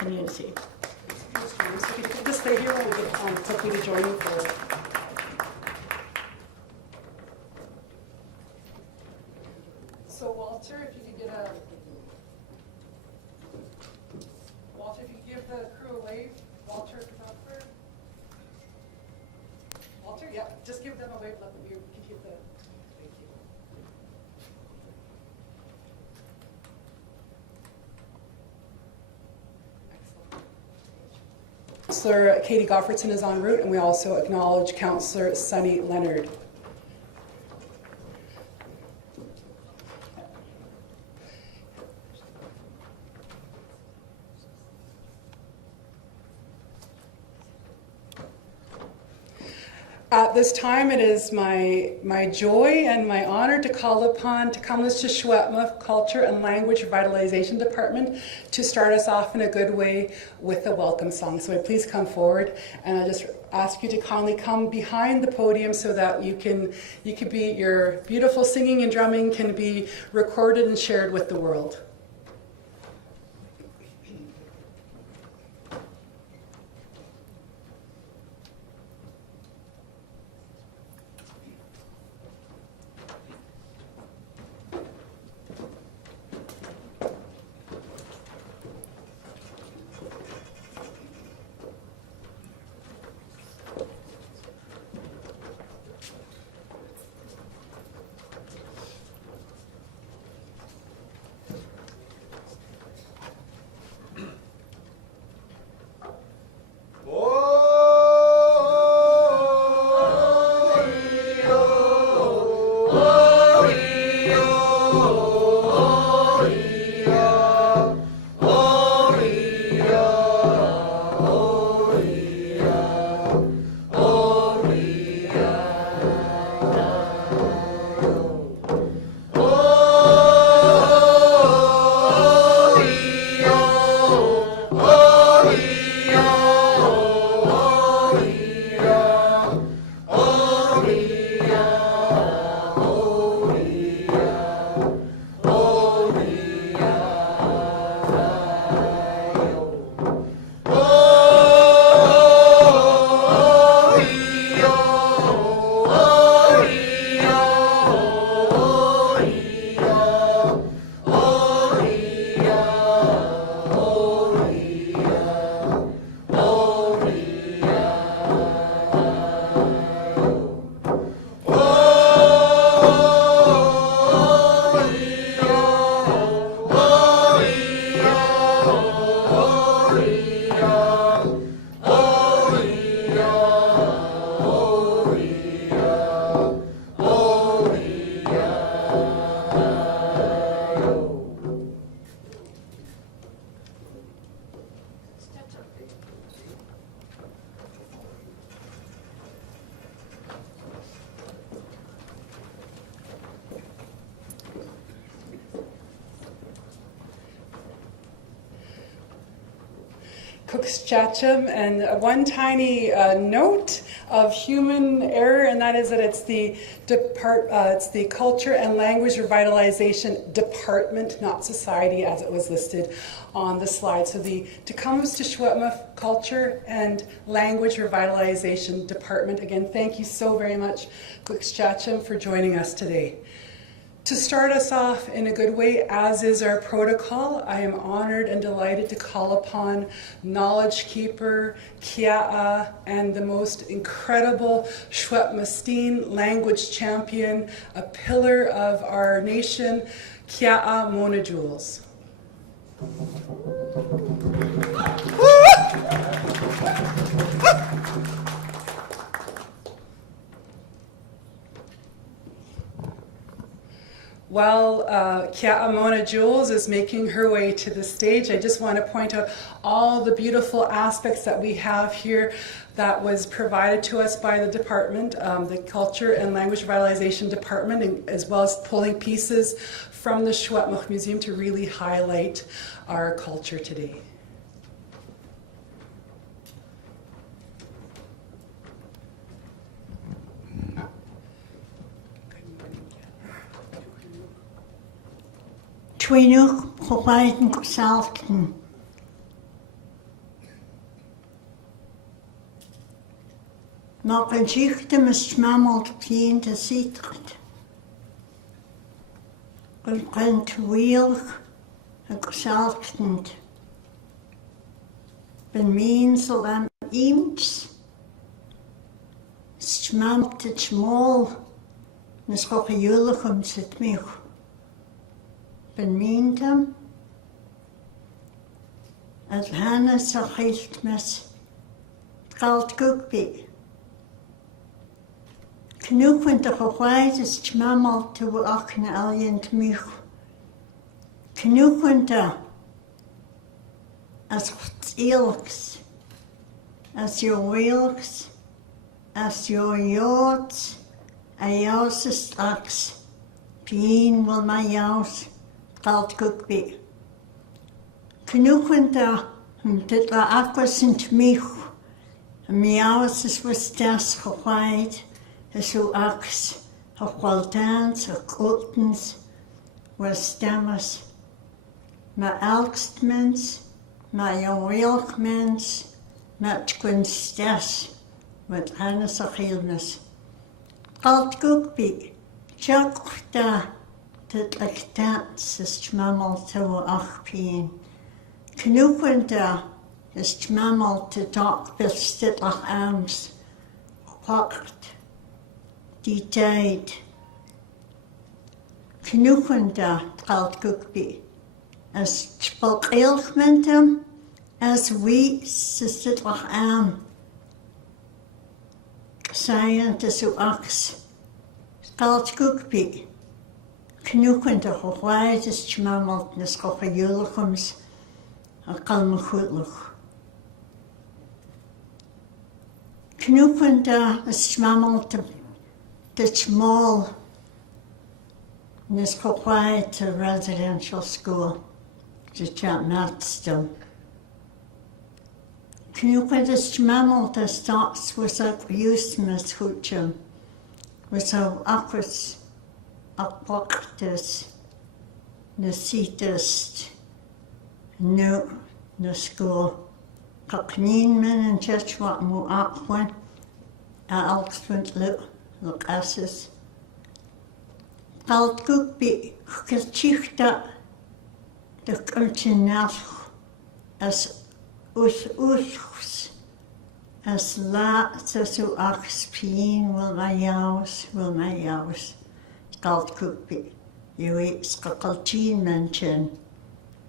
community. So if you could just stay here while we get quickly to join you for. So Walter, if you could give the crew a wave. Walter Knopfler. Walter, yeah, just give them a wave. Let them you can keep the. Thank you. Excellent. Councillor Katie Goffertson is en route, and we also acknowledge Councillor Sunny Leonard. At this time, it is my joy and my honor to call upon Tk'emlúps Secwépemc Culture and Language Revitalization Department to start us off in a good way with a welcome song. So please come forward, and I just ask you to kindly come behind the podium so that your beautiful singing and drumming can be recorded and shared with the world. Tk'emlúps, and one tiny note of human error, and that is that it's the Culture and Language Revitalization Department, not Society, as it was listed on the slide. So the Tk'emlúps Secwépemc Culture and Language Revitalization Department. Again, thank you so very much, Tk'emlúps, for joining us today. To start us off in a good way, as is our protocol, I am honored and delighted to call upon knowledge keeper, Kia'a, and the most incredible Secwépemc language champion, a pillar of our nation, Kia'a Mona Jules. While Kia'a Mona Jules is making her way to the stage, I just want to point out all the beautiful aspects that we have here that was provided to us by the department, the Culture and Language Revitalization Department, as well as pulling pieces from the Secwépemc Museum to really highlight our culture today. Twinuk Chwaiden Salton. Maar gezichte mis mammal plien te zietert. Rent wielig en gezalkend. Ben meensel aan iems. Smamt het smol. Nes goge julicum zit mich. Ben meentem. Het hanne zachicht mes. Kalt kukbi. Genoeg van de gewaard is tjmamal te beachten aljent mich. Genoeg van de als het eelks, als je wilks, als je joods, en jou ze straks, pien wil mij jouws, kalt kukbi. Genoeg van de, dit la aquasint mich, en jouws is was das gewaard. Zo aks, gewaltaans, gekultens, was stemmers. Maar elkst mens, maar jouw wilk mens, met kunstes, met hennis achilles. Alt kukbi, tjak da, dit lectaans is tjmamal te achpien. Knoepen da, is tjmamal te tak bestit ach aams, pakt. Die tijd. Genoegen daar, kalt kukbi. Als spok elk met hem, als wie ze zit nog aan. Zijn te zo aks. Kalt kukbi. Genoegen daar, gewaard is tjamalt, nes goge julicums. En kan me goedlig. Knoepen daar, is tjamalt te the small is required to residential school to chat Matstum. Knupa this mammal that starts with a useless huchum, with a aquas, aquactus, necitist, no, no school. Kakneen men and church what mu aquan, alkspunt look asses. Kalt kukbi gezichta de kultinach as us as la zo aks pien wil my jaus. Kalt kukbi. Je weet skakaltien mensen.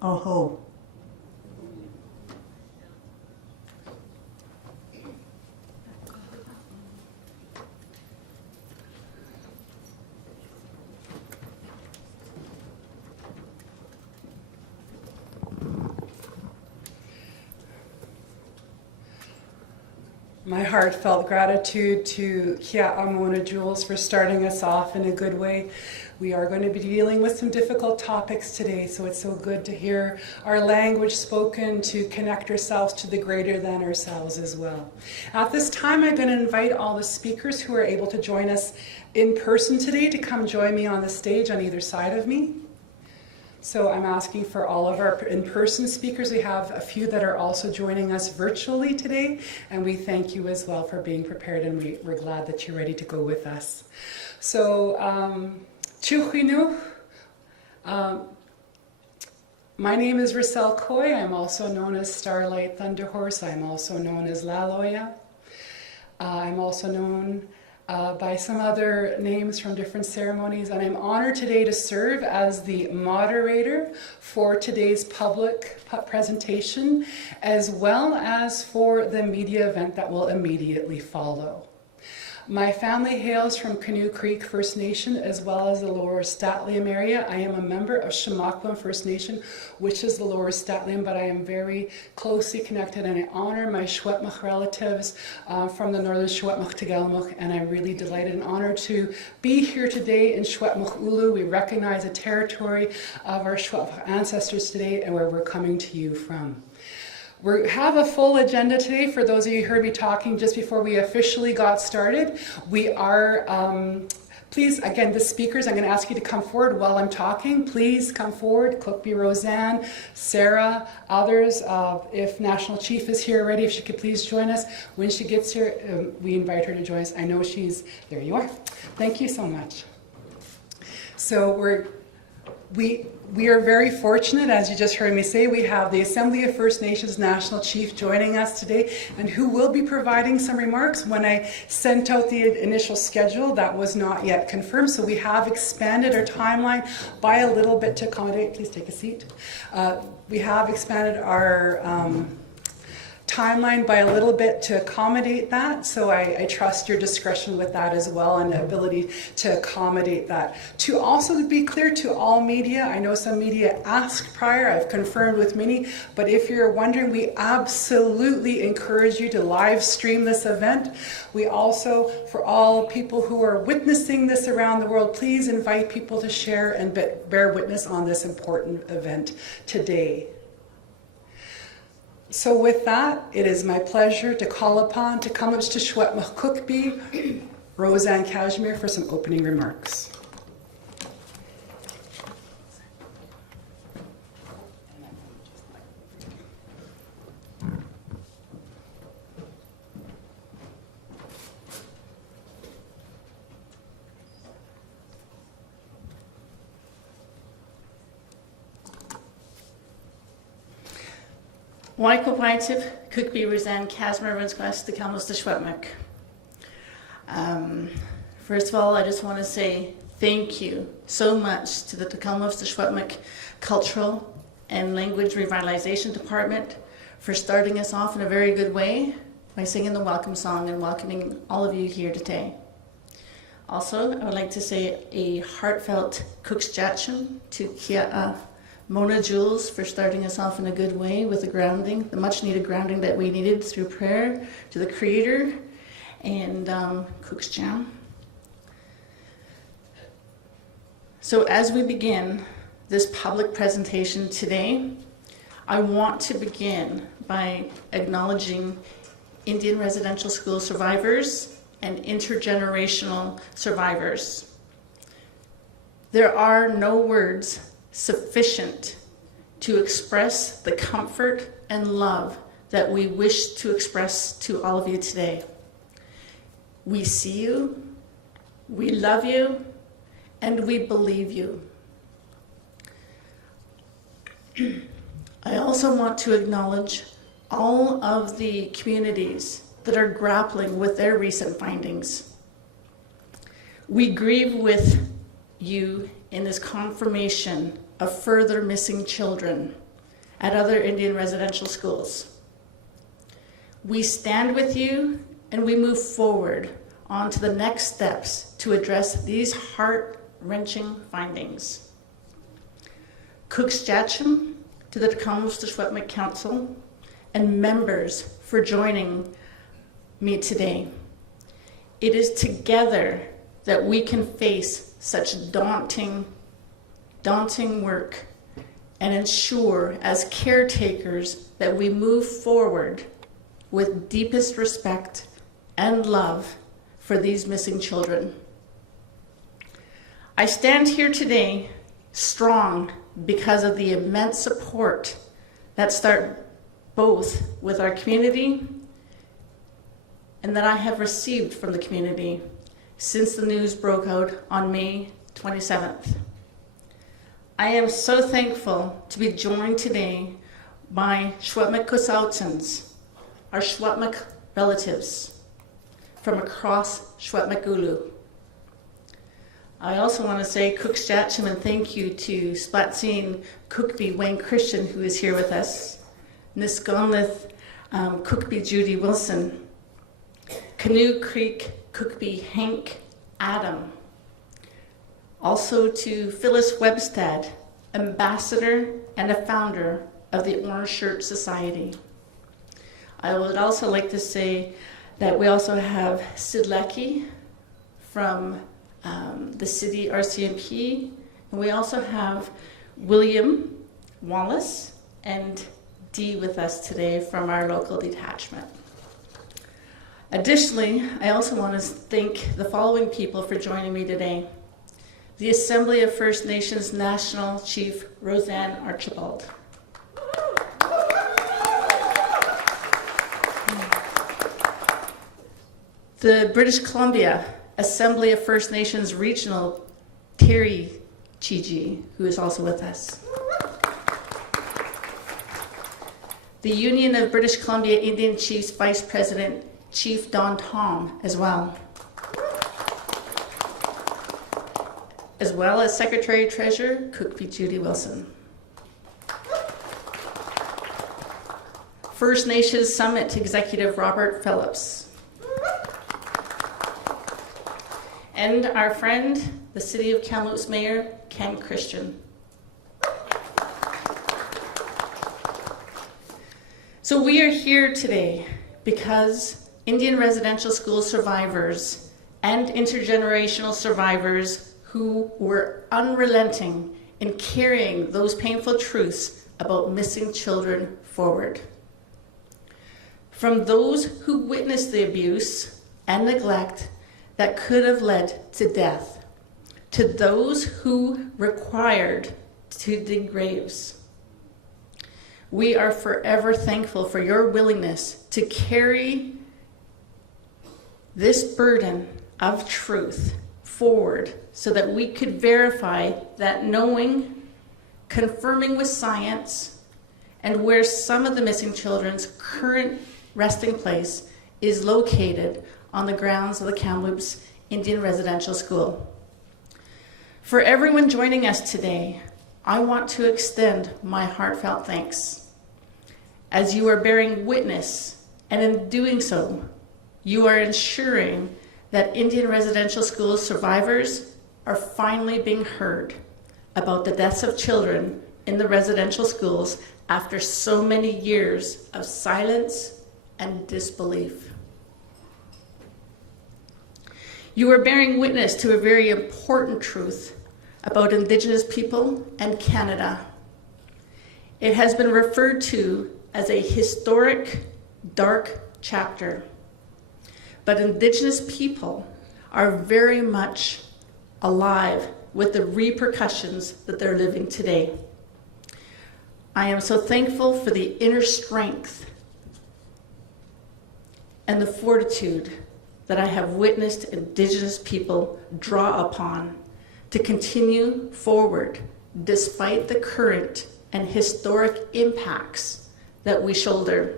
Oho. My heartfelt gratitude to Kia Amona Jules for starting us off in a good way. We are going to be dealing with some difficult topics today, so it's so good to hear our language spoken to connect ourselves to the greater than ourselves as well. At this time, I'm going to invite all the speakers who are able to join us in person today to come join me on the stage on either side of me. So I'm asking for all of our in-person speakers. We have a few that are also joining us virtually today, and we thank you as well for being prepared, and we're glad that you're ready to go with us. So, Chuchinu, my name is Rissel Coy. I'm also known as Starlight Thunderhorse. I'm also known as Laloya. I'm also known by some other names from different ceremonies, and I'm honored today to serve as the moderator for today's public presentation, as well as for the media event that will immediately follow. My family hails from Canoe Creek First Nation as well as the Lower Statliam area. I am a member of Secwépemc First Nation, which is the Lower Statliam, but I am very closely connected, and I honor my Secwépemc relatives from the Northern Secwépemc Tk'emlúps, and I'm really delighted and honored to be here today in Secwépemc Ulu. We recognize the territory of our Secwépemc ancestors today and where we're coming to you from. We have a full agenda today. For those of you who heard me talking just before we officially got started, we are Please, again, the speakers, I'm going to ask you to come forward while I'm talking. Please come forward. Cookby Roseanne, Sarah, others. If National Chief is here already, if she could please join us. When she gets here, we invite her to join us. I know she's, there you are. Thank you so much. So we are very fortunate, as you just heard me say, we have the Assembly of First Nations National Chief joining us today, and who will be providing some remarks. When I sent out the initial schedule, that was not yet confirmed, so we have expanded our timeline by a little bit to accommodate. Please take a seat. We have expanded our timeline by a little bit to accommodate that, so I trust your discretion with that as well, and the ability to accommodate that. To also be clear to all media, I know some media asked prior, I've confirmed with many, but if you're wondering, we absolutely encourage you to live stream this event. We also, for all people who are witnessing this around the world, please invite people to share and bear witness on this important event today. So with that, it is my pleasure to call upon Tk'emlúps to Secwépemc Cookby, Roseanne Cashmere, for some opening remarks. Waikopaitip, Cookby Roseanne Cashmere, Rinskwas, Tk'emlúps to Secwépemc. First of all, I just want to say thank you so much to the Tk'emlúps to Secwépemc Cultural and Language Revitalization Department for starting us off in a very good way by singing the welcome song and welcoming all of you here today. Also, I would like to say a heartfelt Cooksjatchum to Kia Mona Jules for starting us off in a good way with the grounding, the much needed grounding that we needed through prayer to the Creator and Cooksjam. So as we begin this public presentation today, I want to begin by acknowledging Indian residential school survivors and intergenerational survivors. There are no words sufficient to express the comfort and love that we wish to express to all of you today. We see you, we love you, and we believe you. I also want to acknowledge all of the communities that are grappling with their recent findings. We grieve with you in this confirmation of further missing children at other Indian residential schools. We stand with you and we move forward on to the next steps to address these heart-wrenching findings. Cooksjatchum to the Tk'emlúps to Secwépemc Council and members for joining me today. It is together that we can face such daunting work and ensure as caretakers that we move forward with deepest respect and love for these missing children. I stand here today strong because of the immense support that start both with our community and that I have received from the community since the news broke out on May 27th. I am so thankful to be joined today by Secwépemc Kusautsins, our Secwépemc relatives from across Secwépemc. I also want to say Cooksjatchum and thank you to Splatsin Cookby Wayne Christian, who is here with us, Nisconlith Cookby Judy Wilson, Canoe Creek Cookby Hank Adam. Also to Phyllis Webstad, ambassador and a founder of the Orange Shirt Society. I would also like to say that we also have Sid Leckie from the city RCMP, and we also have William Wallace and Dee with us today from our local detachment. Additionally, I also want to thank the following people for joining me today. The Assembly of First Nations National Chief Roseanne Archibald. The British Columbia Assembly of First Nations Regional Terry Chiji, who is also with us. The Union of British Columbia Indian Chiefs Vice President, Chief Don Tom, as well as Secretary Treasurer, Cookpee Judy Wilson. First Nations Summit Executive Robert Phillips. And our friend, the City of Kamloops Mayor, Ken Christian. So we are here today because Indian residential school survivors and intergenerational survivors who were unrelenting in carrying those painful truths about missing children forward. From those who witnessed the abuse and neglect that could have led to death, to those who required to dig graves. We are forever thankful for your willingness to carry this burden of truth forward so that we could verify that knowing, confirming with science, and where some of the missing children's current resting place is located on the grounds of the Kamloops Indian Residential School. For everyone joining us today, I want to extend my heartfelt thanks. As you are bearing witness, and in doing so, you are ensuring that Indian residential school survivors are finally being heard about the deaths of children in the residential schools after so many years of silence and disbelief. You are bearing witness to a very important truth about Indigenous people and Canada. It has been referred to as a historic dark chapter. But Indigenous people are very much alive with the repercussions that they're living today. I am so thankful for the inner strength and the fortitude that I have witnessed Indigenous people draw upon to continue forward despite the current and historic impacts that we shoulder.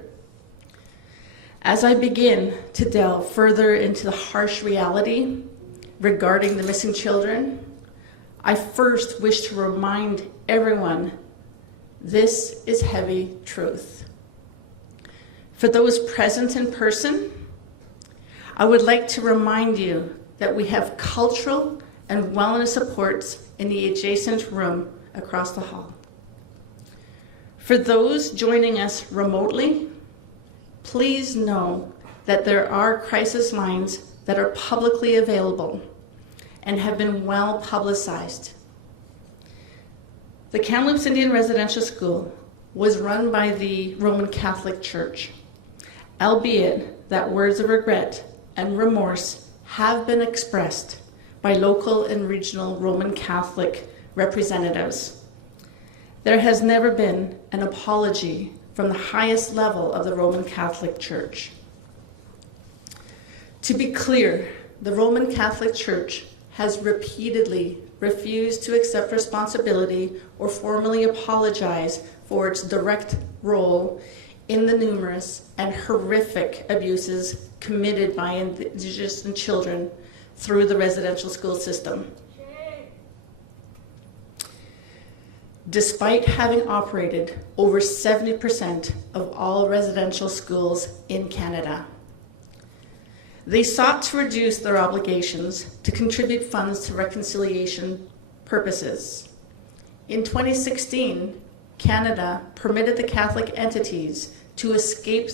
As I begin to delve further into the harsh reality regarding the missing children, I first wish to remind everyone this is heavy truth. For those present in person, I would like to remind you that we have cultural and wellness supports in the adjacent room across the hall. For those joining us remotely, please know that there are crisis lines that are publicly available and have been well publicized. The Kamloops Indian Residential School was run by the Roman Catholic Church, albeit that words of regret and remorse have been expressed by local and regional Roman Catholic representatives. There has never been an apology from the highest level of the Roman Catholic Church. To be clear, the Roman Catholic Church has repeatedly refused to accept responsibility or formally apologize for its direct role in the numerous and horrific abuses committed by Indigenous children through the residential school system. Despite having operated over 70% of all residential schools in Canada, they sought to reduce their obligations to contribute funds to reconciliation purposes. In 2016, Canada permitted the Catholic entities to escape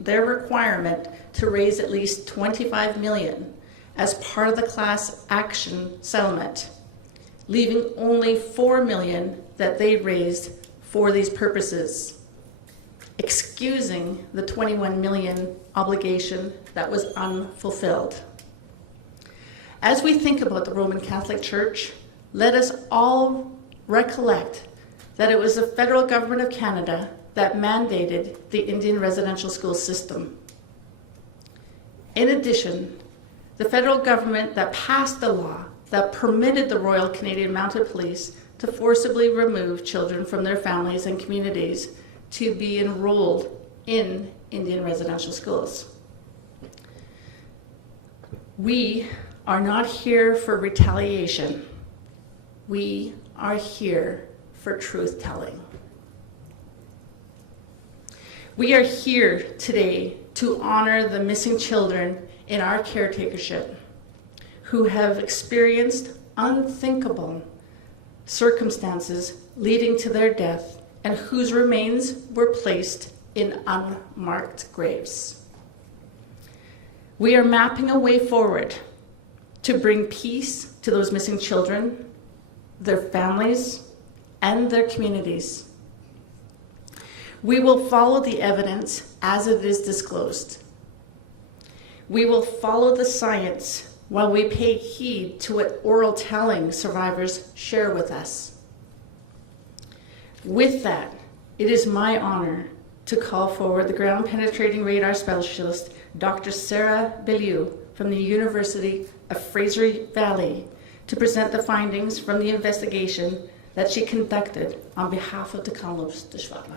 their requirement to raise at least $25 million as part of the class action settlement, leaving only $4 million that they raised for these purposes. excusing the 21 million obligation that was unfulfilled. As we think about the Roman Catholic Church, let us all recollect that it was the federal government of Canada that mandated the Indian residential school system. In addition, the federal government that passed the law that permitted the Royal Canadian Mounted Police to forcibly remove children from their families and communities to be enrolled in Indian residential schools. We are not here for retaliation. We are here for truth-telling. We are here today to honor the missing children in our caretakership who have experienced unthinkable circumstances leading to their death and whose remains were placed in unmarked graves. We are mapping a way forward to bring peace to those missing children, their families, and their communities. We will follow the evidence as it is disclosed. We will follow the science while we pay heed to what oral telling survivors share with us. With that, it is my honor to call forward the ground penetrating radar specialist, Dr. Sarah Bellew from the University of Fraser Valley, to present the findings from the investigation that she conducted on behalf of the Kamloops de Schwatlach.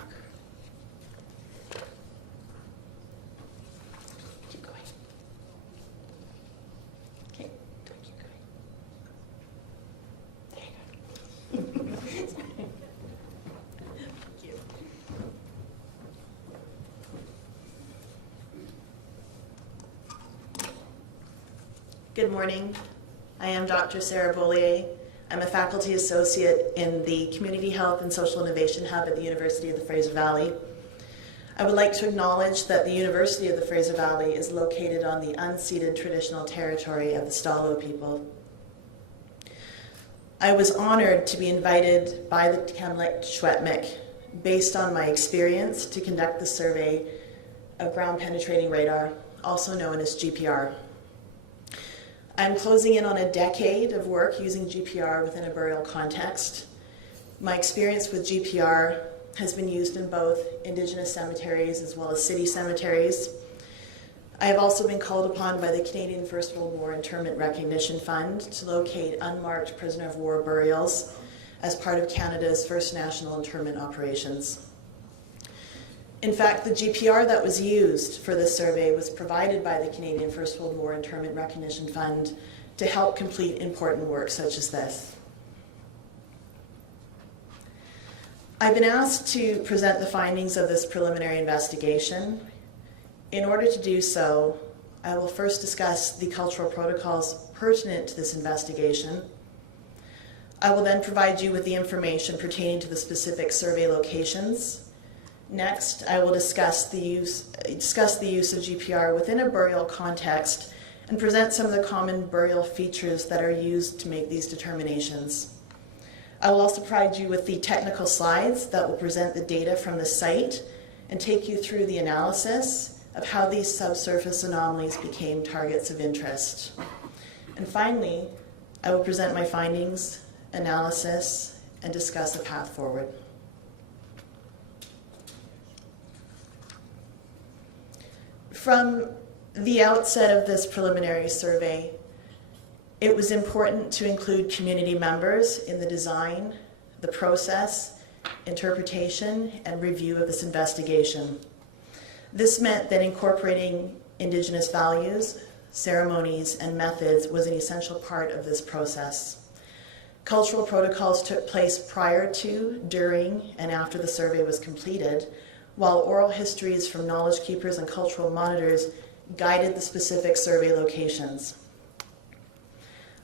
Keep going. Okay, keep going. There you go. Thank you. Good morning. I am Dr. Sarah Beaulier. I'm a faculty associate in the Community Health and Social Innovation Hub at the University of the Fraser Valley. I would like to acknowledge that the University of the Fraser Valley is located on the unceded traditional territory of the Stalo people. I was honored to be invited by the Tk'emlúps based on my experience to conduct the survey of ground penetrating radar, also known as GPR. I'm closing in on a decade of work using GPR within a burial context. My experience with GPR has been used in both Indigenous cemeteries as well as city cemeteries. I have also been called upon by the Canadian First World War Interment Recognition Fund to locate unmarked prisoner of war burials as part of Canada's first national interment operations. In fact, the GPR that was used for this survey was provided by the Canadian First World War Interment Recognition Fund to help complete important work such as this. I've been asked to present the findings of this preliminary investigation. In order to do so, I will first discuss the cultural protocols pertinent to this investigation. I will then provide you with the information pertaining to the specific survey locations. Next, I will discuss the use of GPR within a burial context and present some of the common burial features that are used to make these determinations. I will also provide you with the technical slides that will present the data from the site and take you through the analysis of how these subsurface anomalies became targets of interest. And finally, I will present my findings, analysis, and discuss a path forward. From the outset of this preliminary survey, it was important to include community members in the design, the process, interpretation, and review of this investigation. This meant that incorporating Indigenous values, ceremonies, and methods was an essential part of this process. Cultural protocols took place prior to, during, and after the survey was completed, while oral histories from knowledge keepers and cultural monitors guided the specific survey locations.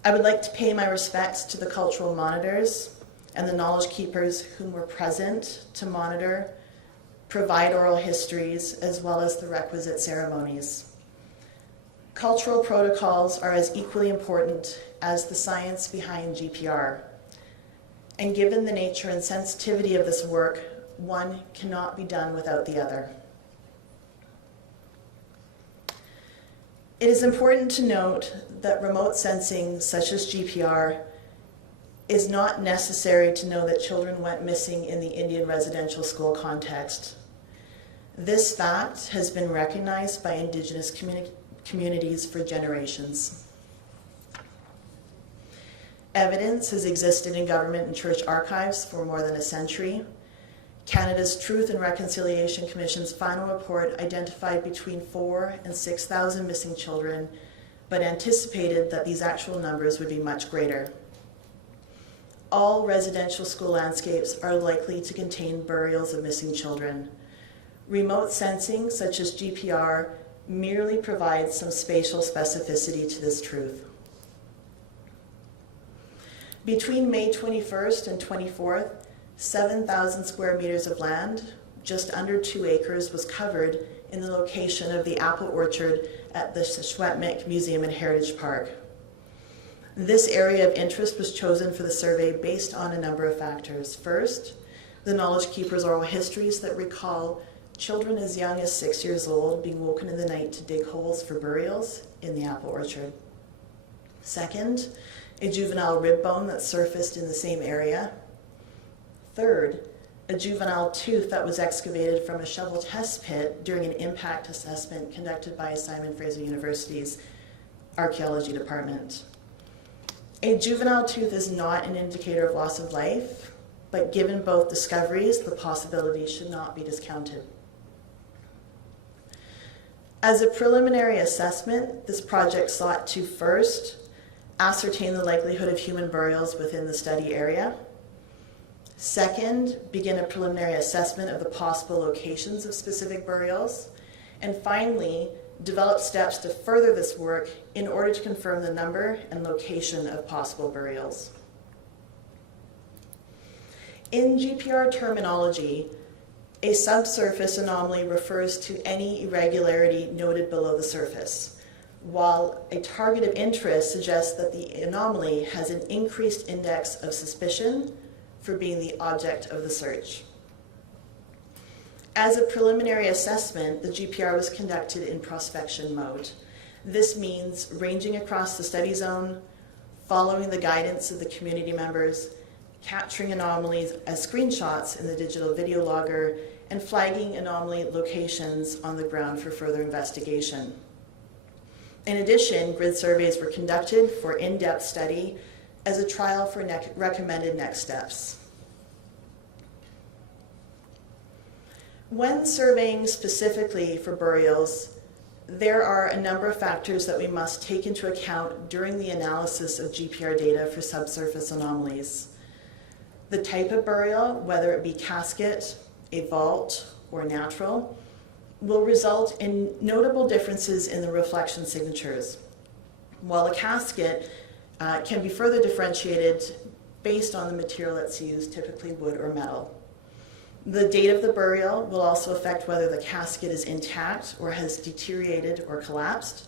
I would like to pay my respects to the cultural monitors and the knowledge keepers whom were present to monitor, provide oral histories, as well as the requisite ceremonies. Cultural protocols are as equally important as the science behind GPR. And given the nature and sensitivity of this work, one cannot be done without the other. It is important to note that remote sensing, such as GPR, is not necessary to know that children went missing in the Indian residential school context. This fact has been recognized by Indigenous communities for generations. Evidence has existed in government and church archives for more than a century. Canada's Truth and Reconciliation Commission's final report identified between 4,000 and 6,000 missing children, but anticipated that these actual numbers would be much greater. All residential school landscapes are likely to contain burials of missing children. Remote sensing, such as GPR, merely provides some spatial specificity to this truth. Between May 21st and 24th, 7,000 square meters of land, just under 2 acres, was covered in the location of the apple orchard at the Secwépemc Museum and Heritage Park. This area of interest was chosen for the survey based on a number of factors. First, the knowledge keepers' oral histories that recall children as young as 6 years old being woken in the night to dig holes for burials in the apple orchard. Second, a juvenile rib bone that surfaced in the same area. Third, a juvenile tooth that was excavated from a shovel test pit during an impact assessment conducted by Simon Fraser University's Archaeology department. A juvenile tooth is not an indicator of loss of life, but given both discoveries, the possibility should not be discounted. As a preliminary assessment, this project sought to first ascertain the likelihood of human burials within the study area. Second, begin a preliminary assessment of the possible locations of specific burials. And finally, develop steps to further this work in order to confirm the number and location of possible burials. In GPR terminology, a subsurface anomaly refers to any irregularity noted below the surface, while a target of interest suggests that the anomaly has an increased index of suspicion for being the object of the search. As a preliminary assessment, the GPR was conducted in prospection mode. This means ranging across the study zone, following the guidance of the community members, capturing anomalies as screenshots in the digital video logger, and flagging anomaly locations on the ground for further investigation. In addition, grid surveys were conducted for in-depth study as a trial for recommended next steps. When surveying specifically for burials, there are a number of factors that we must take into account during the analysis of GPR data for subsurface anomalies. The type of burial, whether it be casket, a vault, or natural, will result in notable differences in the reflection signatures, while a casket can be further differentiated based on the material that's used, typically wood or metal. The date of the burial will also affect whether the casket is intact or has deteriorated or collapsed.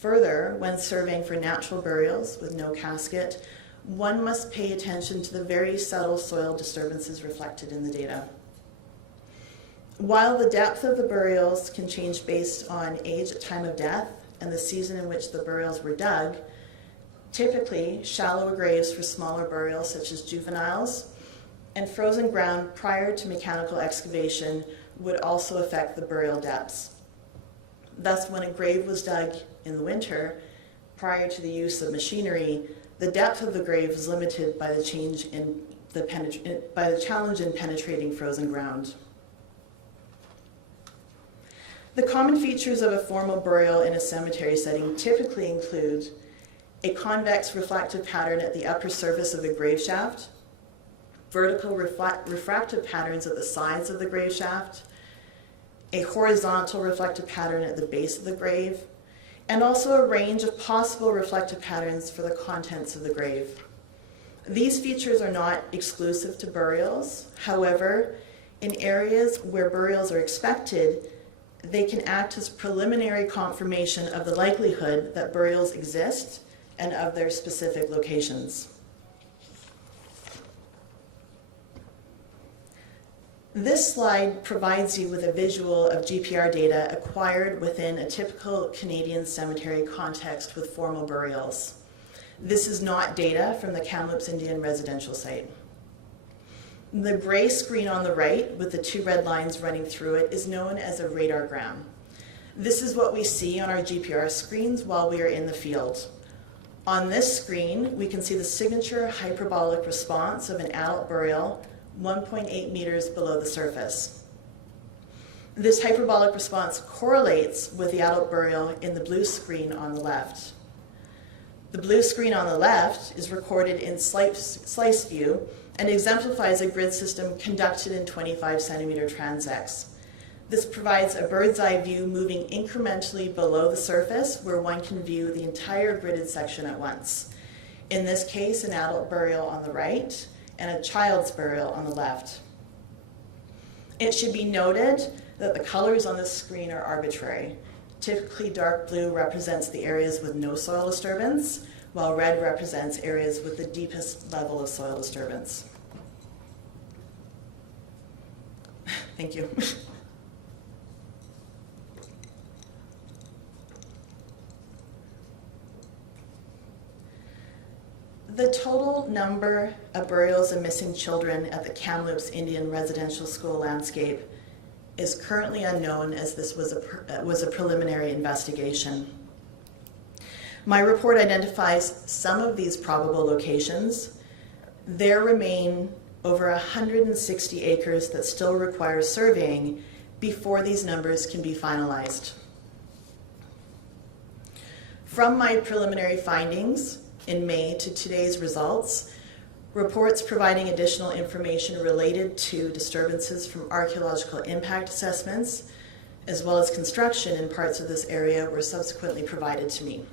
Further, when surveying for natural burials with no casket, one must pay attention to the very subtle soil disturbances reflected in the data. While the depth of the burials can change based on age at time of death and the season in which the burials were dug, typically shallow graves for smaller burials such as juveniles and frozen ground prior to mechanical excavation would also affect the burial depths. Thus, when a grave was dug in the winter, prior to the use of machinery, the depth of the grave was limited by the challenge in penetrating frozen ground. The common features of a formal burial in a cemetery setting typically include a convex reflective pattern at the upper surface of the grave shaft, vertical refractive patterns at the sides of the grave shaft, a horizontal reflective pattern at the base of the grave, and also a range of possible reflective patterns for the contents of the grave. These features are not exclusive to burials. However, in areas where burials are expected, they can act as preliminary confirmation of the likelihood that burials exist and of their specific locations. This slide provides you with a visual of GPR data acquired within a typical Canadian cemetery context with formal burials. This is not data from the Kamloops Indian residential site. The gray screen on the right with the 2 red lines running through it is known as a radargram. This is what we see on our GPR screens while we are in the field. On this screen, we can see the signature hyperbolic response of an adult burial 1.8 meters below the surface. This hyperbolic response correlates with the adult burial in the blue screen on the left. The blue screen on the left is recorded in slice view and exemplifies a grid system conducted in 25 centimeter transects. This provides a bird's eye view moving incrementally below the surface where one can view the entire gridded section at once. In this case, an adult burial on the right and a child's burial on the left. It should be noted that the colors on this screen are arbitrary. Typically, dark blue represents the areas with no soil disturbance, while red represents areas with the deepest level of soil disturbance. Thank you. The total number of burials of missing children at the Kamloops Indian Residential School landscape is currently unknown, as this was a preliminary investigation. My report identifies some of these probable locations. There remain over 160 acres that still require surveying before these numbers can be finalized. From my preliminary findings in May to today's results, reports providing additional information related to disturbances from archaeological impact assessments, as well as construction in parts of this area, were subsequently provided to me.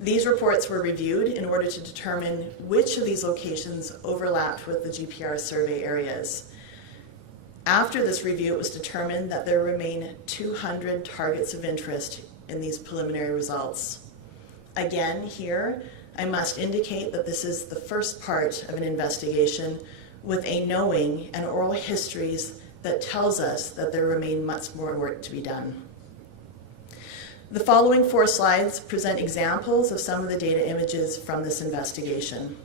These reports were reviewed in order to determine which of these locations overlapped with the GPR survey areas. After this review, it was determined that there remain 200 targets of interest in these preliminary results. Again, here, I must indicate that this is the first part of an investigation with a knowing and oral histories that tells us that there remain much more work to be done. The following 4 slides present examples of some of the data images from this investigation.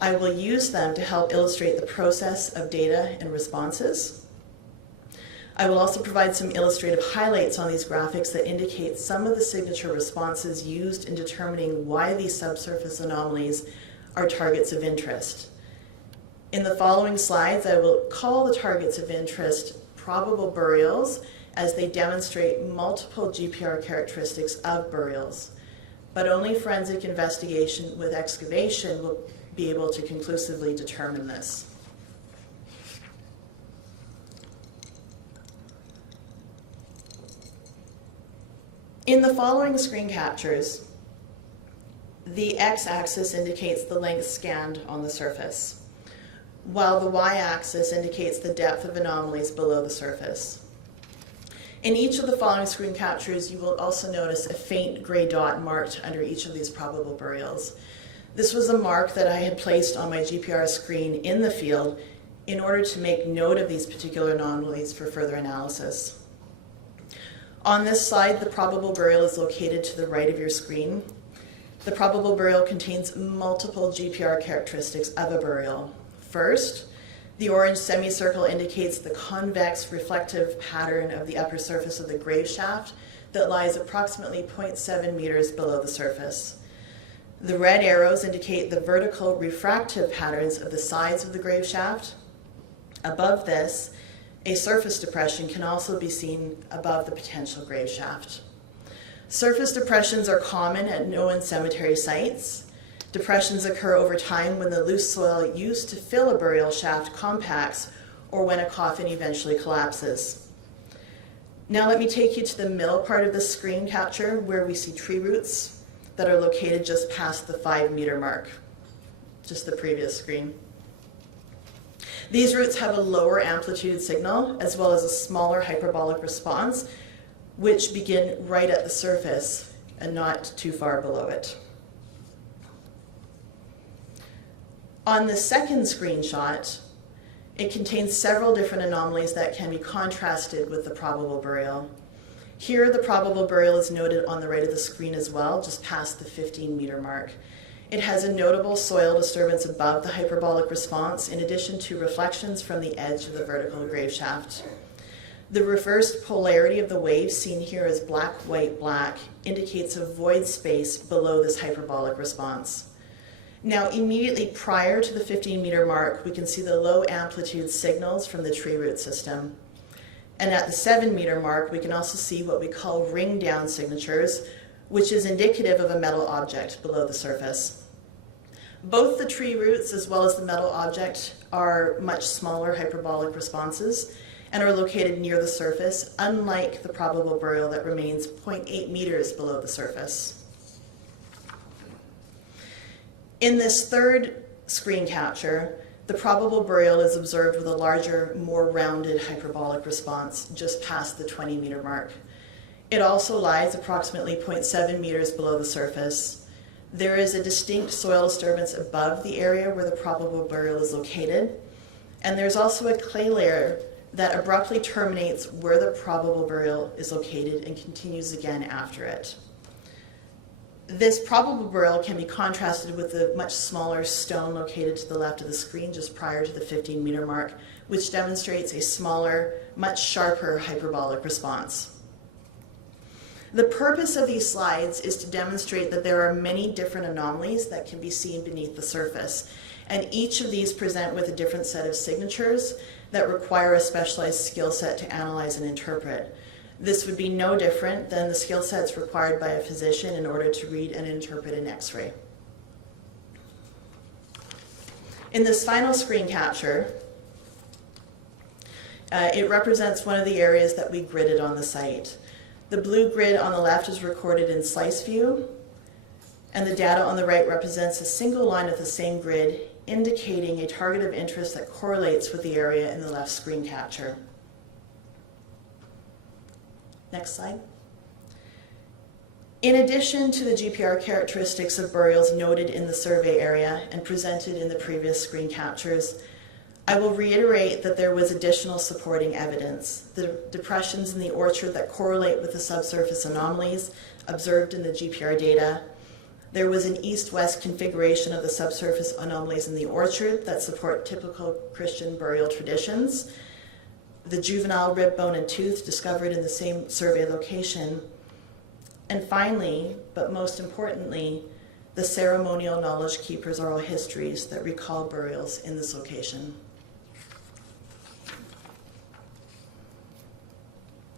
I will use them to help illustrate the process of data and responses. I will also provide some illustrative highlights on these graphics that indicate some of the signature responses used in determining why these subsurface anomalies are targets of interest. In the following slides, I will call the targets of interest probable burials, as they demonstrate multiple GPR characteristics of burials. But only forensic investigation with excavation will be able to conclusively determine this. In the following screen captures, the x-axis indicates the length scanned on the surface, while the y-axis indicates the depth of anomalies below the surface. In each of the following screen captures, you will also notice a faint gray dot marked under each of these probable burials. This was a mark that I had placed on my GPR screen in the field in order to make note of these particular anomalies for further analysis. On this slide, the probable burial is located to the right of your screen. The probable burial contains multiple GPR characteristics of a burial. First, the orange semicircle indicates the convex reflective pattern of the upper surface of the grave shaft that lies approximately 0.7 meters below the surface. The red arrows indicate the vertical refractive patterns of the sides of the grave shaft. Above this, a surface depression can also be seen above the potential grave shaft. Surface depressions are common at known cemetery sites. Depressions occur over time when the loose soil used to fill a burial shaft compacts or when a coffin eventually collapses. Now let me take you to the middle part of the screen capture where we see tree roots that are located just past the 5-meter mark, just the previous screen. These roots have a lower amplitude signal as well as a smaller hyperbolic response, which begin right at the surface and not too far below it. On the second screenshot, It contains several different anomalies that can be contrasted with the probable burial. Here, the probable burial is noted on the right of the screen as well, just past the 15-meter mark. It has a notable soil disturbance above the hyperbolic response, in addition to reflections from the edge of the vertical grave shaft. The reversed polarity of the wave, seen here as black, white, black, indicates a void space below this hyperbolic response. Now, immediately prior to the 15-meter mark, we can see the low amplitude signals from the tree root system. And at the 7-meter mark, we can also see what we call ring down signatures, which is indicative of a metal object below the surface. Both the tree roots as well as the metal object are much smaller hyperbolic responses and are located near the surface, unlike the probable burial that remains 0.8 meters below the surface. In this third screen capture, the probable burial is observed with a larger, more rounded hyperbolic response just past the 20-meter mark. It also lies approximately 0.7 meters below the surface. There is a distinct soil disturbance above the area where the probable burial is located, and there's also a clay layer that abruptly terminates where the probable burial is located and continues again after it. This probable burial can be contrasted with the much smaller stone located to the left of the screen just prior to the 15-meter mark, which demonstrates a smaller, much sharper hyperbolic response. The purpose of these slides is to demonstrate that there are many different anomalies that can be seen beneath the surface, and each of these present with a different set of signatures that require a specialized skill set to analyze and interpret. This would be no different than the skill sets required by a physician in order to read and interpret an X-ray. In this final screen capture, it represents one of the areas that we gridded on the site. The blue grid on the left is recorded in slice view, and the data on the right represents a single line of the same grid, indicating a target of interest that correlates with the area in the left screen capture. Next slide. In addition to the GPR characteristics of burials noted in the survey area and presented in the previous screen captures, I will reiterate that there was additional supporting evidence. The depressions in the orchard that correlate with the subsurface anomalies observed in the GPR data. There was an east-west configuration of the subsurface anomalies in the orchard that support typical Christian burial traditions. The juvenile rib, bone, and tooth discovered in the same survey location. And finally, but most importantly, the ceremonial knowledge keepers' oral histories that recall burials in this location.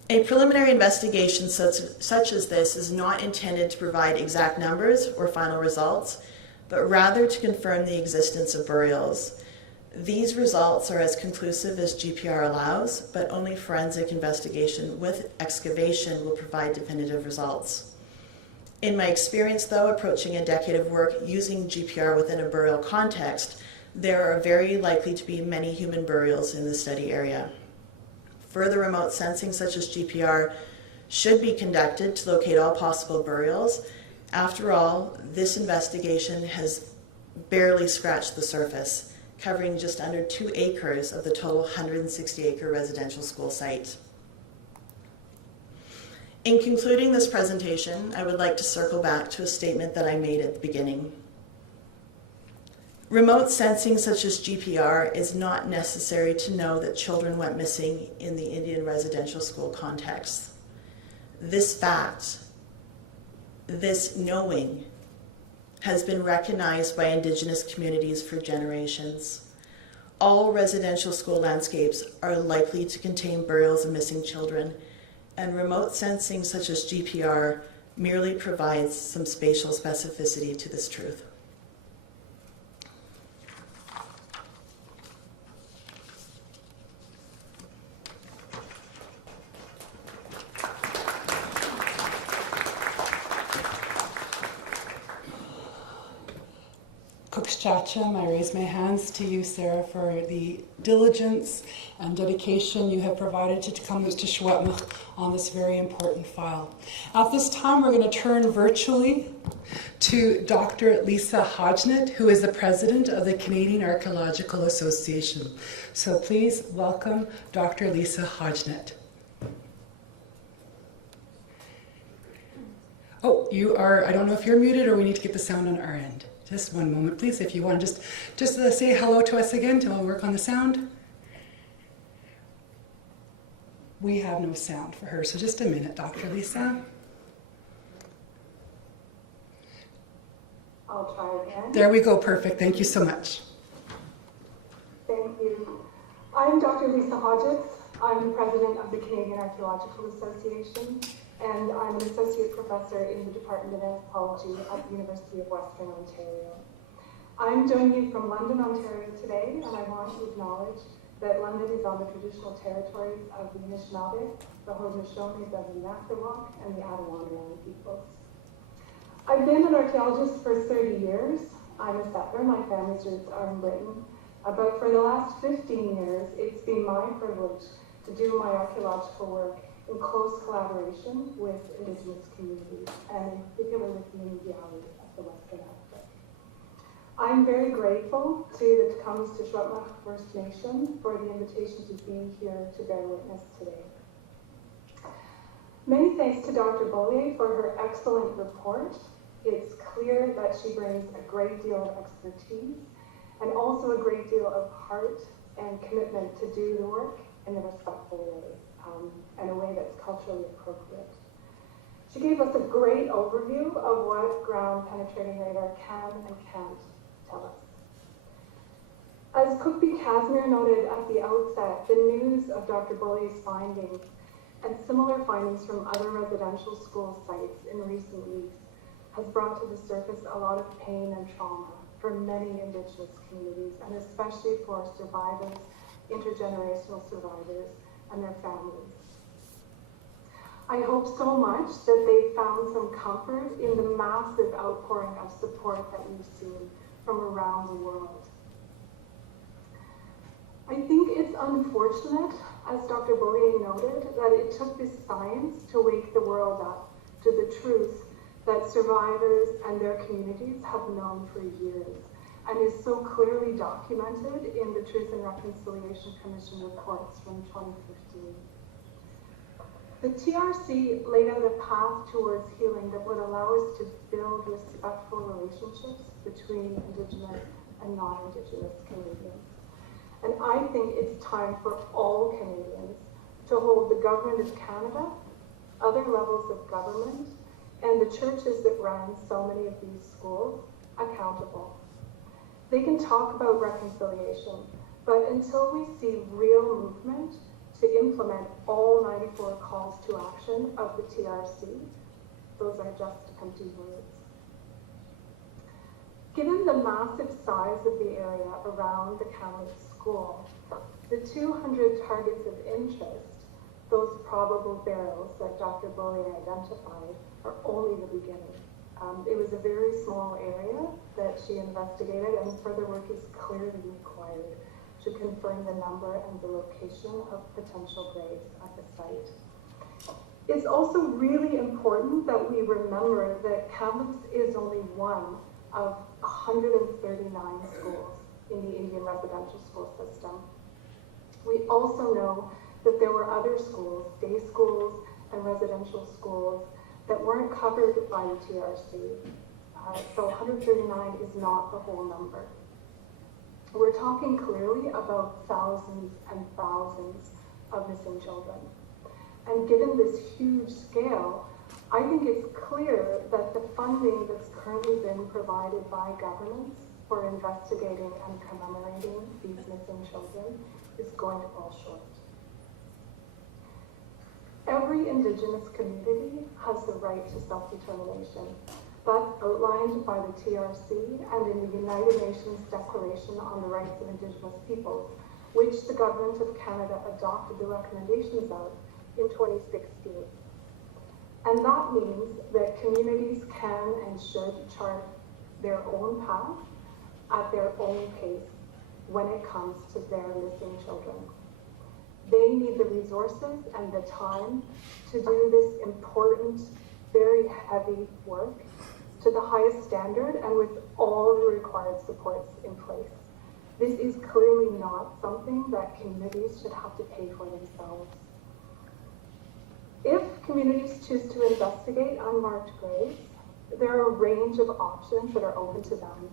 A preliminary investigation such as this is not intended to provide exact numbers or final results, but rather to confirm the existence of burials. These results are as conclusive as GPR allows, but only forensic investigation with excavation will provide definitive results. In my experience, though, approaching a decade of work using GPR within a burial context, there are very likely to be many human burials in the study area. Further remote sensing such as GPR should be conducted to locate all possible burials. After all, this investigation has barely scratched the surface, covering just under 2 acres of the total 160-acre residential school site. In concluding this presentation, I would like to circle back to a statement that I made at the beginning. Remote sensing such as GPR is not necessary to know that children went missing in the Indian residential school context. This fact, this knowing, has been recognized by Indigenous communities for generations. All residential school landscapes are likely to contain burials of missing children, and remote sensing such as GPR merely provides some spatial specificity to this truth. Chacham, I raise my hands to you, Sarah, for the diligence and dedication you have provided to Tk'emlúps to Secwépemc on this very important file. At this time, we're going to turn virtually to Dr. Lisa Hodgett, who is the president of the Canadian Archaeological Association. So please welcome Dr. Lisa Hodgett. Oh, you are, I don't know if you're muted or we need to get the sound on our end. Just one moment, please, if you want to just say hello to us again till we work on the sound. We have no sound for her, so just a minute, Dr. Lisa. I'll try again. There we go, perfect. Thank you so much. Thank you. I'm Dr. Lisa Hodgett. I'm the president of the Canadian Archaeological Association, and I'm an associate professor in the Department of Anthropology at the University of Western Ontario. I'm joining you from London, Ontario today, and I want to acknowledge that London is on the traditional territories of the Anishinaabe, the Haudenosaunee, the Nathawak, and the Attawandaron peoples. I've been an archaeologist for 30 years. I'm a settler, my family's roots are in Britain. But for the last 15 years, it's been my privilege to do my archaeological work in close collaboration with Indigenous communities, and in particular with the Inuvialu of the Western Arctic. I'm very grateful to the Tk'emlúps First Nation for the invitation to be here to bear witness today. Many thanks to Dr. Bollier for her excellent report. It's clear that she brings a great deal of expertise and also a great deal of heart and commitment to do the work in a respectful way, and a way that's culturally appropriate. She gave us a great overview of what ground penetrating radar can and can't tell us. As Cookby Casimir noted at the outset, the news of Dr. Bollier's findings and similar findings from other residential school sites in recent weeks has brought to the surface a lot of pain and trauma for many Indigenous communities, and especially for survivors, intergenerational survivors, and their families. I hope so much that they found some comfort in the massive outpouring of support that we've seen from around the world. I think it's unfortunate, as Dr. Bollier noted, that it took this science to wake the world up to the truth that survivors and their communities have known for years, and is so clearly documented in the Truth and Reconciliation Commission reports from 2015. The TRC laid out a path towards healing that would allow us to build respectful relationships between Indigenous and non-Indigenous Canadians. And I think it's time for all Canadians to hold the Government of Canada, other levels of government, and the churches that run so many of these schools accountable. They can talk about reconciliation, but until we see real movement to implement all 94 calls to action of the TRC, those are just empty words. Given the massive size of the area around the Kamloops school, the 200 targets of interest, those probable burials that Dr. Bollier identified, are only the beginning. It was a very small area that she investigated, and further work is clearly required to confirm the number and the location of potential graves at the site. It's also really important that we remember that Kamloops is only one of 139 schools in the Indian residential school system. We also know that there were other schools, day schools and residential schools, that weren't covered by the TRC. So 139 is not the whole number. We're talking clearly about thousands and thousands of missing children. And given this huge scale, I think it's clear that the funding that's currently been provided by governments for investigating and commemorating these missing children is going to fall short. Every Indigenous community has the right to self-determination. That's outlined by the TRC and in the United Nations Declaration on the Rights of Indigenous Peoples, which the Government of Canada adopted the recommendations of in 2016. And that means that communities can and should chart their own path at their own pace when it comes to their missing children. They need the resources and the time to do this important, very heavy work to the highest standard and with all the required supports in place. This is clearly not something that communities should have to pay for themselves. If communities choose to investigate unmarked graves, there are a range of options that are open to them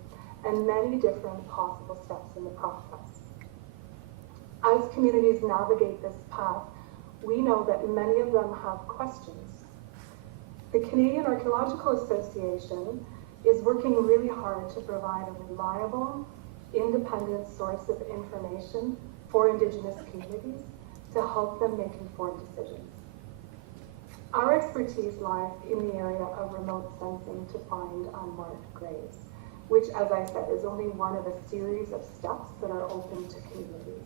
and many different possible steps in the process. As communities navigate this path, we know that many of them have questions. The Canadian Archaeological Association is working really hard to provide a reliable, independent source of information for Indigenous communities to help them make informed decisions. Our expertise lies in the area of remote sensing to find unmarked graves, which, as I said, is only one of a series of steps that are open to communities.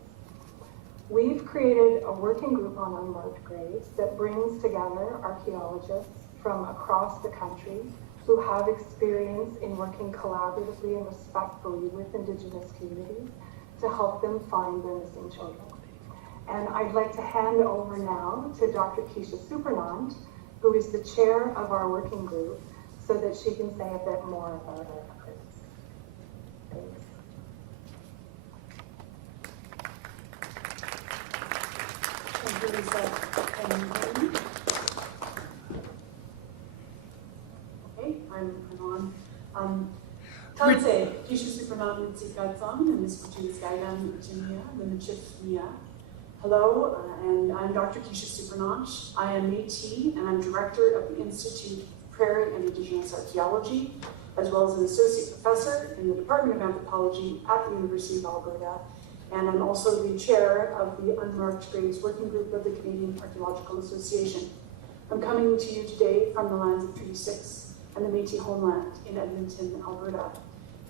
We've created a working group on unmarked graves that brings together archaeologists from across the country who have experience in working collaboratively and respectfully with Indigenous communities to help them find their missing children. And I'd like to hand over now to Dr. Keisha Supernant, who is the chair of our working group, so that she can say a bit more about our efforts. Thanks. Thank you, Lisa. Okay, I'm on. Tanse, Keisha Supernant Tzikatsam, and Miss Kuchis Gaidan Virginia, the Michifnia. Hello, and I'm Dr. Keisha Supernant. I am Métis, and I'm director of the Institute of Prairie and Indigenous Archaeology, as well as an associate professor in the Department of Anthropology at the University of Alberta. And I'm also the chair of the Unmarked Graves Working Group of the Canadian Archaeological Association. I'm coming to you today from the lands of Treaty 6 and the Métis homeland in Edmonton, Alberta.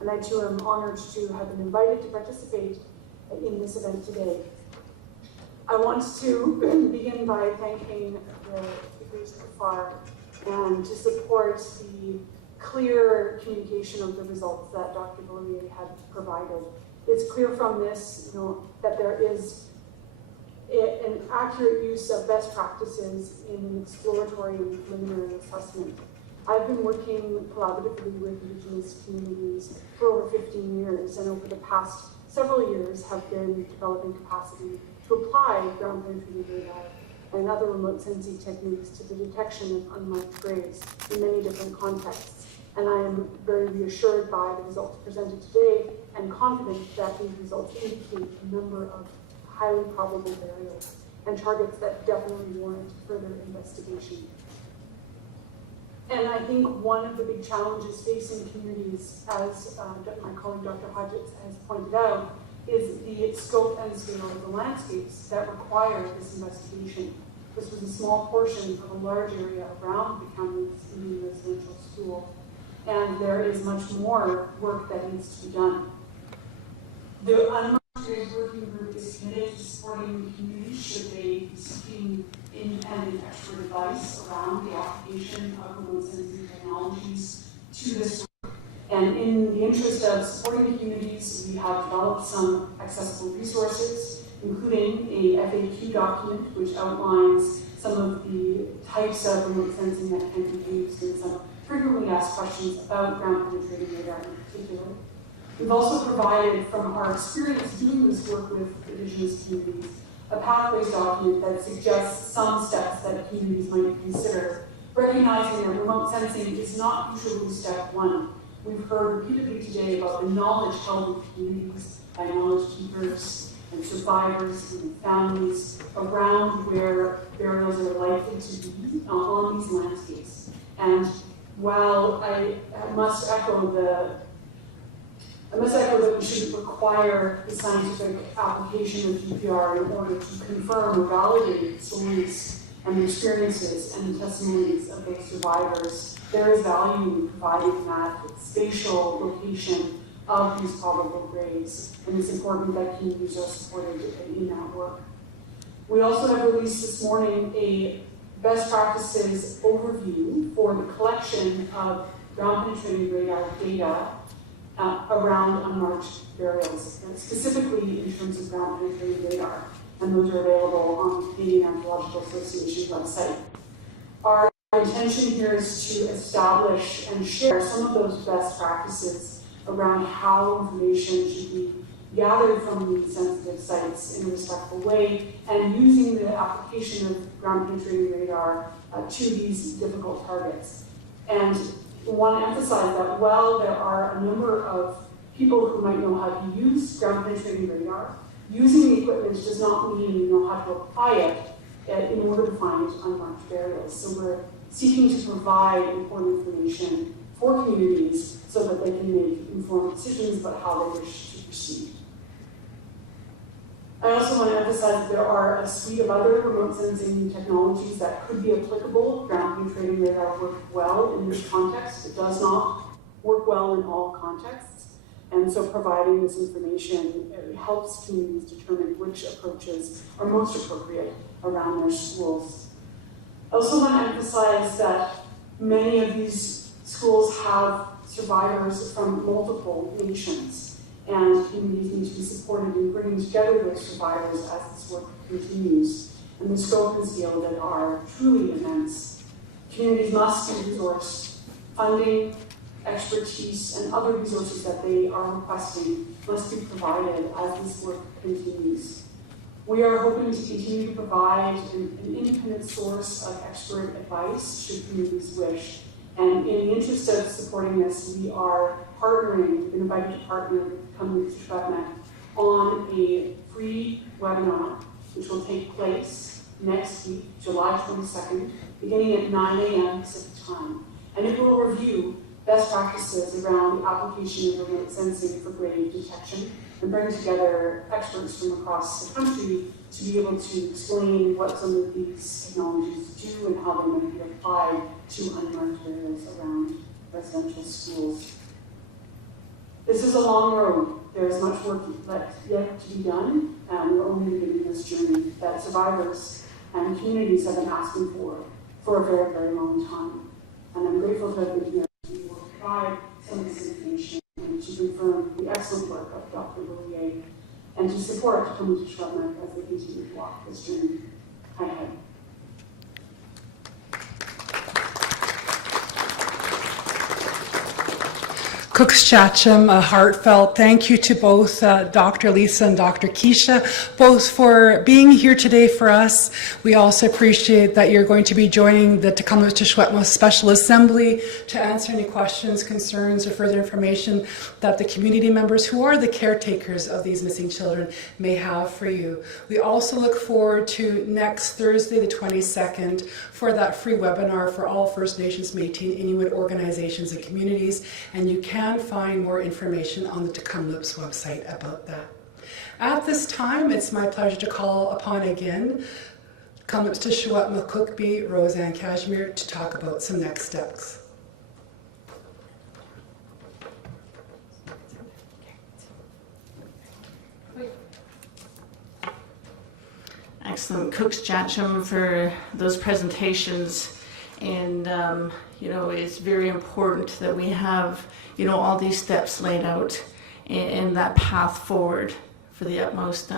And I too am honored to have been invited to participate in this event today. I want to begin by thanking the Groups of FAR and to support the clear communication of the results that Dr. Bollier had provided. It's clear from this, that there is an accurate use of best practices in exploratory and preliminary assessment. I've been working collaboratively with Indigenous communities for over 15 years, and over the past several years have been developing capacity to apply ground penetrating radar and other remote sensing techniques to the detection of unmarked graves in many different contexts. And I am very reassured by the results presented today and confident that these results indicate a number of highly probable burials and targets that definitely warrant further investigation. And I think one of the big challenges facing communities, as my colleague Dr. Hodgetts has pointed out, is the scope and scale of the landscapes that require this investigation. This was a small portion of a large area around the Kamloops Indian Residential School, and there is much more work that needs to be done. The Unmarked Graves Working Group is committed to supporting communities should they be seeking independent expert advice around the application of remote sensing technologies to this work. And in the interest of supporting the communities, we have developed some accessible resources, including a FAQ document which outlines some of the types of remote sensing that can be used and some frequently asked questions about ground penetrating radar in particular. We've also provided, from our experience doing this work with Indigenous communities, a pathways document that suggests some steps that communities might consider, recognizing that remote sensing is not usually step one. We've heard repeatedly today about the knowledge held in communities by knowledge keepers and survivors and families around where burials are likely to be on these landscapes. And while I must echo that we shouldn't require the scientific application of GPR in order to confirm or validate stories and the experiences and the testimonies of those survivors, there is value in providing that spatial location of these probable graves, and it's important that communities are supported in that work. We also have released this morning a best practices overview for the collection of ground penetrating radar data around unmarked burials, and specifically in terms of ground penetrating radar. and those are available on the Canadian Archaeological Association website. Our intention here is to establish and share some of those best practices around how information should be gathered from these sensitive sites in a respectful way, and using the application of ground penetrating radar to these difficult targets. And we want to emphasize that while there are a number of people who might know how to use ground penetrating radar, using the equipment does not mean you know how to apply it in order to find unmarked burials. So we're seeking to provide important information for communities so that they can make informed decisions about how they wish to proceed. I also want to emphasize that there are a suite of other remote sensing technologies that could be applicable. Ground penetrating radar works well in this context. It does not work well in all contexts. And so providing this information helps communities determine which approaches are most appropriate around their schools. I also want to emphasize that many of these schools have survivors from multiple nations, and communities need to be supported in bringing together those survivors as this work continues. And the scope and scale of it are truly immense. Communities must resource funding, expertise, and other resources that they are requesting must be provided as this work continues. We are hoping to continue to provide an independent source of expert advice should communities wish. And in the interest of supporting this, we are partnering, we've been invited to partner with Kamloops Secwépemc on a free webinar, which will take place next week, July 22nd, beginning at 9 a.m. Pacific time. And it will review best practices around the application of remote sensing for grave detection and bring together experts from across the country to be able to explain what some of these technologies do and how they might be applied to unmarked areas around residential schools. This is a long road. There is much work yet to be done, and we're only beginning this journey that survivors and communities have been asking for a very, very long time. And I'm grateful to have been here to be able to provide some of this information and to confirm the excellent work of Dr. Bollier and to support Kamloops Secwépemc as they continue to walk this journey ahead. Tk'emlúps, a heartfelt thank you to both Dr. Lisa and Dr. Keisha, both for being here today for us. We also appreciate that you're going to be joining the Tk'emlúps Secwépemc Special Assembly to answer any questions, concerns, or further information that the community members who are the caretakers of these missing children may have for you. We also look forward to next Thursday, the 22nd, for that free webinar for all First Nations, Métis, and Inuit organizations and communities, and you can find more information on the Tk'emlúps website about that. At this time, it's my pleasure to call upon again Kamloops Secwépemc Cookbee, Roseanne Cashmere, to talk about some next steps. Excellent. Tk'emlúps for those presentations. And, it's very important that we have, all these steps laid out and that path forward for the utmost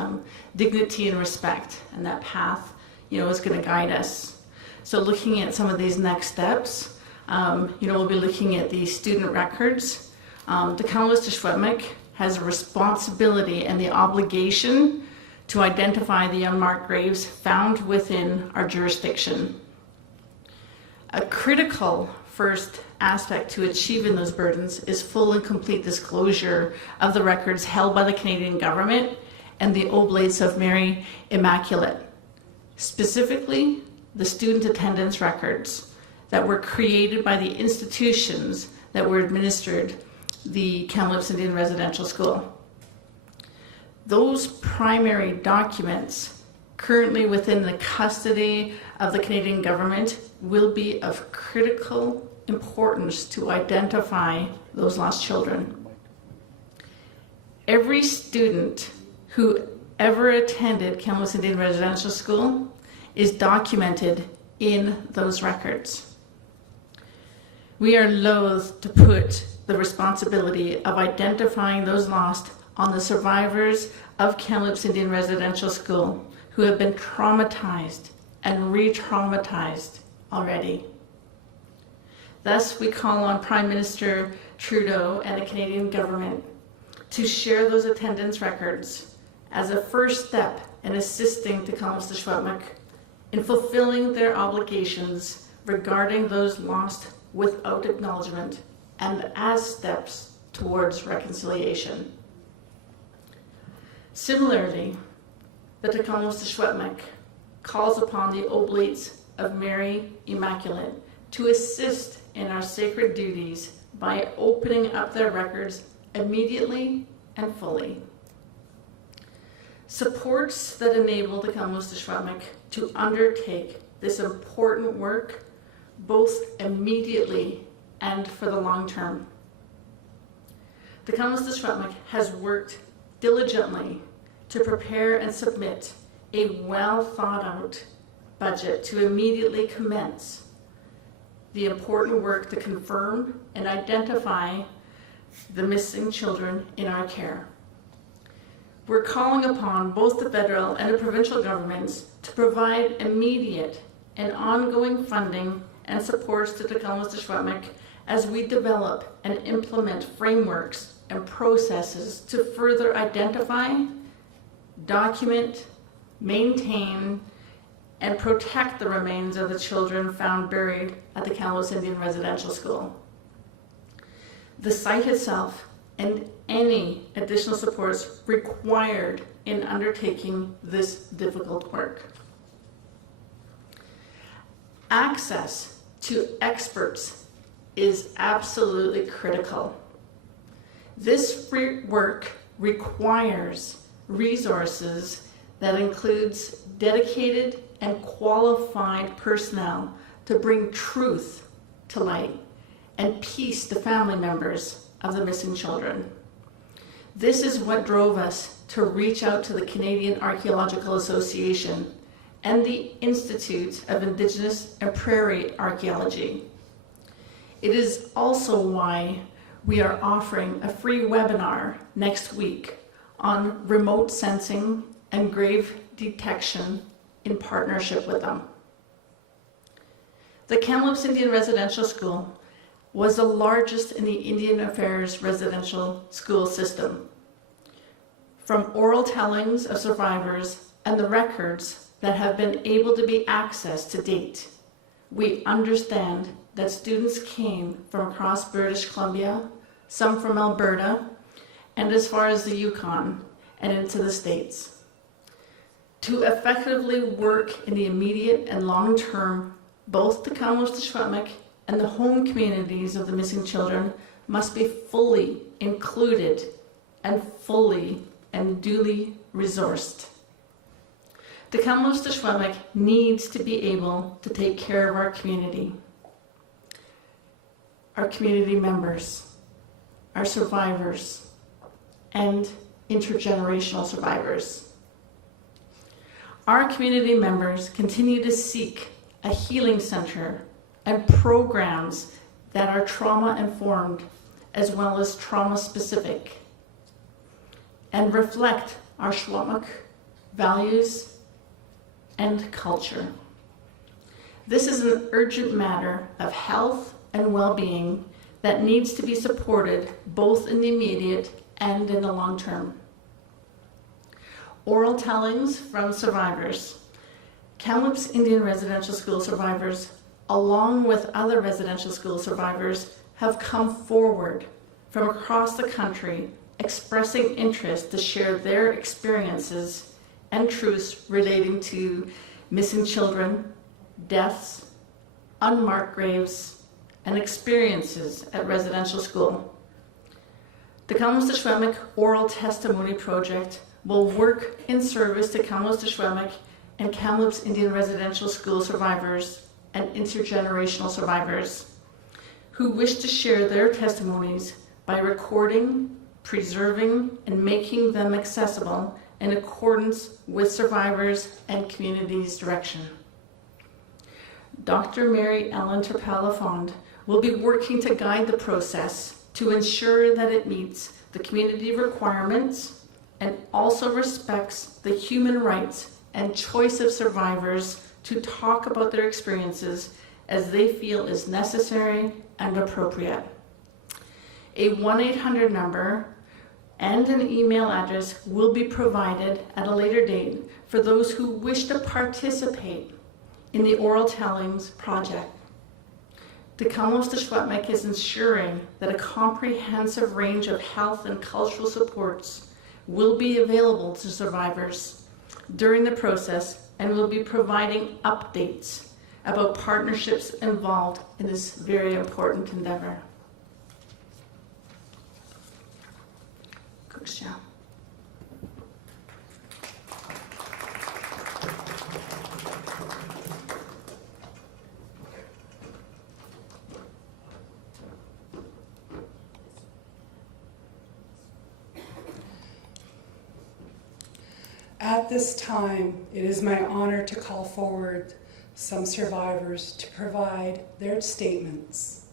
dignity and respect. And that path, is going to guide us. So looking at some of these next steps, we'll be looking at the student records. The Kamloops Secwépemc has a responsibility and the obligation to identify the unmarked graves found within our jurisdiction. A critical first aspect to achieving those burdens is full and complete disclosure of the records held by the Canadian government and the Oblates of Mary Immaculate. Specifically, the student attendance records that were created by the institutions that were administered the Kamloops Indian Residential School. Those primary documents currently within the custody of the Canadian government will be of critical importance to identify those lost children. Every student who ever attended Kamloops Indian Residential School is documented in those records. We are loath to put the responsibility of identifying those lost on the survivors of Kamloops Indian Residential School, who have been traumatized and re-traumatized already. Thus, we call on Prime Minister Trudeau and the Canadian government to share those attendance records as a first step in assisting Tk'emlúps the Secwépemc in fulfilling their obligations regarding those lost without acknowledgement and as steps towards reconciliation. Similarly, the Tk'emlúps the Secwépemc calls upon the Oblates of Mary Immaculate to assist in our sacred duties by opening up their records immediately and fully. Supports that enable the Kamloops the Secwépemc to undertake this important work both immediately and for the long term. The Kamloops the Secwépemc has worked diligently to prepare and submit a well thought out budget to immediately commence the important work to confirm and identify the missing children in our care. We're calling upon both the federal and the provincial governments to provide immediate and ongoing funding and supports to the Kamloops the Secwépemc as we develop and implement frameworks and processes to further identify, document, maintain, and protect the remains of the children found buried at the Kamloops Indian Residential School. The site itself and any additional supports required in undertaking this difficult work. Access to experts is absolutely critical. This work requires resources that includes dedicated and qualified personnel to bring truth to light and peace to family members of the missing children. This is what drove us to reach out to the Canadian Archaeological Association and the Institute of Indigenous and Prairie Archaeology. It is also why we are offering a free webinar next week on remote sensing and grave detection in partnership with them. The Kamloops Indian Residential School was the largest in the Indian Affairs residential school system. From oral tellings of survivors and the records that have been able to be accessed to date, we understand that students came from across British Columbia, some from Alberta, and as far as the Yukon and into the States. To effectively work in the immediate and long term, both the Kamloops the Secwépemc and the home communities of the missing children must be fully included and fully and duly resourced. The Kamloops the Secwépemc needs to be able to take care of our community members, our survivors, and intergenerational survivors. Our community members continue to seek a healing center and programs that are trauma-informed as well as trauma-specific and reflect our Secwépemc values and culture. This is an urgent matter of health and well-being that needs to be supported both in the immediate and in the long term. Oral tellings from survivors. Kamloops Indian Residential School survivors, along with other residential school survivors, have come forward from across the country expressing interest to share their experiences and truths relating to missing children, deaths, unmarked graves, and experiences at residential school. The Kamloops the Secwépemc Oral Testimony Project will work in service to Kamloops the Secwépemc and Kamloops Indian Residential School survivors and intergenerational survivors who wish to share their testimonies by recording, preserving, and making them accessible in accordance with survivors and community's direction. Dr. Mary Ellen Turpel-Lafond will be working to guide the process to ensure that it meets the community requirements and also respects the human rights and choice of survivors to talk about their experiences as they feel is necessary and appropriate. A 1-800 number and an email address will be provided at a later date for those who wish to participate in the oral tellings project. The Kamloops Secwépemc is ensuring that a comprehensive range of health and cultural supports will be available to survivors during the process and will be providing updates about partnerships involved in this very important endeavor. Cook's job. At this time, it is my honor to call forward some survivors to provide their statements.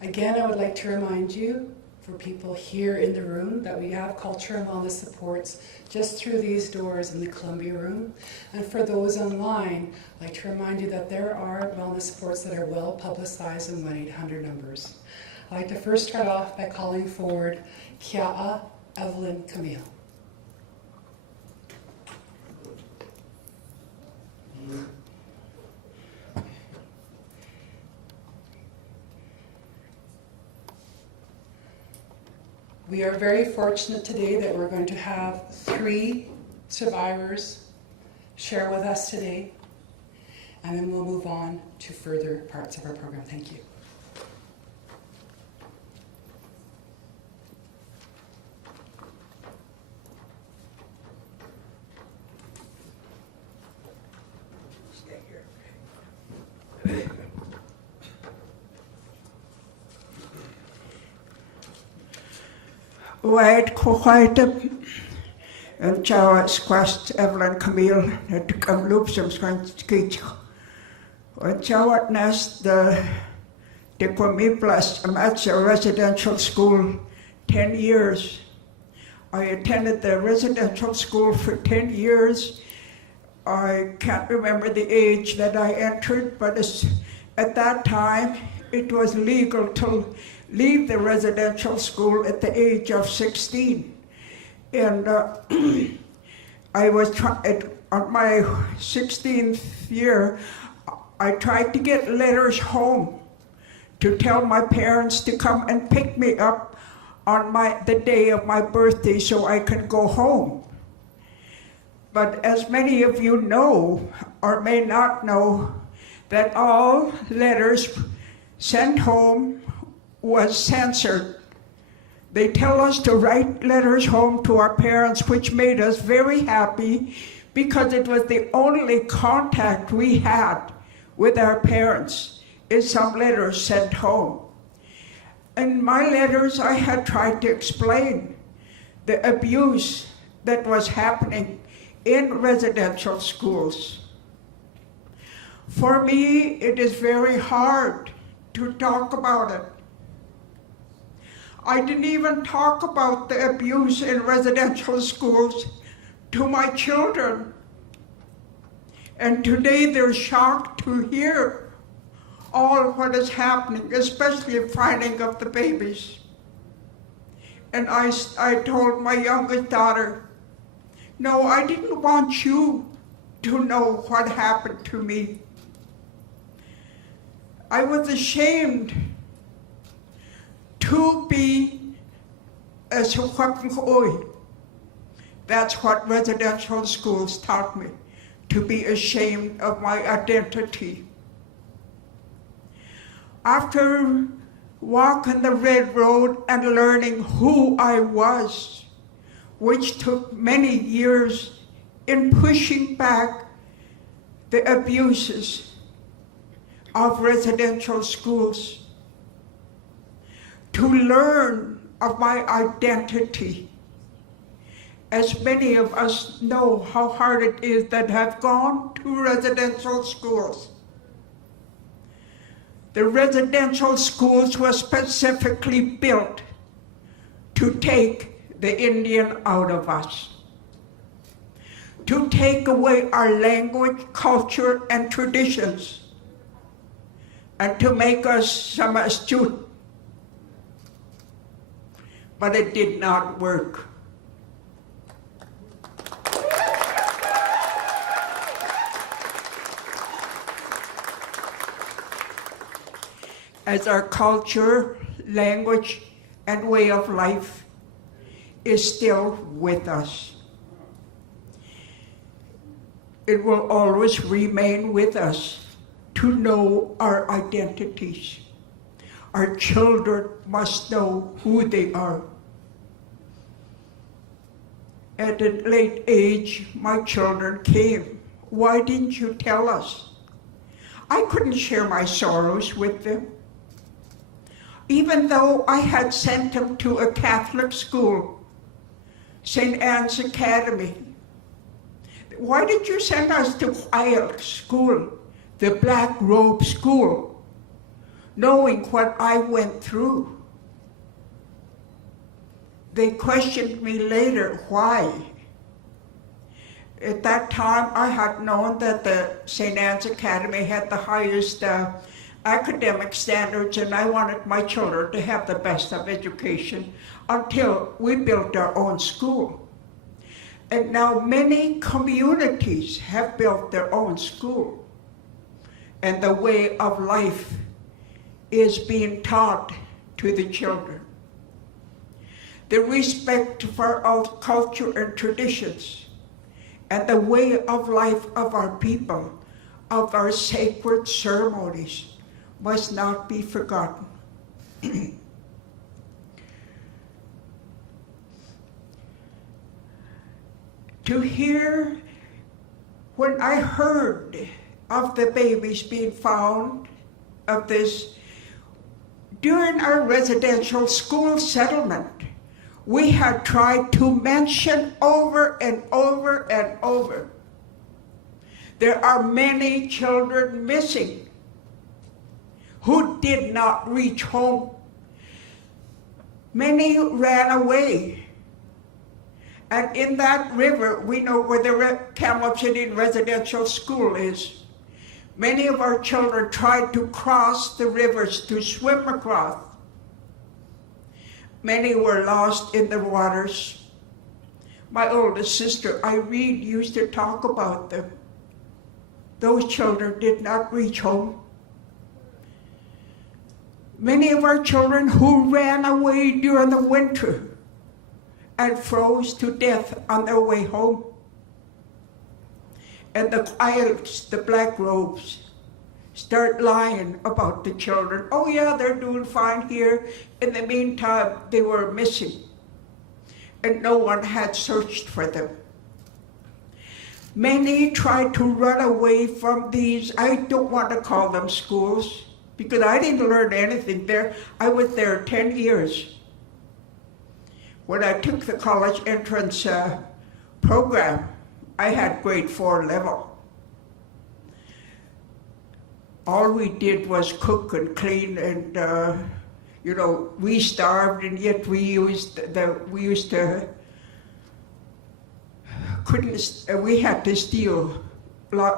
Again, I would like to remind you, for people here in the room, that we have culture and wellness supports just through these doors in the Columbia Room. And for those online, I'd like to remind you that there are wellness supports that are well publicized in 1-800 numbers. I'd like to first start off by calling forward Kia Evelyn Camille. We are very fortunate today that we're going to have 3 survivors share with us today, and then we'll move on to further parts of our program. Thank you. Wade Cochite and Chow Squast Evelyn Camille at Kamloops and Skitch. When Chow Nest the Tk'emlúps, I'm at a residential school 10 years. I attended the residential school for 10 years. I can't remember the age that I entered, but at that time it was legal to leave the residential school at the age of 16. And I was on my 16th year, I tried to get letters home to tell my parents to come and pick me up on the day of my birthday so I could go home. But as many of you know, or may not know, that all letters sent home was censored. They tell us to write letters home to our parents, which made us very happy because it was the only contact we had with our parents, is some letters sent home. In my letters, I had tried to explain the abuse that was happening in residential schools. For me, it is very hard to talk about it. I didn't even talk about the abuse in residential schools to my children. And today they're shocked to hear all what is happening, especially finding of the babies. And I told my youngest daughter, no, I didn't want you to know what happened to me. I was ashamed to be a Secwépemc. That's what residential schools taught me, to be ashamed of my identity. After walking the red road and learning who I was, which took many years in pushing back the abuses of residential schools, to learn of my identity. As many of us know how hard it is that have gone to residential schools. The residential schools were specifically built to take the Indian out of us, to take away our language, culture, and traditions, and to make us some astute. But it did not work. As our culture, language, and way of life is still with us. It will always remain with us to know our identities. Our children must know who they are. At a late age, my children came. Why didn't you tell us? I couldn't share my sorrows with them. Even though I had sent them to a Catholic school, St. Anne's Academy. Why did you send us to Wild School, the Black Robe School, knowing what I went through? They questioned me later, why? At that time, I had known that the St. Anne's Academy had the highest academic standards, and I wanted my children to have the best of education until we built our own school. And now many communities have built their own school, and the way of life is being taught to the children. The respect for our culture and traditions, and the way of life of our people, of our sacred ceremonies, must not be forgotten. To hear, when I heard of the babies being found, of this, during our residential school settlement, we had tried to mention over and over and over, there are many children missing who did not reach home. Many ran away. And in that river, we know where the Kamloops Indian Residential School is. Many of our children tried to cross the rivers to swim across. Many were lost in the waters. My oldest sister, Irene, used to talk about them. Those children did not reach home. Many of our children who ran away during the winter and froze to death on their way home. And the coyotes, the black robes, start lying about the children. Oh yeah, they're doing fine here. In the meantime, they were missing, and no one had searched for them. Many tried to run away from these, I don't want to call them schools, because I didn't learn anything there. I was there 10 years. When I took the college entrance program, I had grade 4 level. All we did was cook and clean, and we starved, and yet we had to steal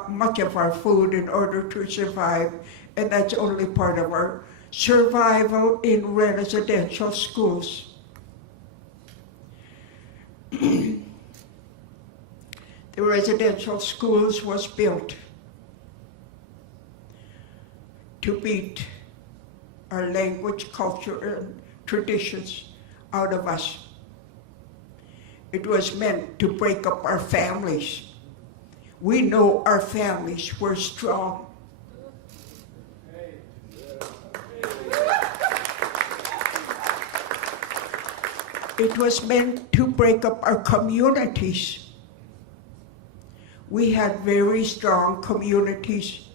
much of our food in order to survive, and that's only part of our survival in residential schools. The residential schools was built to beat our language, culture, and traditions out of us. It was meant to break up our families. We know our families were strong. It was meant to break up our communities. We had very strong communities.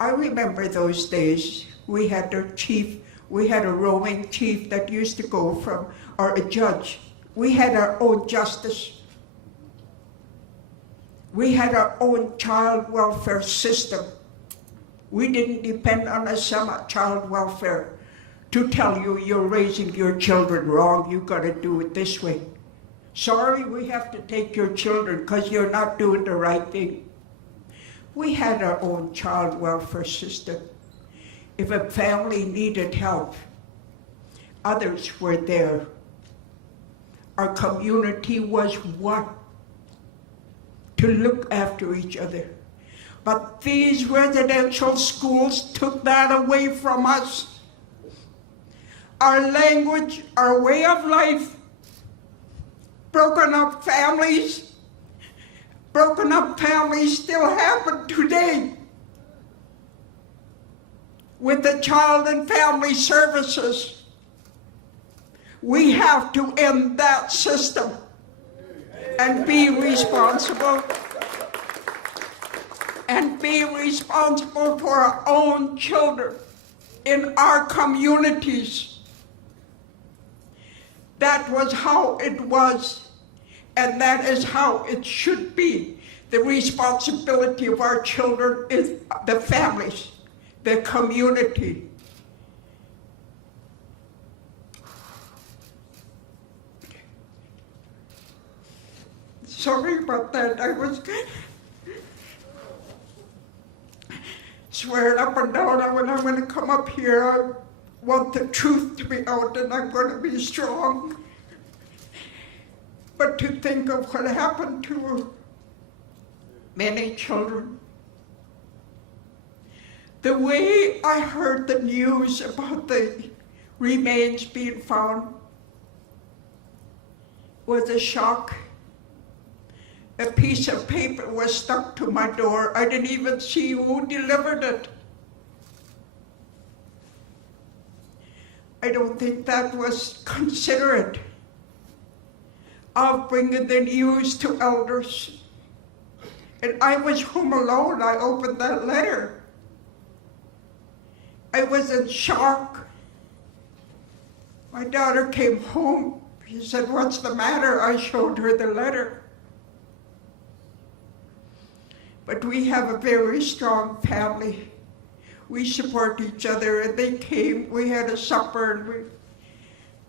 I remember those days. We had a chief, we had a roaming chief that used to go from, or a judge. We had our own justice. We had our own child welfare system. We didn't depend on a child welfare to tell you you're raising your children wrong, you gotta do it this way. Sorry, we have to take your children because you're not doing the right thing. We had our own child welfare system. If a family needed help, others were there. Our community was one to look after each other. But these residential schools took that away from us. Our language, our way of life, broken up families still happen today with the Child and Family Services. We have to end that system and be responsible for our own children in our communities. That was how it was, and that is how it should be. The responsibility of our children is the families, the community. Sorry about that. I was swearing up and down, and when I'm going to come up here, I want the truth to be out, and I'm going to be strong. But to think of what happened to many children. The way I heard the news about the remains being found was a shock. A piece of paper was stuck to my door. I didn't even see who delivered it. I don't think that was considerate of bringing the news to elders. And I was home alone. I opened that letter. I was in shock. My daughter came home. She said, "What's the matter?" I showed her the letter. But we have a very strong family. We support each other, and they came. We had a supper, and we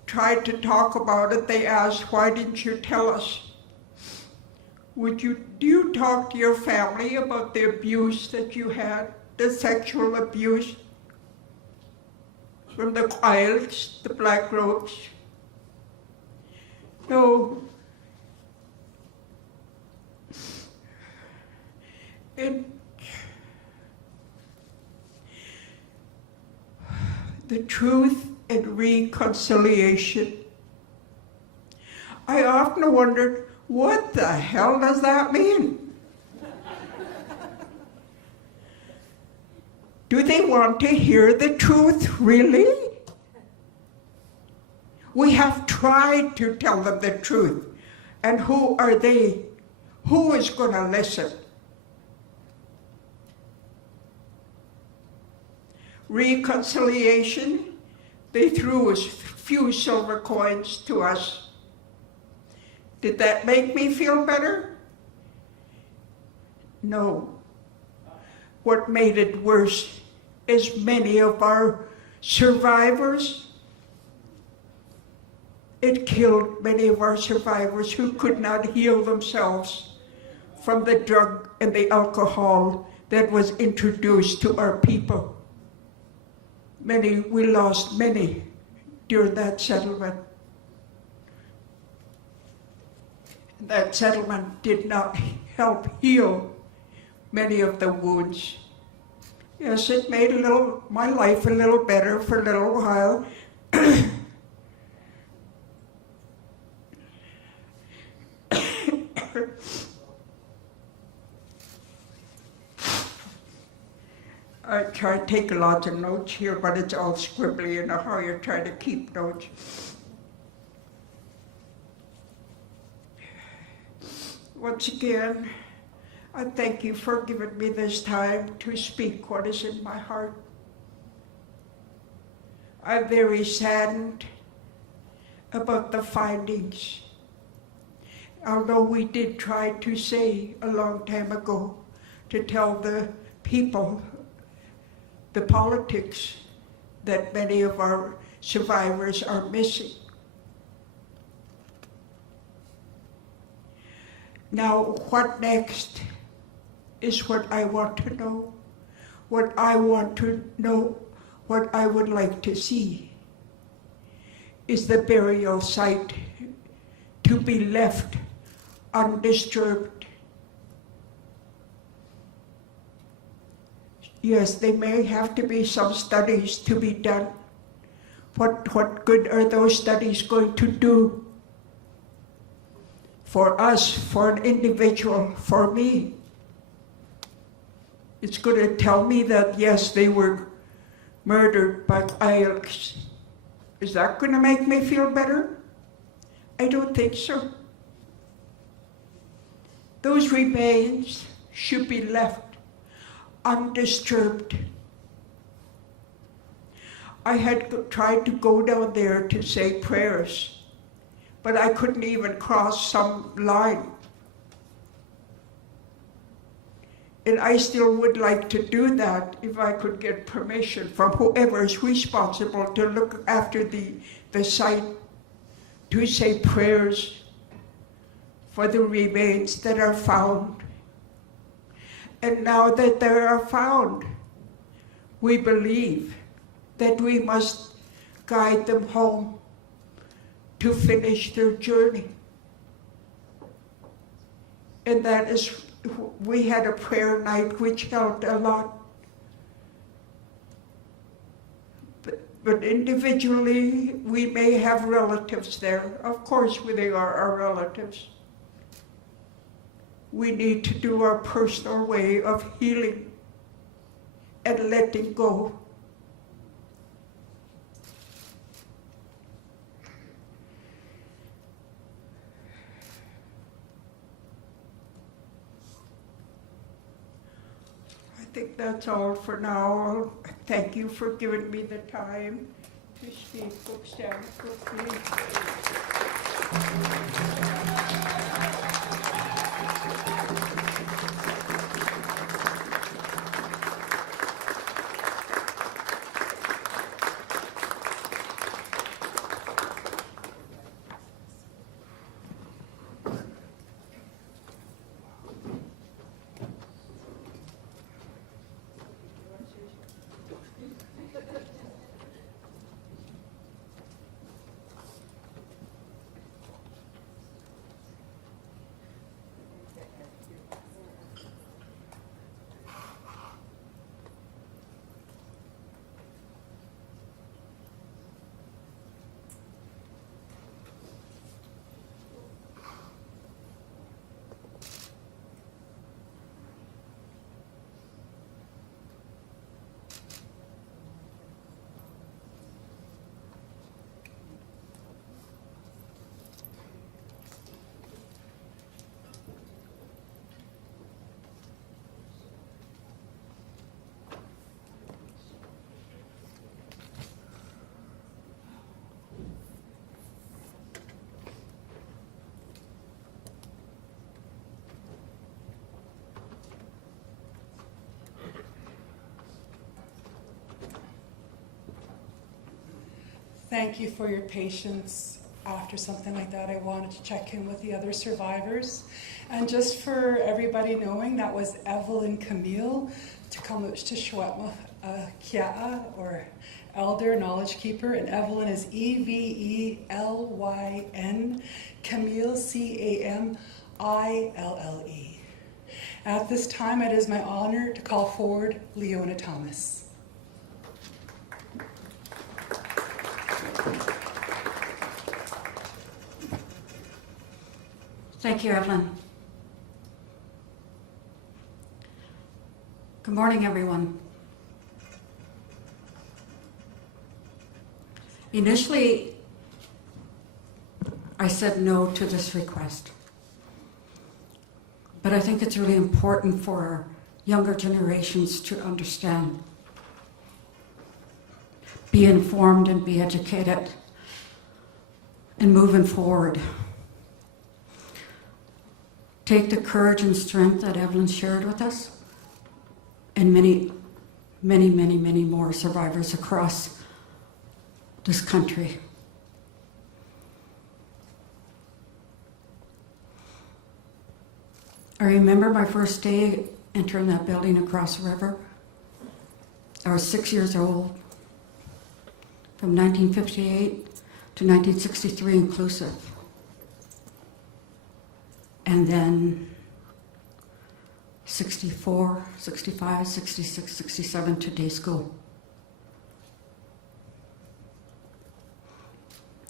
tried to talk about it. They asked, "Why didn't you tell us? Do you talk to your family about the abuse that you had, the sexual abuse from the Wilds, the Black Robes?" No. And the truth and reconciliation. I often wondered, what the hell does that mean? Do they want to hear the truth, really? We have tried to tell them the truth. And who are they? Who is going to listen? Reconciliation, they threw a few silver coins to us. Did that make me feel better? No. What made it worse is many of our survivors. It killed many of our survivors who could not heal themselves from the drug and the alcohol that was introduced to our people. We lost many during that settlement. That settlement did not help heal many of the wounds. Yes, it made my life a little better for a little while. I try to take lots of notes here, but it's all scribbly, you know how you're trying to keep notes. Once again, I thank you for giving me this time to speak what is in my heart. I'm very saddened about the findings. Although we did try to say a long time ago to tell the people, the politics, that many of our survivors are missing. Now, what next is what I want to know. What I want to know, what I would like to see, is the burial site to be left undisturbed. Yes, there may have to be some studies to be done. What good are those studies going to do for us, for an individual, for me? It's going to tell me that, yes, they were murdered by coyotes. Is that going to make me feel better? I don't think so. Those remains should be left undisturbed. I had tried to go down there to say prayers, but I couldn't even cross some line. And I still would like to do that if I could get permission from whoever is responsible to look after the site, to say prayers for the remains that are found. And now that they are found, we believe that we must guide them home to finish their journey. And that is, we had a prayer night which helped a lot. But individually, we may have relatives there. Of course, they are our relatives. We need to do our personal way of healing and letting go. I think that's all for now. Thank you for giving me the time to speak. Stand for me. Thank you for your patience. After something like that, I wanted to check in with the other survivors. And just for everybody knowing, that was Evelyn Camille, Tk'emlúps to Secwépemc, Kia'a, or Elder Knowledge Keeper, and Evelyn is Evelyn, Camille, Camille. At this time, it is my honor to call forward Leona Thomas. Thank you, Evelyn. Good morning, everyone. Initially, I said no to this request, but I think it's really important for our younger generations to understand, be informed and be educated, and moving forward. Take the courage and strength that Evelyn shared with us, and many, many, many, many more survivors across this country. I remember my first day entering that building across the river. I was 6 years old, from 1958 to 1963 inclusive. And then 64, 65, 66, 67 to day school.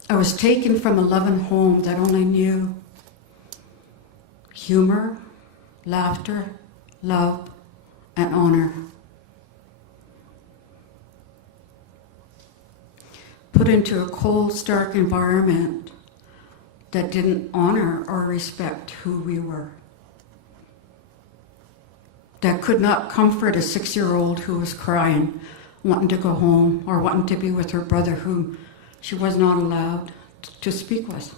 I was taken from a loving home that only knew humor, laughter, love, and honor. Put into a cold, stark environment that didn't honor or respect who we were. That could not comfort a 6-year-old who was crying, wanting to go home, or wanting to be with her brother whom she was not allowed to speak with.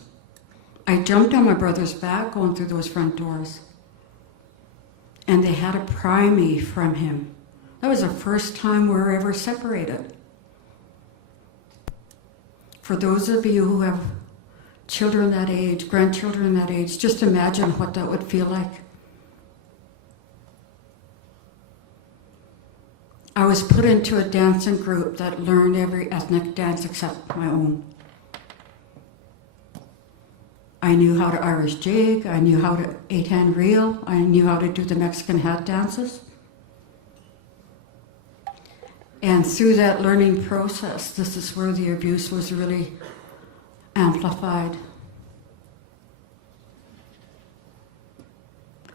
I jumped on my brother's back going through those front doors, and they had to pry me from him. That was the first time we were ever separated. For those of you who have children that age, grandchildren that age, just imagine what that would feel like. I was put into a dancing group that learned every ethnic dance except my own. I knew how to Irish jig, I knew how to 8-hand reel, I knew how to do the Mexican hat dances. And through that learning process, this is where the abuse was really amplified.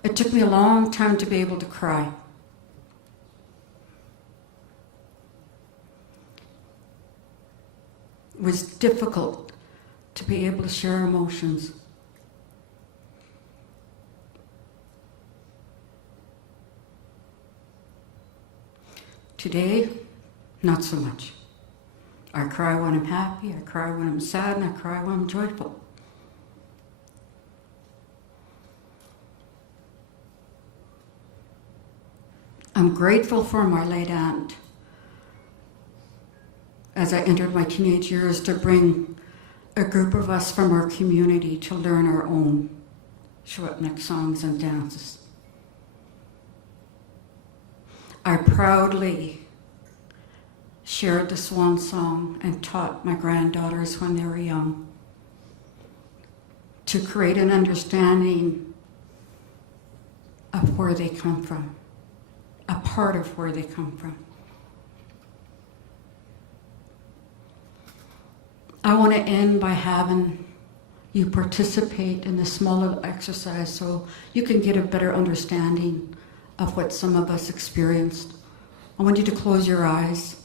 It took me a long time to be able to cry. It was difficult to be able to share emotions. Today, not so much. I cry when I'm happy, I cry when I'm sad, and I cry when I'm joyful. I'm grateful for my late aunt as I entered my teenage years to bring a group of us from our community to learn our own Secwépemc songs and dances. I proudly shared the swan song and taught my granddaughters when they were young to create an understanding of where they come from, a part of where they come from. I want to end by having you participate in this small little exercise so you can get a better understanding of what some of us experienced. I want you to close your eyes.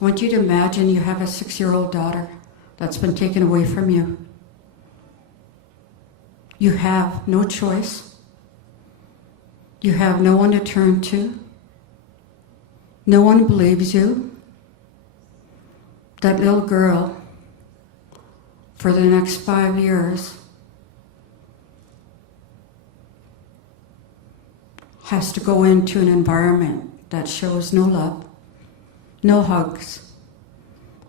I want you to imagine you have a 6-year-old daughter that's been taken away from you. You have no choice. You have no one to turn to. No one believes you. That little girl, for the next 5 years, has to go into an environment that shows no love, no hugs,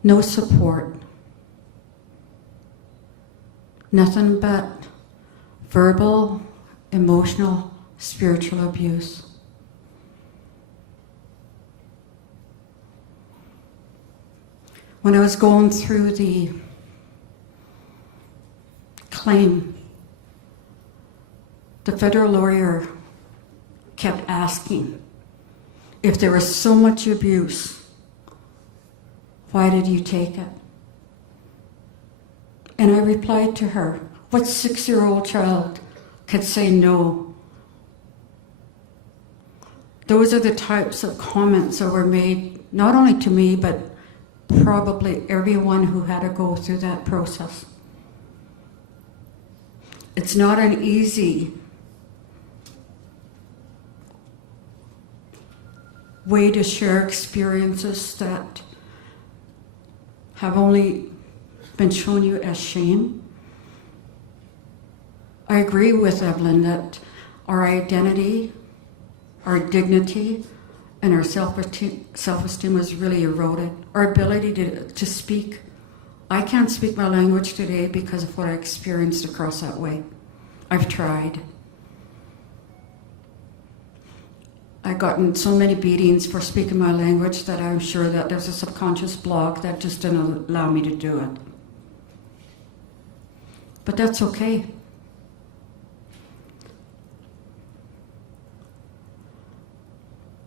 no support, nothing but verbal, emotional, spiritual abuse. When I was going through the claim, the federal lawyer kept asking, if there was so much abuse, why did you take it? And I replied to her, what 6-year-old child could say no? Those are the types of comments that were made, not only to me, but probably everyone who had to go through that process. It's not an easy way to share experiences that have only been shown you as shame. I agree with Evelyn that our identity, our dignity, and our self-esteem was really eroded. Our ability to speak. I can't speak my language today because of what I experienced across that way. I've tried. I've gotten so many beatings for speaking my language that I'm sure that there's a subconscious block that just didn't allow me to do it. But that's okay.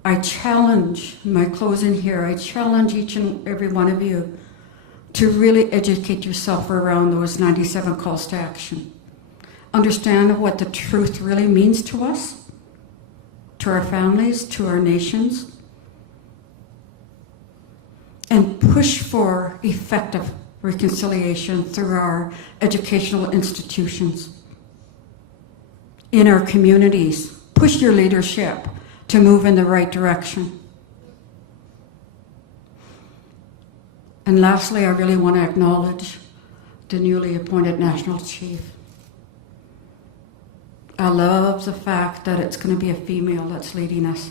I challenge, my closing here, I challenge each and every one of you to really educate yourself around those 97 calls to action. Understand what the truth really means to us, to our families, to our nations, and push for effective reconciliation through our educational institutions, in our communities. Push your leadership to move in the right direction. And lastly, I really want to acknowledge the newly appointed National Chief. I love the fact that it's going to be a female that's leading us.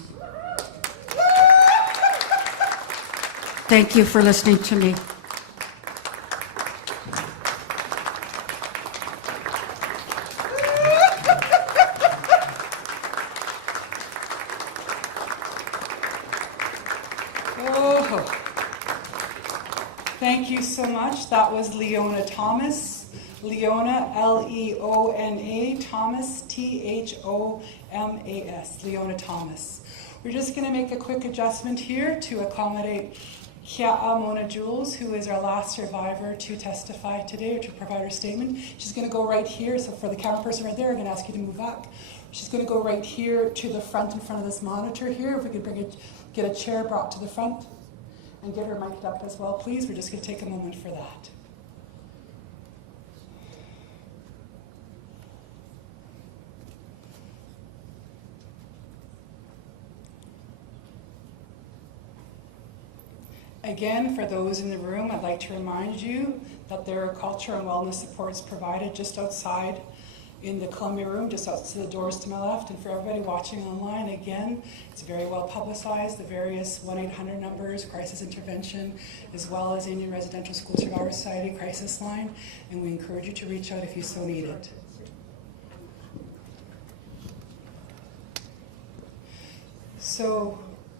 Thank you for listening to me. Oh, thank you so much. That was Leona Thomas. Leona, Leona, Thomas, Thomas, Leona Thomas. We're just going to make a quick adjustment here to accommodate Mona Jules, who is our last survivor to testify today or to provide her statement. She's going to go right here. So for the camera person right there, I'm going to ask you to move back. She's going to go right here to the front in front of this monitor here. If we could get a chair brought to the front and get her mic'd up as well, please. We're just going to take a moment for that. Again, for those in the room, I'd like to remind you that there are culture and wellness supports provided just outside in the Columbia room, just outside the doors to my left. And for everybody watching online, again, it's very well publicized, the various 1-800 numbers, crisis intervention, as well as Indian Residential School Survivor Society crisis line. And we encourage you to reach out if you so need it. So,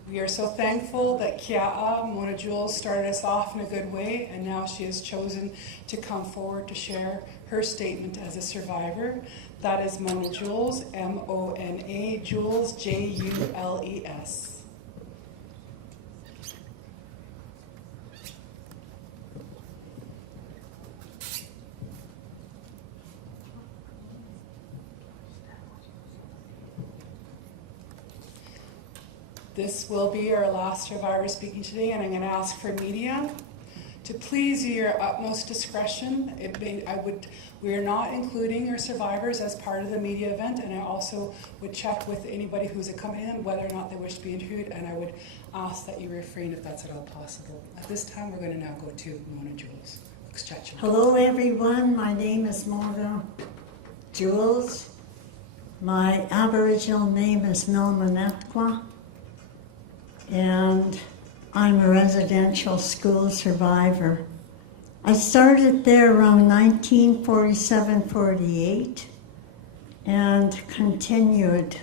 we are so thankful that Mona Jules started us off in a good way, and now she has chosen to come forward to share her statement as a survivor. That is Mona Jules, Mona Jules, Jules. This will be our last survivor speaking today, and I'm going to ask for media to please use your utmost discretion. We are not including our survivors as part of the media event, and I also would check with anybody who's accompanying them whether or not they wish to be interviewed, and I would ask that you refrain if that's at all possible. At this time, we're going to now go to Mona Jules. Hello everyone, my name is Mona Jules. My Aboriginal name is Milmanetqua, and I'm a residential school survivor. I started there around 1947-48 and continued.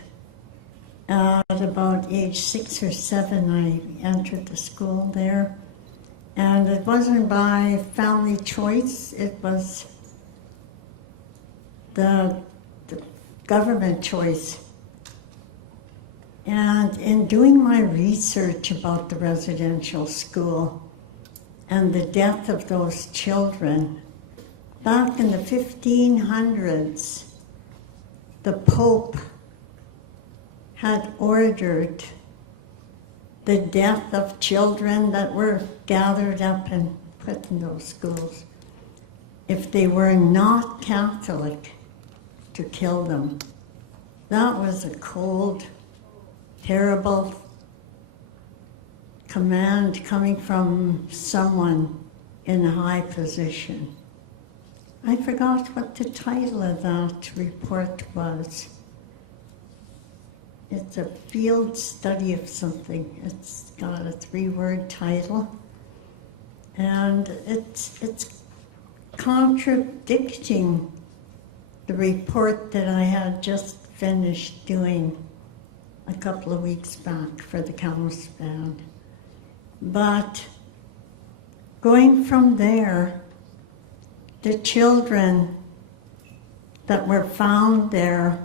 At about age 6 or 7, I entered the school there. And it wasn't by family choice, it was the government choice. And in doing my research about the residential school and the death of those children, back in the 1500s, the Pope had ordered the death of children that were gathered up and put in those schools, if they were not Catholic, to kill them. That was a cold, terrible command coming from someone in a high position. I forgot what the title of that report was. It's a field study of something. It's got a 3-word title. And it's contradicting the report that I had just finished doing a couple of weeks back for the Kamloops band. But going from there, the children that were found there,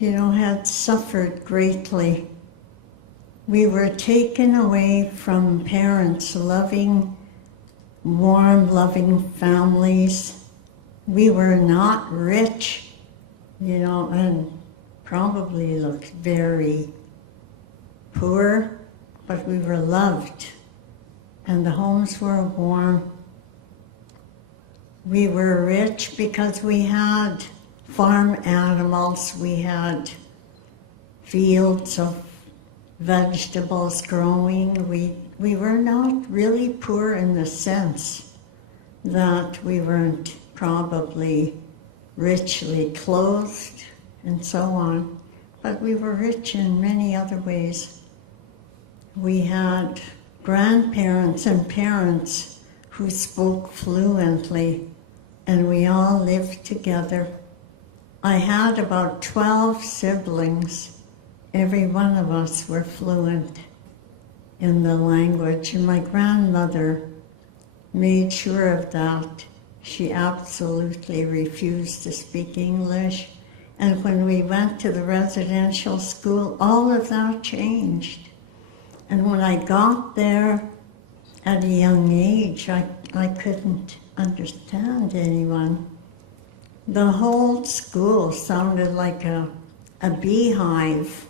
had suffered greatly. We were taken away from parents, loving, warm, loving families. We were not rich, and probably looked very poor, but we were loved, and the homes were warm. We were rich because we had farm animals, we had fields of vegetables growing. We were not really poor in the sense that we weren't probably richly clothed and so on, but we were rich in many other ways. We had grandparents and parents who spoke fluently, and we all lived together. I had about 12 siblings. Every one of us were fluent in the language, and my grandmother made sure of that. She absolutely refused to speak English. And when we went to the residential school, all of that changed. And when I got there at a young age, I couldn't understand anyone. The whole school sounded like a beehive.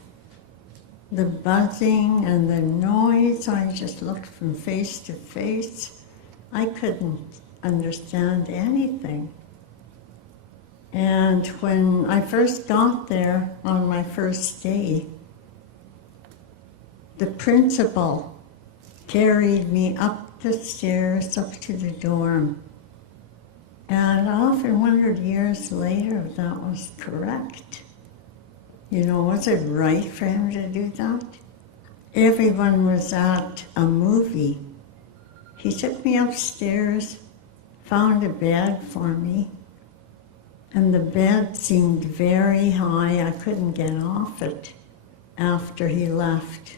The buzzing and the noise, I just looked from face to face. I couldn't understand anything. And when I first got there on my first day, the principal carried me up the stairs, up to the dorm. And I often wondered years later if that was correct. Was it right for him to do that? Everyone was at a movie. He took me upstairs, found a bed for me, and the bed seemed very high. I couldn't get off it after he left.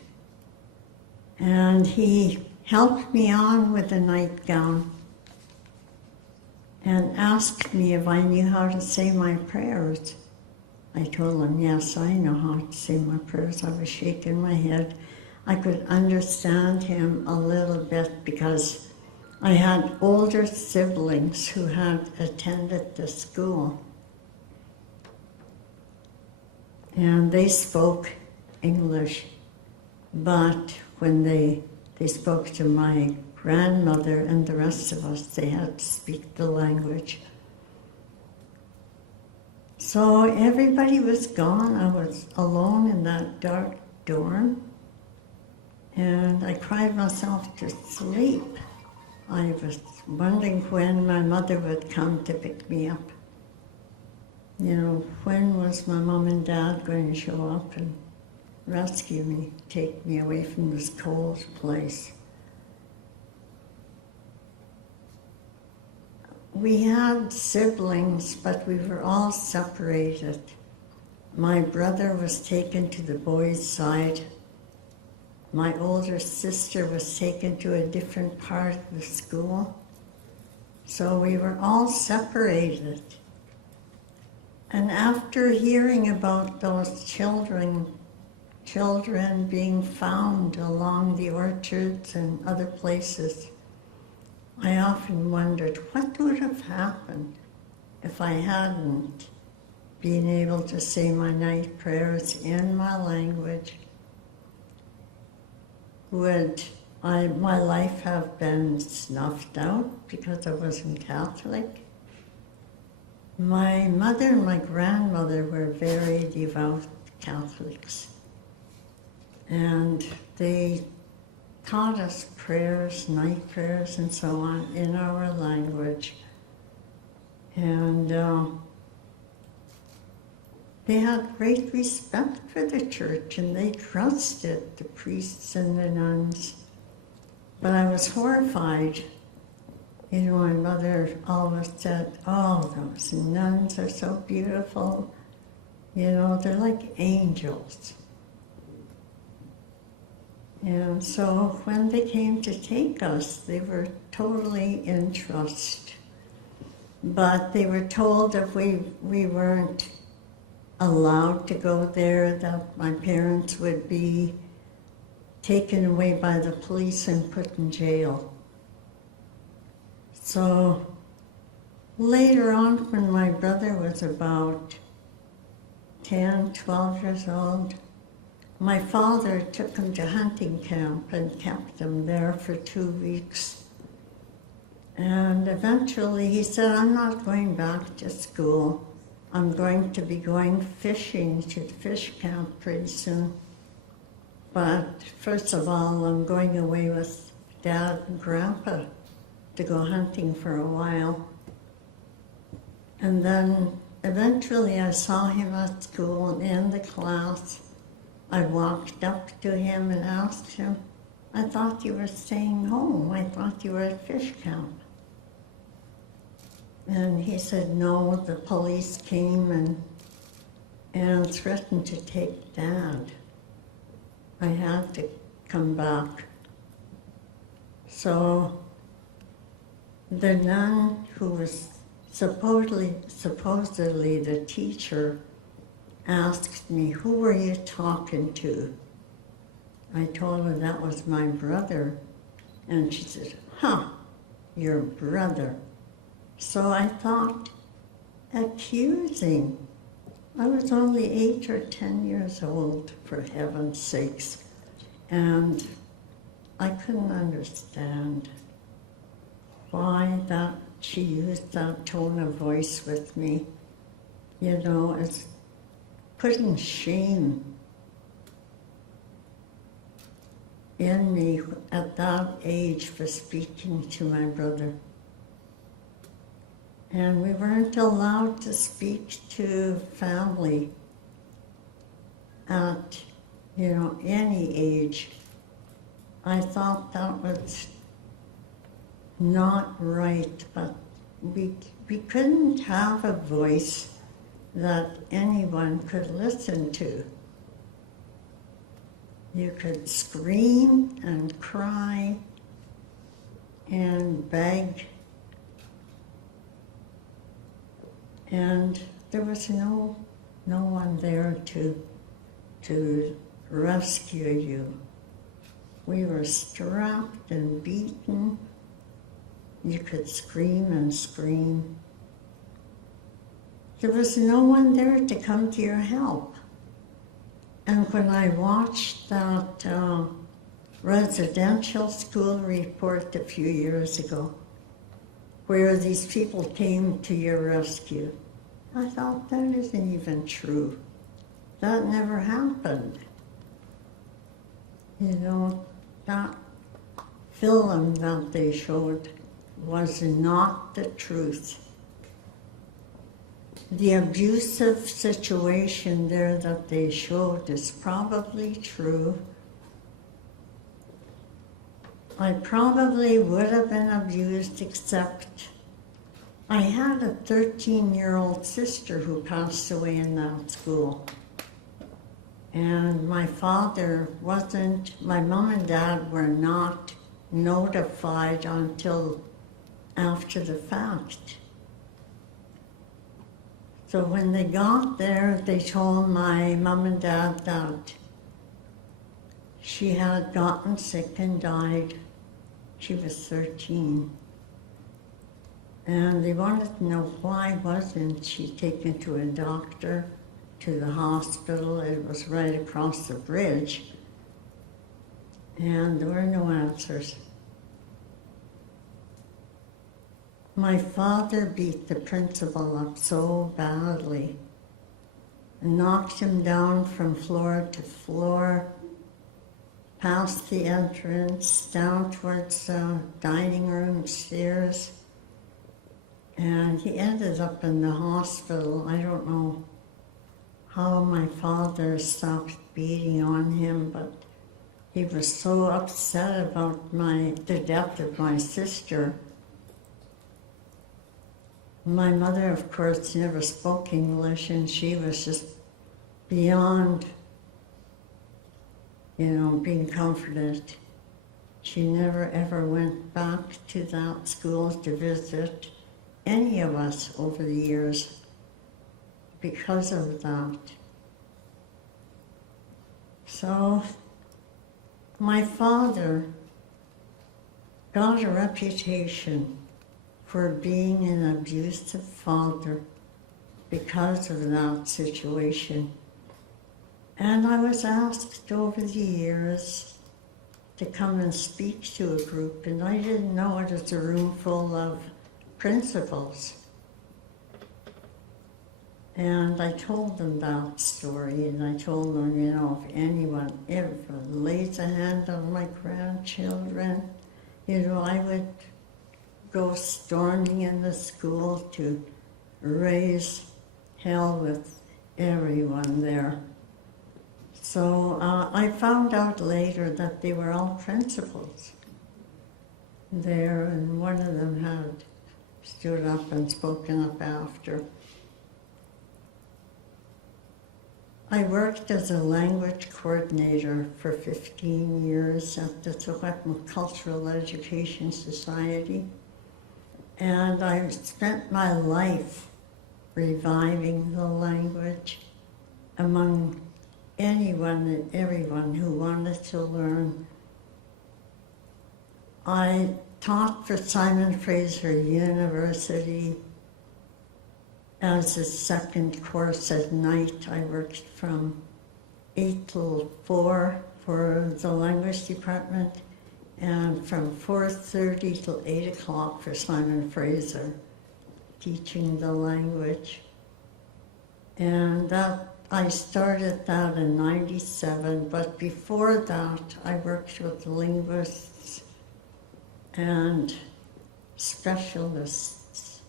And he helped me on with a nightgown and asked me if I knew how to say my prayers. I told him, yes, I know how to say my prayers. I was shaking my head. I could understand him a little bit because I had older siblings who had attended the school. And they spoke English, but when they spoke to my grandmother and the rest of us, they had to speak the language. So everybody was gone. I was alone in that dark dorm, and I cried myself to sleep. I was wondering when my mother would come to pick me up. When was my mom and dad going to show up and rescue me, take me away from this cold place? We had siblings, but we were all separated. My brother was taken to the boys' side. My older sister was taken to a different part of the school. So we were all separated. And after hearing about those children being found along the orchards and other places, I often wondered what would have happened if I hadn't been able to say my night prayers in my language. Would my life have been snuffed out because I wasn't Catholic? My mother and my grandmother were very devout Catholics, and they taught us prayers, night prayers, and so on in our language. And they had great respect for the church, and they trusted the priests and the nuns. But I was horrified You know, my mother always said, oh, those nuns are so beautiful. You know, they're like angels. And so when they came to take us, they were totally in trust. But they were told if we weren't allowed to go there, that my parents would be taken away by the police and put in jail. So later on, when my brother was about 10, 12 years old, my father took him to hunting camp and kept him there for 2 weeks. And eventually he said, I'm not going back to school. I'm going to be going fishing to the fish camp pretty soon. But first of all, I'm going away with Dad and Grandpa to go hunting for a while. And then eventually I saw him at school and in the class. I walked up to him and asked him, I thought you were staying home. I thought you were at fish camp. And he said, no, the police came and threatened to take Dad. I had to come back. So the nun who was supposedly the teacher asked me, who were you talking to? I told her that was my brother. And she said, your brother. So I thought, accusing. I was only 8 or 10 years old, for heaven's sakes. And I couldn't understand why that she used that tone of voice with me. You know, it's putting shame in me at that age for speaking to my brother. And we weren't allowed to speak to family at, you know, any age. I thought that was not right, but we couldn't have a voice that anyone could listen to. You could scream and cry and beg, and there was no one there to rescue you. We were strapped and beaten. You could scream and scream. There was no one there to come to your help. And when I watched that residential school report a few years ago, where these people came to your rescue, I thought, that isn't even true. That never happened. You know, that film that they showed was not the truth. The abusive situation there that they showed is probably true. I probably would have been abused, except I had a 13-year-old sister who passed away in that school. And my father wasn't, my mom and dad were not notified until after the fact. So when they got there, they told my mom and dad that she had gotten sick and died. She was 13. And they wanted to know why wasn't she taken to a doctor, to the hospital. It was right across the bridge. And there were no answers. My father beat the principal up so badly, and knocked him down from floor to floor, past the entrance, down towards the dining room stairs. And he ended up in the hospital. I don't know how my father stopped beating on him, but he was so upset about the death of my sister My mother, of course, never spoke English, and she was just beyond, being comforted. She never ever went back to that school to visit any of us over the years because of that. So my father got a reputation for being an abusive father because of that situation. And I was asked over the years to come and speak to a group, and I didn't know it was a room full of principals. And I told them that story, and I told them, if anyone ever lays a hand on my grandchildren, I would go storming in the school to raise hell with everyone there. So I found out later that they were all principals there, and one of them had stood up and spoken up after. I worked as a language coordinator for 15 years at the Secwépemc Cultural Education Society, and I spent my life reviving the language among anyone and everyone who wanted to learn. I taught for Simon Fraser University as a second course at night. I worked from 8 till 4 for the language department, and from 4:30 till 8 o'clock for Simon Fraser, teaching the language. And I started that in '97, but before that I worked with linguists and specialists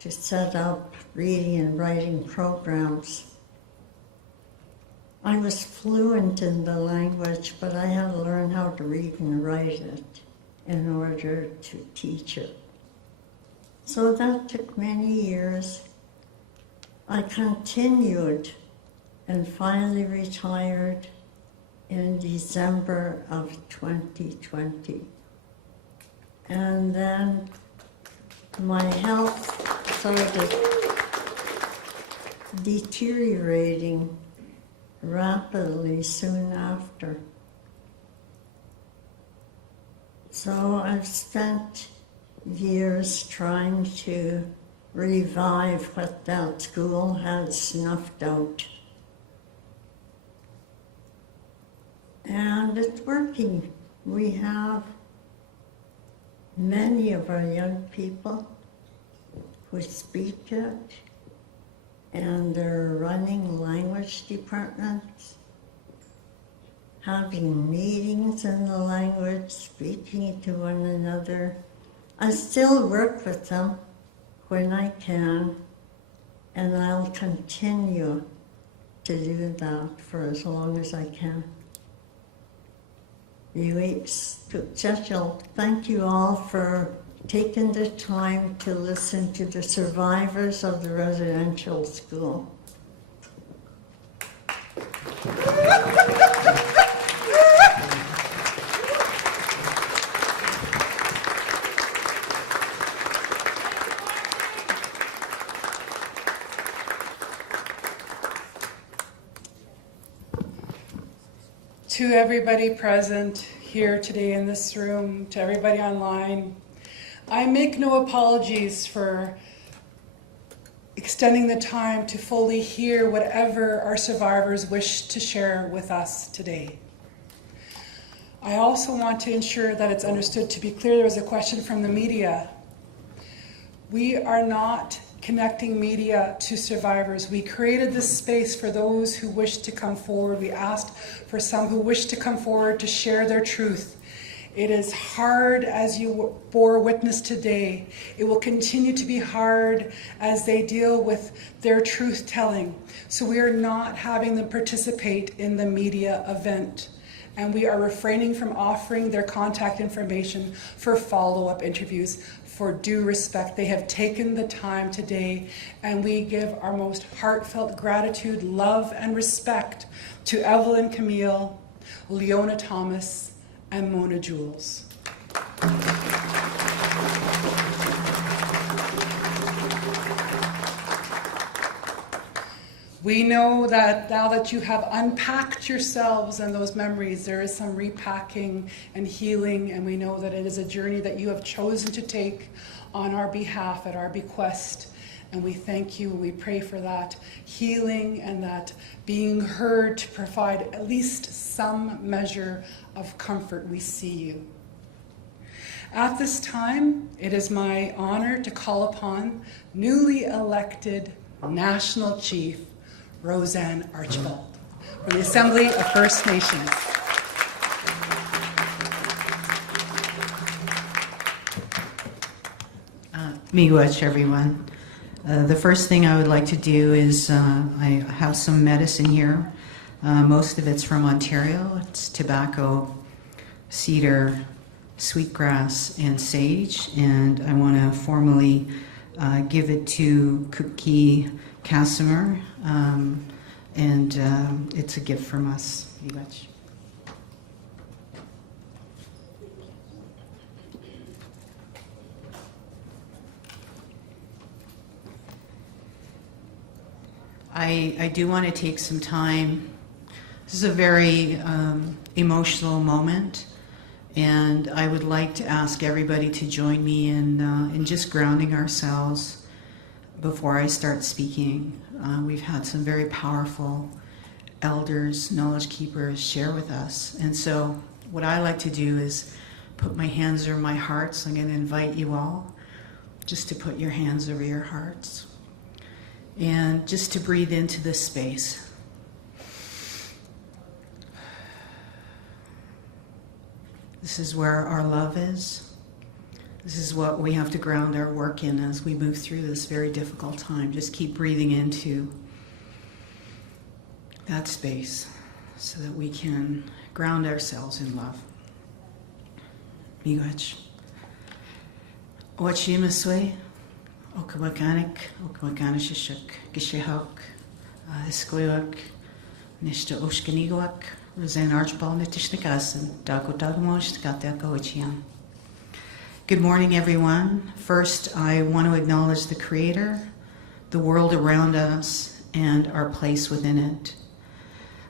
to set up reading and writing programs. I was fluent in the language, but I had to learn how to read and write it in order to teach it. So that took many years. I continued and finally retired in December of 2020. And then my health started deteriorating rapidly soon after. So I've spent years trying to revive what that school had snuffed out. And it's working. We have many of our young people who speak it, and they're running language departments, having meetings in the language, speaking to one another. I still work with them when I can, and I'll continue to do that for as long as I can. Thank you all for taking the time to listen to the survivors of the residential school. To everybody present here today in this room, to everybody online, I make no apologies for extending the time to fully hear whatever our survivors wish to share with us today. I also want to ensure that it's understood, to be clear, there was a question from the media. We are not connecting media to survivors. We created this space for those who wish to come forward. We asked for some who wish to come forward to share their truth. It is hard as you bore witness today. It will continue to be hard as they deal with their truth telling. So we are not having them participate in the media event. and we are refraining from offering their contact information for follow-up interviews for due respect. They have taken the time today, and we give our most heartfelt gratitude, love, and respect to Evelyn Camille, Leona Thomas, and Mona Jules. We know that now that you have unpacked yourselves and those memories, there is some repacking and healing, and we know that it is a journey that you have chosen to take on our behalf, at our bequest, and we thank you. We pray for that healing and that being heard to provide at least some measure of comfort. We see you. At this time, it is my honor to call upon newly elected National Chief Roseanne Archibald from the Assembly of First Nations. Miigwech, everyone. The first thing I would like to do is I have some medicine here. Most of it's from Ontario. It's tobacco, cedar, sweetgrass, and sage. And I want to formally give it to Cookie Casimir. And it's a gift from us. Miigwech. I do want to take some time. This is a very emotional moment, and I would like to ask everybody to join me in just grounding ourselves before I start speaking. We've had some very powerful elders, knowledge keepers share with us, and so what I like to do is put my hands over my heart. So I'm going to invite you all just to put your hands over your hearts. And just to breathe into this space. This is where our love is. This is what we have to ground our work in as we move through this very difficult time. Just keep breathing into that space so that we can ground ourselves in love. Miigwech. Ochimaswe. Okawakanik, Okawakanishishuk, Gishihok, Esquewak, Nishta Oshkanigwak, Roseanne Archibald, Nitishnikassan, Dago Dagamosh, Gatakaochian. Good morning, everyone. First, I want to acknowledge the Creator, the world around us, and our place within it.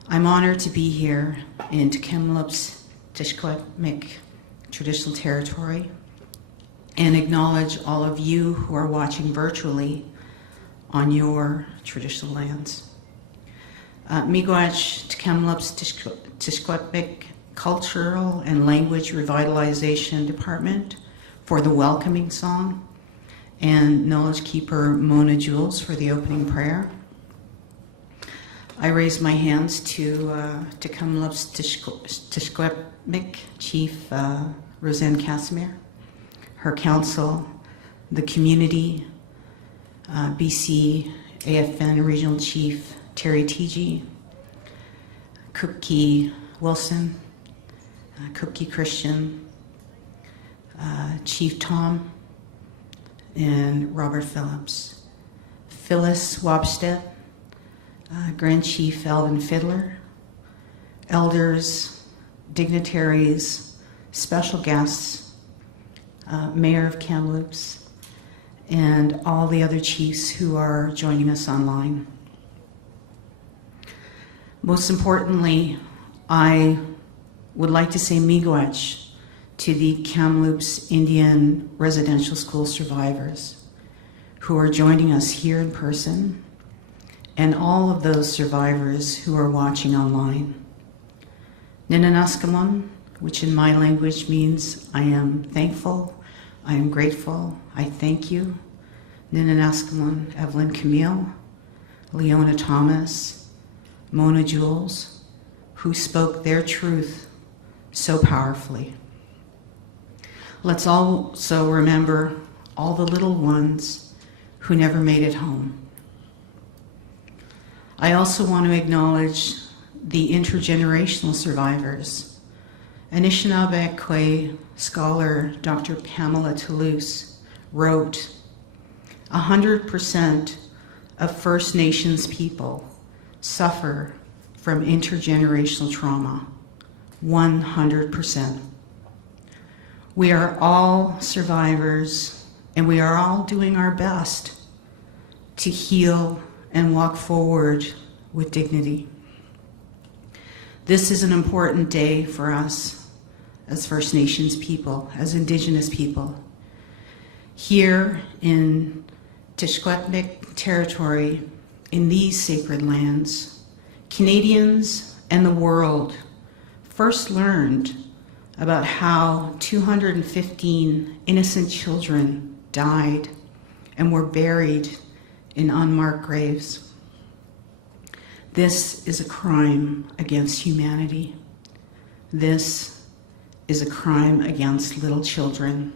I'm honored to be here in Tk'emlúps, Secwépemc traditional territory, and acknowledge all of you who are watching virtually on your traditional lands. Miigwech Tk'emlúps Secwépemc Cultural and Language Revitalization Department for the welcoming song, and Knowledge Keeper Mona Jules for the opening prayer. I raise my hands to Tk'emlúps Secwépemc Chief Roseanne Casimir, her council, the community, BC AFN Regional Chief Terry Tiji, Cookie Wilson, Cookie Christian, Chief Tom, and Robert Phillips, Phyllis Wobstead, Grand Chief Alvin Fiddler, elders, dignitaries, special guests, Mayor of Kamloops, and all the other chiefs who are joining us online. Most importantly, I would like to say miigwech to the Kamloops Indian Residential School survivors who are joining us here in person, and all of those survivors who are watching online. Ninanaskamon, which in my language means I am thankful, I am grateful, I thank you. Ninanaskamon, Evelyn Camille, Leona Thomas, Mona Jules, who spoke their truth so powerfully. Let's also remember all the little ones who never made it home. I also want to acknowledge the intergenerational survivors Anishinaabe scholar Dr. Pamela Toulouse wrote, 100% of First Nations people suffer from intergenerational trauma. 100%. We are all survivors, and we are all doing our best to heal and walk forward with dignity. This is an important day for us as First Nations people, as Indigenous people. Here in Tk'emlúps territory, in these sacred lands, Canadians and the world first learned about how 215 innocent children died and were buried in unmarked graves. This is a crime against humanity. This is a crime against little children.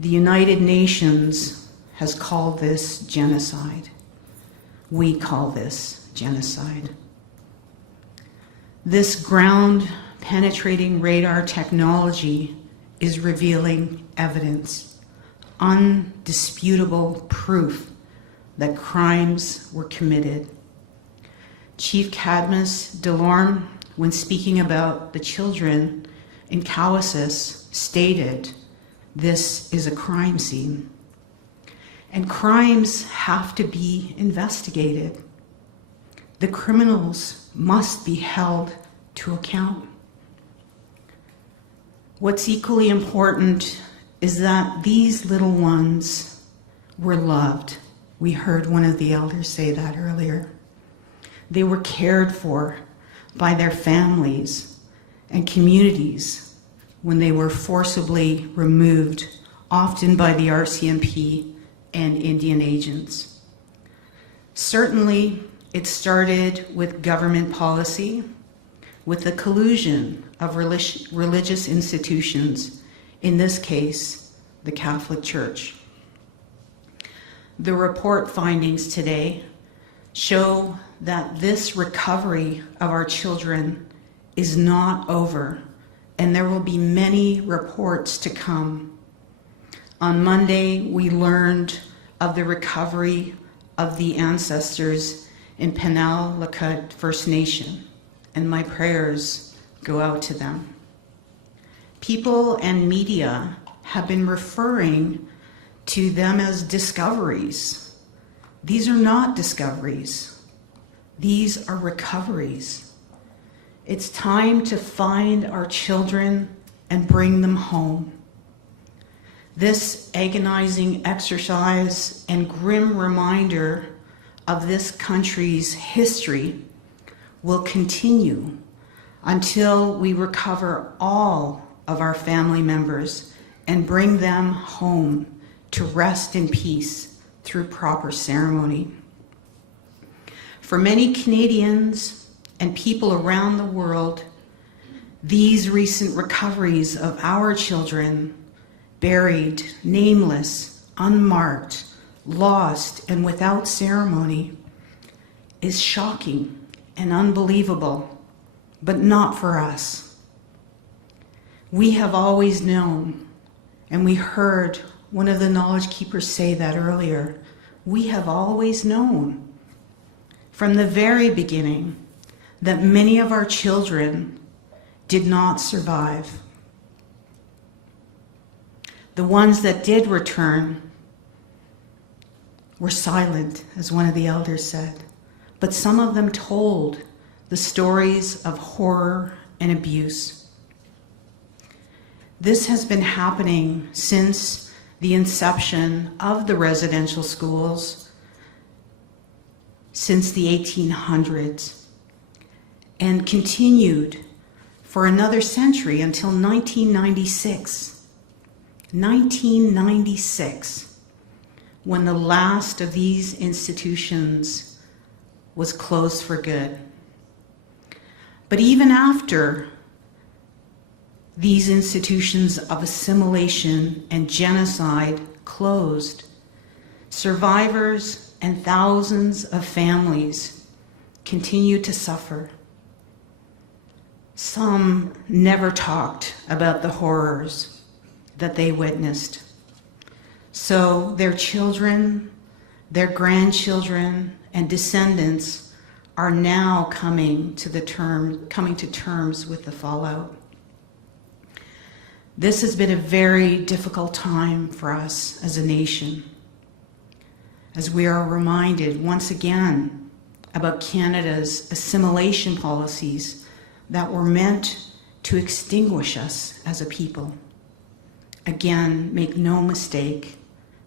The United Nations has called this genocide. We call this genocide. This ground-penetrating radar technology is revealing evidence, undisputable proof that crimes were committed. Chief Cadmus Delorme, when speaking about the children in Cowessess, stated, "This is a crime scene." And crimes have to be investigated. The criminals must be held to account. What's equally important is that these little ones were loved. We heard one of the elders say that earlier. They were cared for by their families and communities when they were forcibly removed, often by the RCMP and Indian agents. Certainly, it started with government policy, with the collusion of religious institutions, in this case, the Catholic Church. The report findings today show that this recovery of our children is not over, and there will be many reports to come. On Monday, we learned of the recovery of the ancestors in Penal-Lakut First Nation, and my prayers go out to them. People and media have been referring to them as discoveries. These are not discoveries. These are recoveries. It's time to find our children and bring them home. This agonizing exercise and grim reminder of this country's history will continue until we recover all of our family members and bring them home to rest in peace through proper ceremony. For many Canadians and people around the world, these recent recoveries of our children, buried, nameless, unmarked, lost, and without ceremony, is shocking and unbelievable, but not for us. We have always known, and we heard one of the knowledge keepers say that earlier, we have always known from the very beginning that many of our children did not survive. The ones that did return were silent, as one of the elders said, but some of them told the stories of horror and abuse. This has been happening since the inception of the residential schools, since the 1800s, and continued for another century until 1996. 1996, when the last of these institutions was closed for good. But even after these institutions of assimilation and genocide closed, survivors and thousands of families continue to suffer. Some never talked about the horrors that they witnessed. So their children, their grandchildren, and descendants are now coming to terms with the fallout. This has been a very difficult time for us as a nation, as we are reminded once again about Canada's assimilation policies that were meant to extinguish us as a people. Again, make no mistake,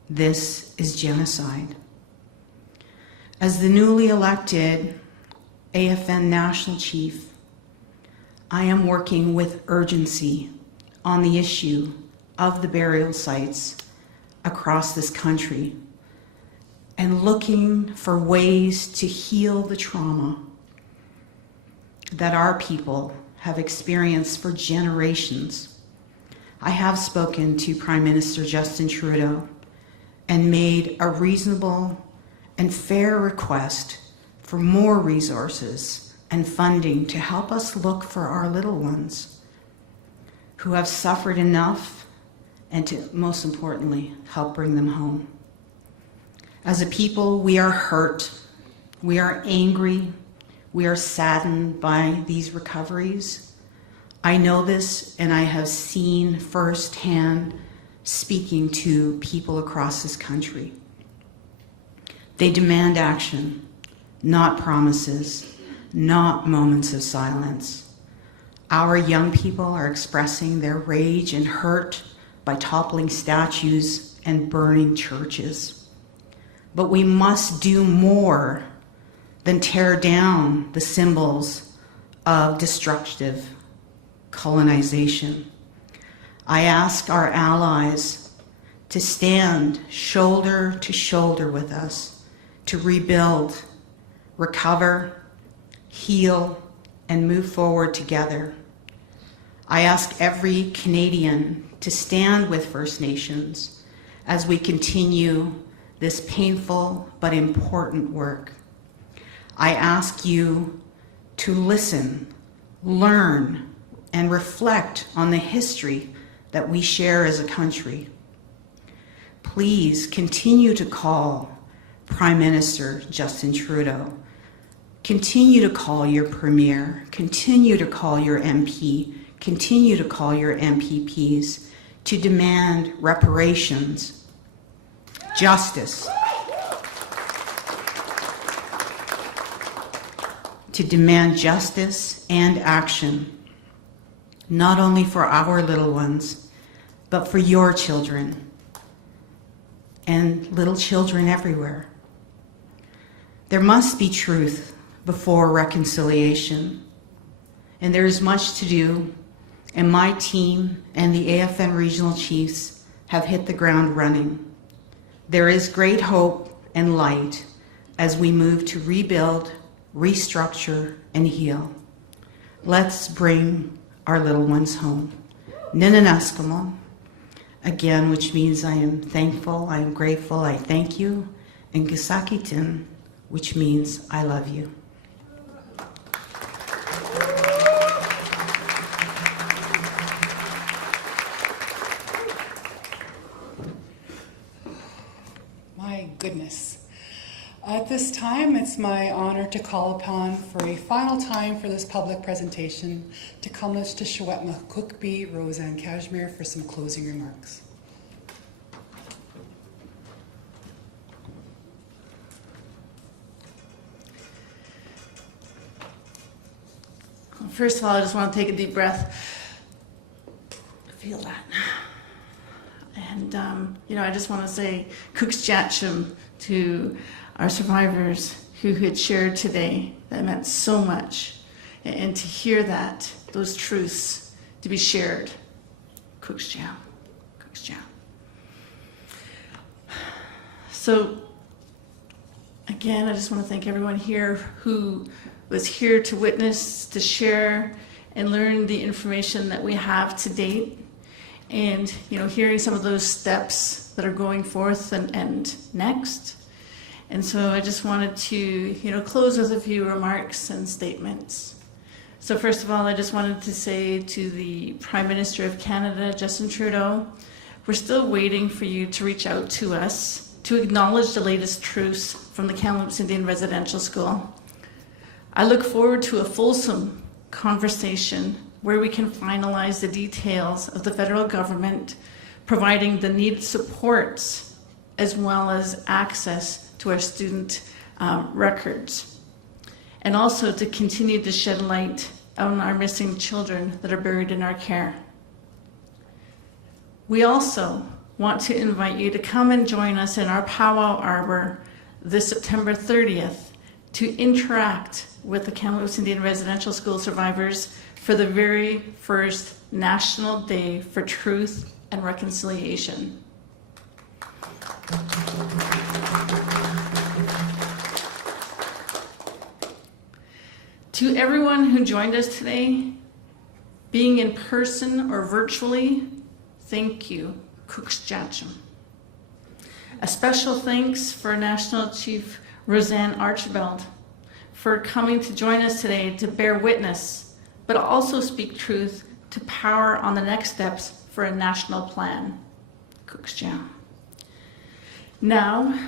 this is genocide. As the newly elected AFN National Chief, I am working with urgency on the issue of the burial sites across this country and looking for ways to heal the trauma that our people have experienced for generations. I have spoken to Prime Minister Justin Trudeau and made a reasonable and fair request for more resources and funding to help us look for our little ones who have suffered enough, and to, most importantly, help bring them home. As a people, we are hurt, we are angry, we are saddened by these recoveries. I know this, and I have seen firsthand speaking to people across this country. They demand action, not promises, not moments of silence. Our young people are expressing their rage and hurt by toppling statues and burning churches. But we must do more than tear down the symbols of destructive colonization. I ask our allies to stand shoulder to shoulder with us to rebuild, recover, heal, and move forward together. I ask every Canadian to stand with First Nations as we continue this painful but important work. I ask you to listen, learn, and reflect on the history that we share as a country. Please continue to call Prime Minister Justin Trudeau. Continue to call your Premier. Continue to call your MP. Continue to call your MPPs to demand reparations, justice, to demand justice and action, not only for our little ones, but for your children and little children everywhere. There must be truth before reconciliation, and there is much to do, and my team and the AFN regional chiefs have hit the ground running. There is great hope and light as we move to rebuild, restructure, and heal. Let's bring our little ones home. Ninanaskamo, again, which means I am thankful, I am grateful, I thank you, and Gisakitin, which means I love you. My goodness. At this time, it's my honor to call upon for a final time for this public presentation Tk'emlúps to Secwépemc Cookbee Roseanne Cashmere for some closing remarks. First of all, I just want to take a deep breath. Feel that. And, I just want to say Tk'emlúps to our survivors who had shared today. That meant so much. And to hear that, those truths, to be shared. Tk'emlúps. So, again, I just want to thank everyone here who was here to witness, to share, and learn the information that we have to date. And, hearing some of those steps that are going forth and next. And so I just wanted to, close with a few remarks and statements. So first of all, I just wanted to say to the Prime Minister of Canada, Justin Trudeau, we're still waiting for you to reach out to us to acknowledge the latest truths from the Kamloops Indian Residential School. I look forward to a fulsome conversation where we can finalize the details of the federal government providing the needed supports as well as access to our student records, and also to continue to shed light on our missing children that are buried in our care. We also want to invite you to come and join us in our powwow arbor this September 30th to interact with the Kamloops Indian Residential School survivors for the very first National Day for Truth and Reconciliation. To everyone who joined us today, being in person or virtually, thank you. Tk'emlúps. A special thanks for National Chief Roseanne Archibald for coming to join us today to bear witness, but also speak truth to power on the next steps for a national plan. Tk'emlúps. Now,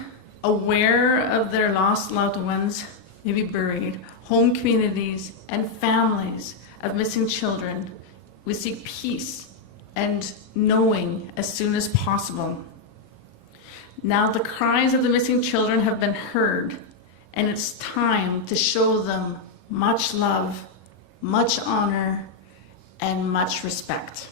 aware of their lost loved ones, maybe buried, home communities and families of missing children, we seek peace and knowing as soon as possible. Now the cries of the missing children have been heard, and it's time to show them much love, much honor, and much respect.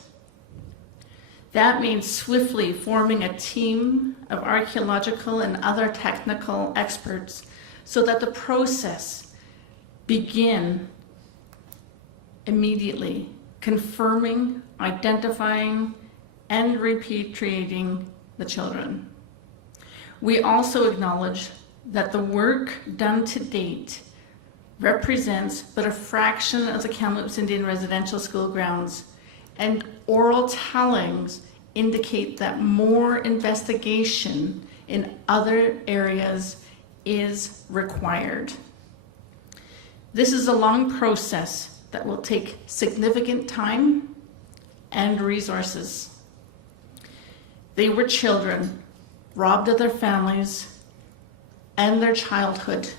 That means swiftly forming a team of archaeological and other technical experts so that the process begin immediately, confirming, identifying, and repatriating the children. We also acknowledge that the work done to date represents but a fraction of the Kamloops Indian Residential School grounds, and oral tellings indicate that more investigation in other areas is required. This is a long process that will take significant time and resources. They were children robbed of their families and their childhood.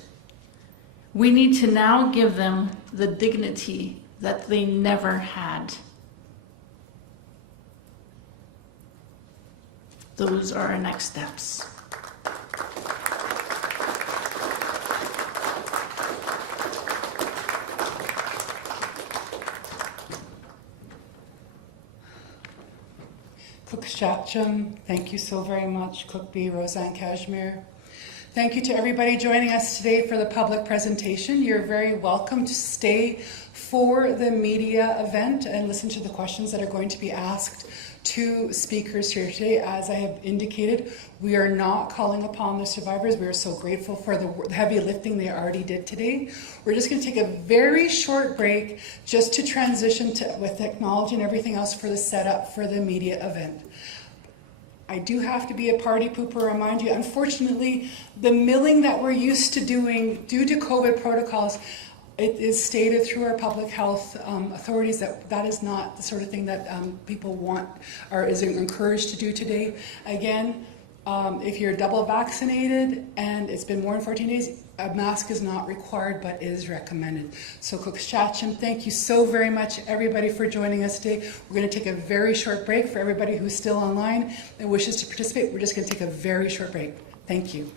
We need to now give them the dignity that they never had. Those are our next steps. Tk'emlúps, thank you so very much. Cookbee, Roseanne Kashmir. Thank you to everybody joining us today for the public presentation. You're very welcome to stay for the media event and listen to the questions that are going to be asked to speakers here today. As I have indicated, we are not calling upon the survivors. We are so grateful for the heavy lifting they already did today. We're just going to take a very short break just to transition to, with technology and everything else, for the setup for the media event. I do have to be a party pooper, remind you. Unfortunately, the milling that we're used to doing due to COVID protocols, it is stated through our public health authorities that that is not the sort of thing that people want or is encouraged to do today. Again, if you're double vaccinated and it's been more than 14 days, a mask is not required but is recommended. So Tk'emlúps, thank you so very much everybody for joining us today. We're going to take a very short break for everybody who's still online and wishes to participate. We're just going to take a very short break. Thank you.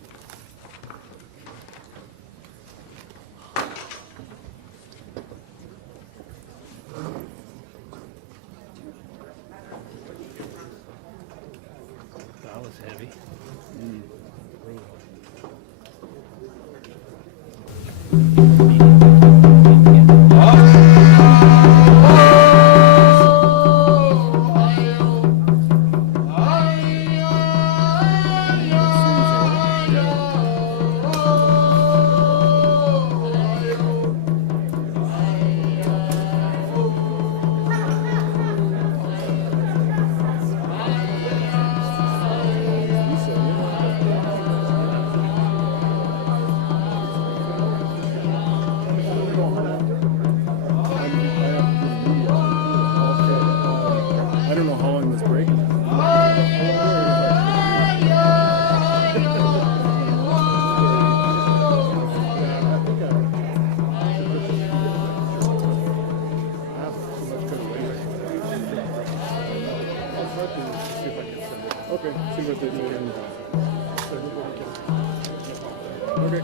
That was heavy. up and see if I can send it. Okay, see what they do. Okay.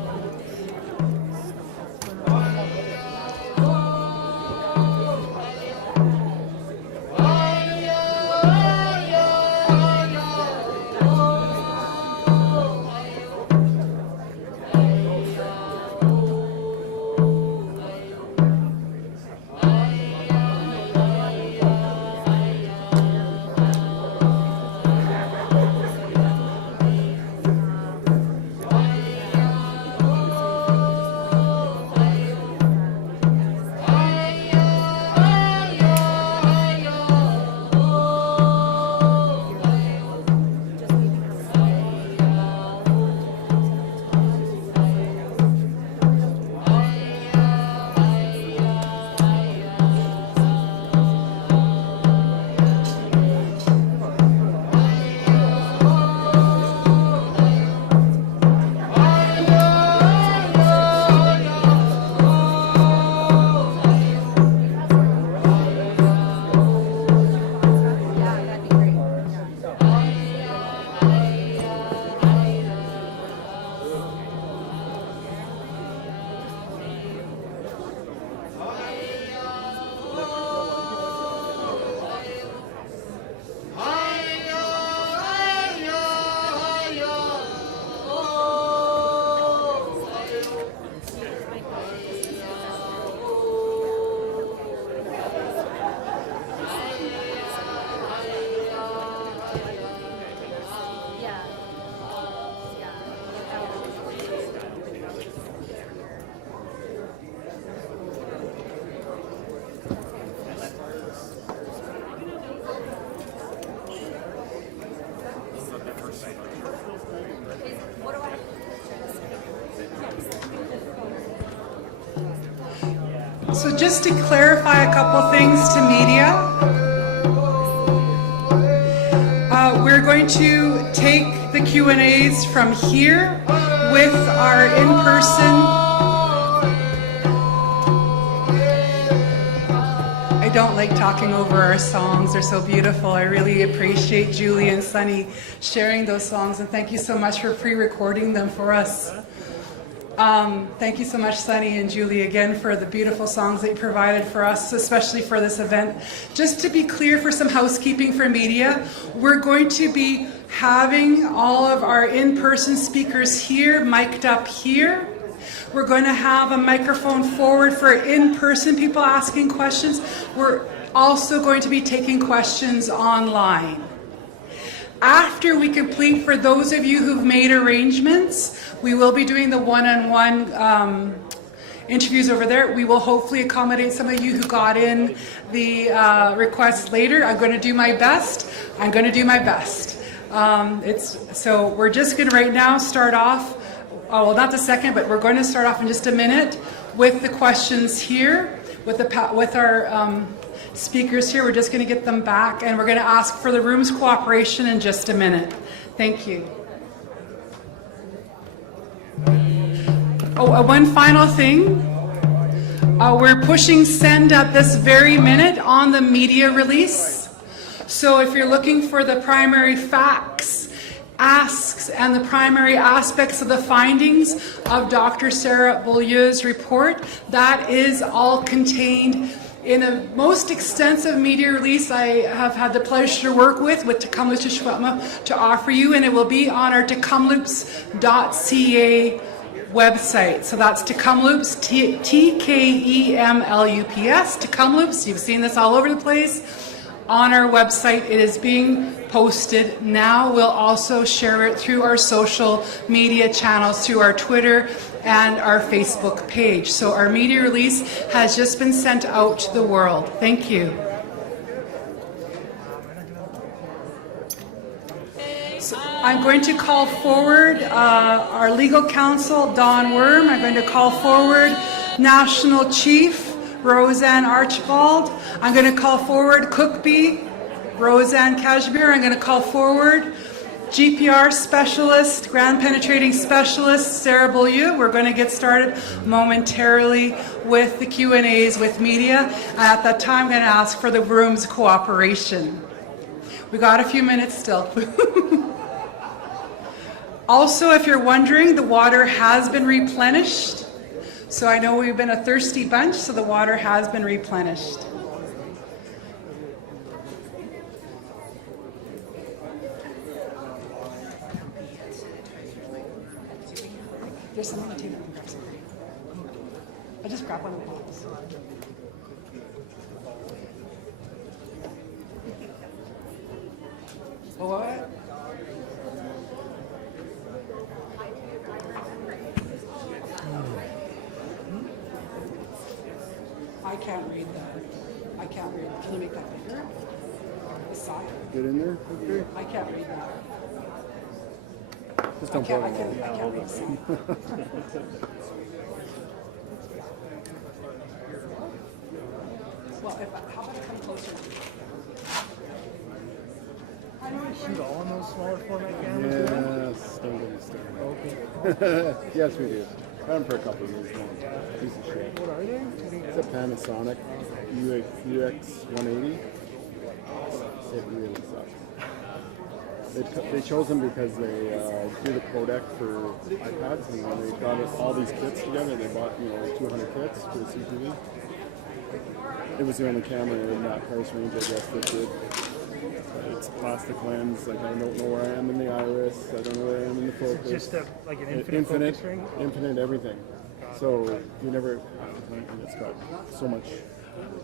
So just to clarify a couple things to media, we're going to take the Q&As from here with our in-person. I don't like talking over our songs. They're so beautiful. I really appreciate Julie and Sunny sharing those songs, and thank you so much for pre-recording them for us. Thank you so much, Sunny and Julie, again, for the beautiful songs that you provided for us, especially for this event. Just to be clear, for some housekeeping for media, we're going to be having all of our in-person speakers here, mic'd up here. We're going to have a microphone forward for in-person people asking questions. We're also going to be taking questions online. After we complete, for those of you who've made arrangements, we will be doing the one-on-one interviews over there. We will hopefully accommodate some of you who got in the requests later. I'm going to do my best. So we're just going to right now start off, well, not the second, but we're going to start off in just a minute with the questions here, with our speakers here. We're just going to get them back, and we're going to ask for the room's cooperation in just a minute. Thank you. Oh, one final thing. We're pushing send at this very minute on the media release. So if you're looking for the primary facts, asks, and the primary aspects of the findings of Dr. Sarah Beaulieu's report, that is all contained in a most extensive media release I have had the pleasure to work with Tk'emlúps Secwépemc to offer you, and it will be on our Tk'emlúps.ca website. So that's Tk'emlúps, T-K-E-M-L-U-P-S, Tk'emlúps. You've seen this all over the place. On our website, it is being posted now. We'll also share it through our social media channels, through our Twitter and our Facebook page. So our media release has just been sent out to the world. Thank you. So I'm going to call forward our legal counsel, Don Worm. I'm going to call forward National Chief Roseanne Archibald. I'm going to call forward Cookbee, Roseanne Kashmir. I'm going to call forward GPR Specialist, Grand Penetrating Specialist, Sarah Beaulieu. We're going to get started momentarily with the Q&As with media. At that time, I'm going to ask for the room's cooperation. We got a few minutes still. Also, if you're wondering, the water has been replenished. So I know we've been a thirsty bunch, so the water has been replenished. There's something on the table. Grab some. I'll just grab one of the bottles. What? I can't read that. I can't read. Can you make that bigger? The side. Get in there? Okay. I can't read that. Just I don't can't plug it read the sign. Well, how about I come closer? Shoot all in those smaller format cameras? Yes, don't get me started. Okay. Yes, we do. Had them for a couple of years now. Piece of shit. What are they? It's a Panasonic UX 180. It really sucks. They chose them because they do the codec for iPads, and when they got all these kits together, they bought 200 kits for the CTV. It was the only camera in that price range, I guess, that did. It's plastic lens. Like, I don't know where I am in the iris. I don't know where I am in the focus. It's just like an infinite focus ring? Infinite everything. So you never. And it's got so much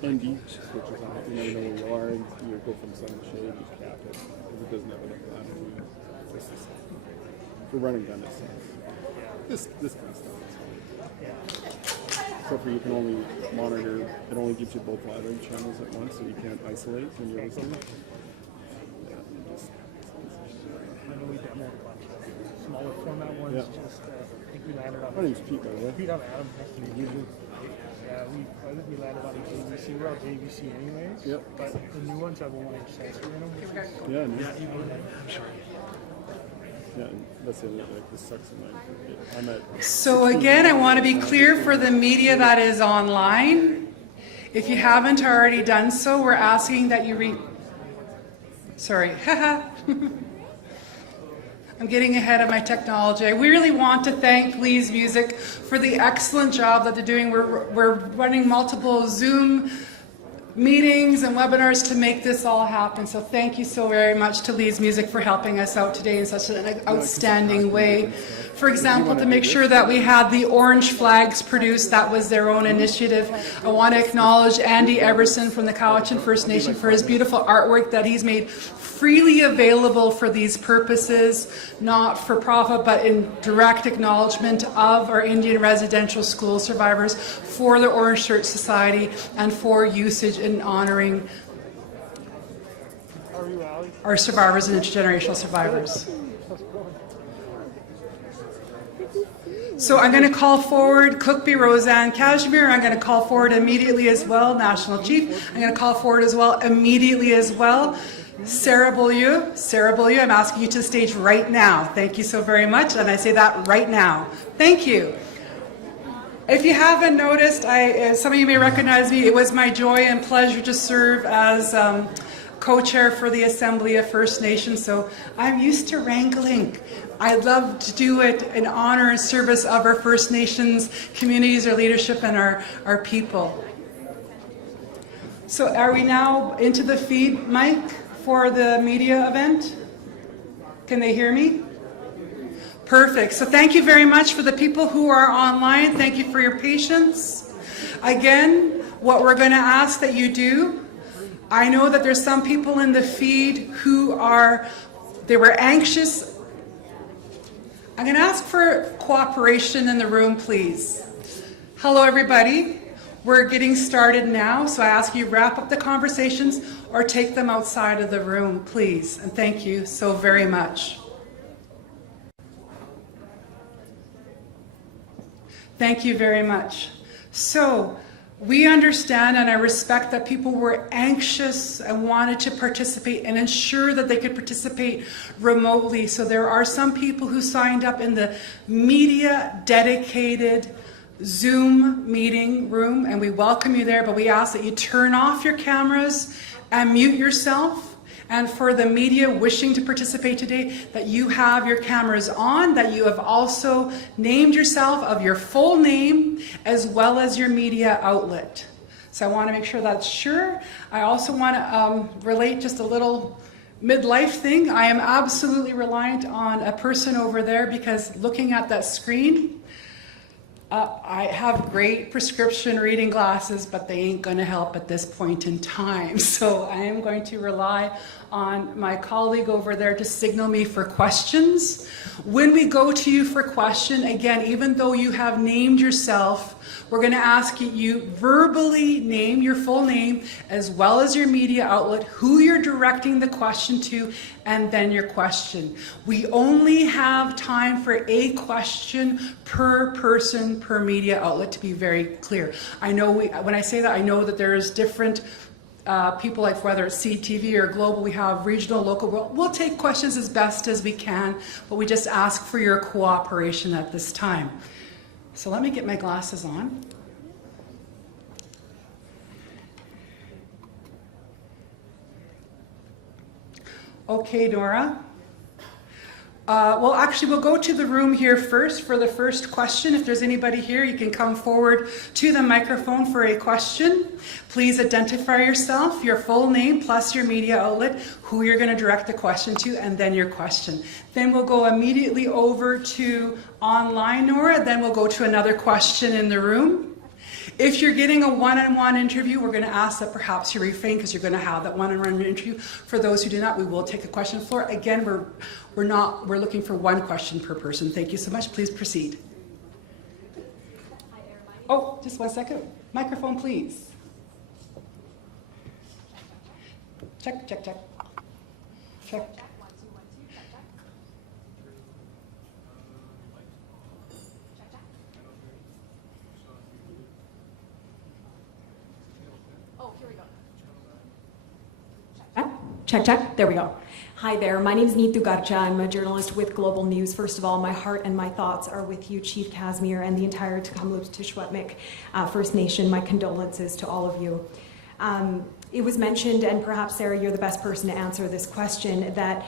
ND switches on it. You never know where you are. And you go from sun to shade. You cap it because it doesn't have enough latitude. For running gun, it's this kind of stuff. So for you can only monitor. It only gives you both latitude channels at once, so you can't isolate when you're listening. I know we demoed a bunch of smaller format ones. Yeah. Just, I think we landed on. My name's Pete, by the way. Pete, I'm Adam. Nice to meet you. Yeah, I think we landed on a JVC. We're on JVC anyways. Yep. But the new ones have a 1-inch sensor in them. Which is, Yeah, nice. sure. Yeah, that's it. Like, this sucks in I'm at. So again, I want to be clear for the media that is online. If you haven't already done so, we're asking that you Sorry, haha. I'm getting ahead of my technology. I really want to thank Lee's Music for the excellent job that they're doing. We're running multiple Zoom meetings and webinars to make this all happen. So thank you so very much to Lee's Music for helping us out today in such an outstanding way. For example, to make sure that we had the orange flags produced, that was their own initiative. I want to acknowledge Andy Everson from the Cowichan First Nation for his beautiful artwork that he's made freely available for these purposes, not for profit, but in direct acknowledgement of our Indian residential school survivors, for the Orange Shirt Society, and for usage in honoring our survivors and intergenerational survivors. So I'm going to call forward Cookby Roseanne Cashmere. I'm going to call forward immediately as well National Chief. I'm going to call forward as well immediately as well Sarah Beaulieu. Sarah Beaulieu, I'm asking you to the stage right now. Thank you so very much, and I say that right now. Thank you. If you haven't noticed, some of you may recognize me. It was my joy and pleasure to serve as co-chair for the Assembly of First Nations, so I'm used to wrangling. I love to do it in honor and service of our First Nations communities, our leadership, and our people. So are we now into the feed, Mike, for the media event? Can they hear me? Perfect. So thank you very much for the people who are online. Thank you for your patience. Again, what we're going to ask that you do, I know that there's some people in the feed who they were anxious. I'm going to ask for cooperation in the room, please. Hello, everybody. We're getting started now, so I ask you wrap up the conversations or take them outside of the room, please. And thank you so very much. Thank you very much. So, we understand and I respect that people were anxious and wanted to participate and ensure that they could participate remotely. So there are some people who signed up in the media dedicated Zoom meeting room, and we welcome you there, but we ask that you turn off your cameras and mute yourself And for the media wishing to participate today, that you have your cameras on, that you have also named yourself of your full name as well as your media outlet. So I want to make sure that's sure. I also want to relate just a little midlife thing. I am absolutely reliant on a person over there because looking at that screen, I have great prescription reading glasses, but they ain't going to help at this point in time. So I am going to rely on my colleague over there to signal me for questions. When we go to you for question, again, even though you have named yourself, we're going to ask you verbally name your full name as well as your media outlet, who you're directing the question to, and then your question. We only have time for a question per person, per media outlet, to be very clear. I know when I say that, I know that there's different people, like whether it's CTV or global, we have regional, local. We'll take questions as best as we can, but we just ask for your cooperation at this time. So let me get my glasses on. Okay, Nora. Well, actually, we'll go to the room here first for the first question. If there's anybody here, you can come forward to the microphone for a question. Please identify yourself, your full name, plus your media outlet, who you're going to direct the question to, and then your question. Then we'll go immediately over to online, Nora. Then we'll go to another question in the room. If you're getting a one-on-one interview, we're going to ask that perhaps you refrain because you're going to have that one-on-one interview. For those who do not, we will take a question floor. Again, we're looking for one question per person. Thank you so much. Please proceed. Oh, just 1 second. Microphone, please. Check, check, check. Check. Check, check. There we go. Hi there. My name is Neetu Garcha. I'm a journalist with Global News. First of all, my heart and my thoughts are with you, Chief Casimir, and the entire Tk'emlúps Secwépemc First Nation. My condolences to all of you. It was mentioned, and perhaps, Sarah, you're the best person to answer this question, that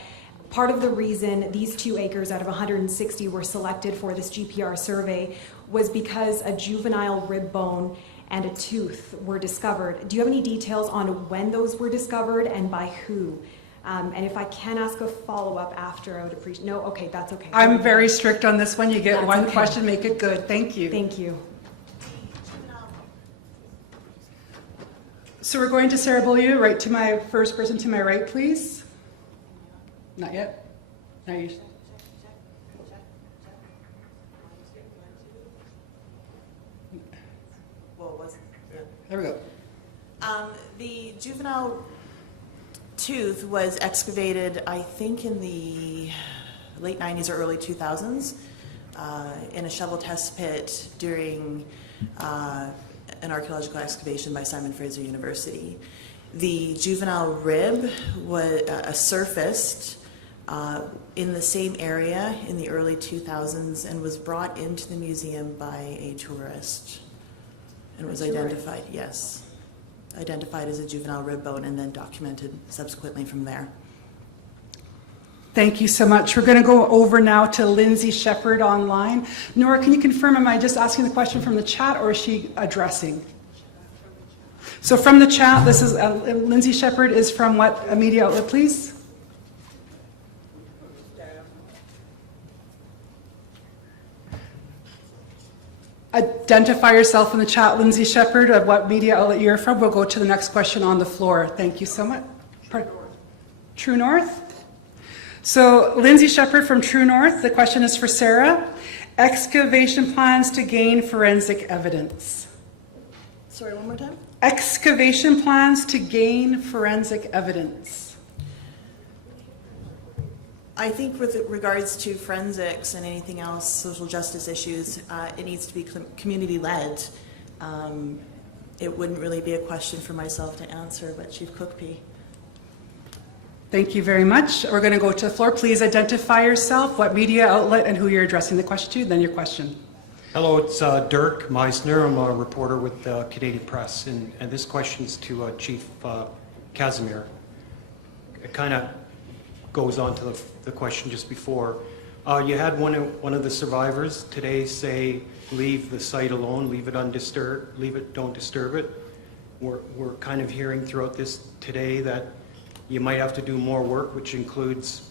part of the reason these 2 acres out of 160 were selected for this GPR survey was because a juvenile rib bone and a tooth were discovered. Do you have any details on when those were discovered and by who? And if I can ask a follow-up after, I would appreciate. No, okay, that's okay. I'm very strict on this one. You get one question, make it good. Thank you. Thank you. So we're going to Sarah Beaulieu, right to my first person to my right, please. Not yet. Now you. There we go. The juvenile tooth was excavated, I think, in the late 90s or early 2000s in a shovel test pit during an archaeological excavation by Simon Fraser University. The juvenile rib was surfaced in the same area in the early 2000s and was brought into the museum by a tourist. And it was identified, yes, identified as a juvenile rib bone and then documented subsequently from there. Thank you so much. We're going to go over now to Lindsay Shepherd online. Nora, can you confirm, am I just asking the question from the chat or is she addressing? So from the chat, this is Lindsay Shepherd is from what media outlet, please? Identify yourself in the chat, Lindsay Shepherd, of what media outlet you're from. We'll go to the next question on the floor. Thank you so much. True North. So Lindsay Shepherd from True North. The question is for Sarah. Excavation plans to gain forensic evidence. Sorry, one more time? Excavation plans to gain forensic evidence. I think with regards to forensics and anything else, social justice issues, it needs to be community-led. It wouldn't really be a question for myself to answer, but Chief Cookpee. Thank you very much. We're going to go to the floor. Please identify yourself, what media outlet, and who you're addressing the question to, then your question. Hello, it's Dirk Meissner. I'm a reporter with Canadian Press, and this question is to Chief Casimir. it kind of goes on to the question just before. You had one of the survivors today say, leave the site alone, leave it undisturbed, don't disturb it. We're kind of hearing throughout this today that you might have to do more work, which includes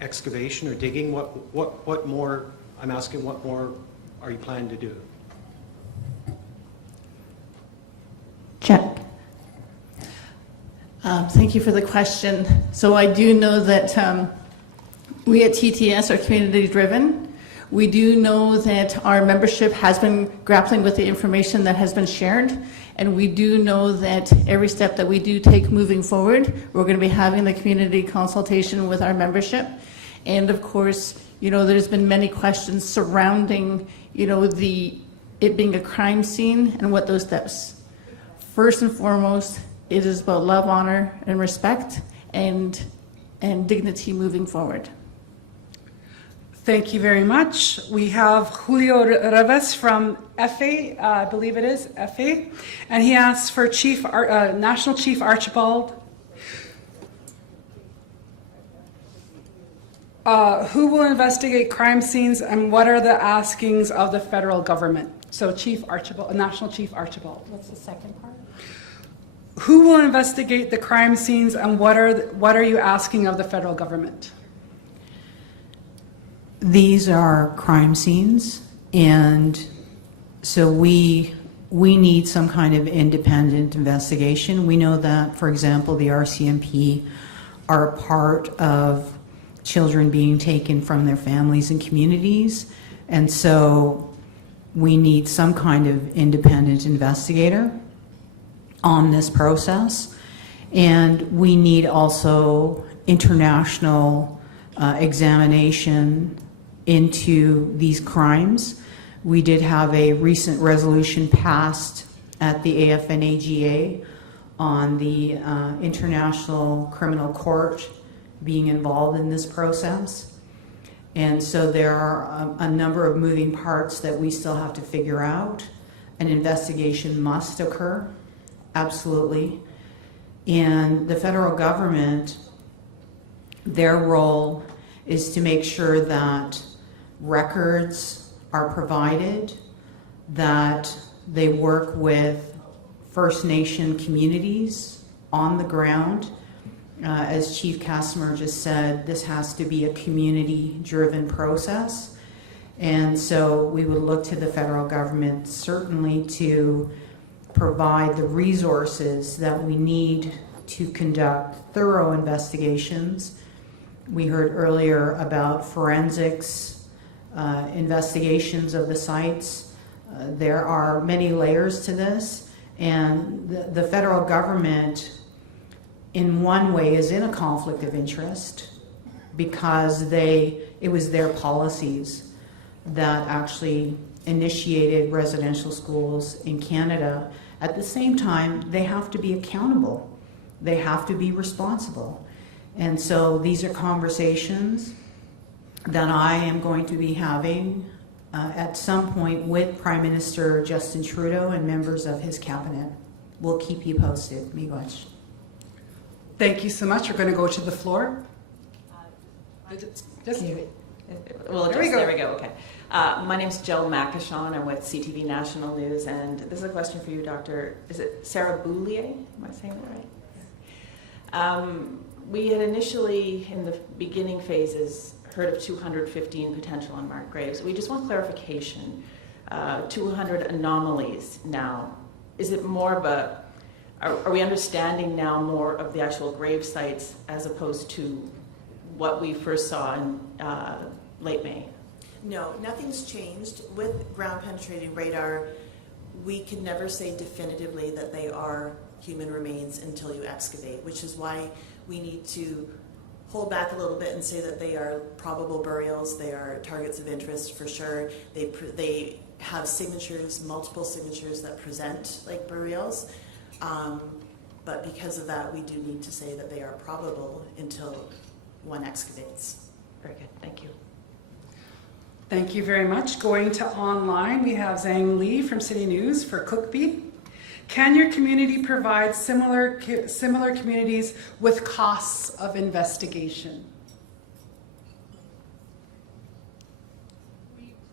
excavation or digging. What more, I'm asking, what more are you planning to do? Check. Thank you for the question. So I do know that we at TTS are community driven. We do know that our membership has been grappling with the information that has been shared, and we do know that every step that we do take moving forward, we're going to be having the community consultation with our membership. And of course, there's been many questions surrounding, it being a crime scene and what those steps. First and foremost, it is about love, honor, and respect, and dignity moving forward. Thank you very much. We have Julio Rivas from FA, I believe it is FA, and he asks for National Chief Archibald. Who will investigate crime scenes, and what are the askings of the federal government? So Chief Archibald, National Chief Archibald. What's the second part? Who will investigate the crime scenes, and what are you asking of the federal government? These are crime scenes, and so we need some kind of independent investigation. We know that, for example, the RCMP are a part of children being taken from their families and communities, and so we need some kind of independent investigator on this process, and we need also international examination into these crimes. We did have a recent resolution passed at the AFNAGA on the International Criminal Court being involved in this process. And so there are a number of moving parts that we still have to figure out. An investigation must occur, absolutely. And the federal government, their role is to make sure that records are provided, that they work with First Nation communities on the ground. As Chief Casimir just said, this has to be a community-driven process. And so we would look to the federal government certainly to provide the resources that we need to conduct thorough investigations. We heard earlier about forensics, investigations of the sites. There are many layers to this, and the federal government in one way is in a conflict of interest because it was their policies that actually initiated residential schools in Canada. At the same time, they have to be accountable. They have to be responsible. And so these are conversations that I am going to be having at some point with Prime Minister Justin Trudeau and members of his cabinet. We'll keep you posted. Miigwech. Thank you so much. We're going to go to the floor. There we go. Okay. My name is Jill Makashon. I'm with CTV National News, and this is a question for you, Dr. Is it Sarah Boulier? Am I saying that right? We had initially, in the beginning phases, heard of 215 potential unmarked graves. We just want clarification. 200 anomalies now. Is it more of a, are we understanding now more of the actual grave sites as opposed to what we first saw in late May? No, nothing's changed. With ground penetrating radar, we can never say definitively that they are human remains until you excavate, which is why we need to hold back a little bit and say that they are probable burials. They are targets of interest for sure. They have signatures, multiple signatures that present like burials. But because of that, we do need to say that they are probable until one excavates. Very good. Thank you. Thank you very much. Going to online, we have Zhang Li from City News for Cookbee. Can your community provide similar communities with costs of investigation?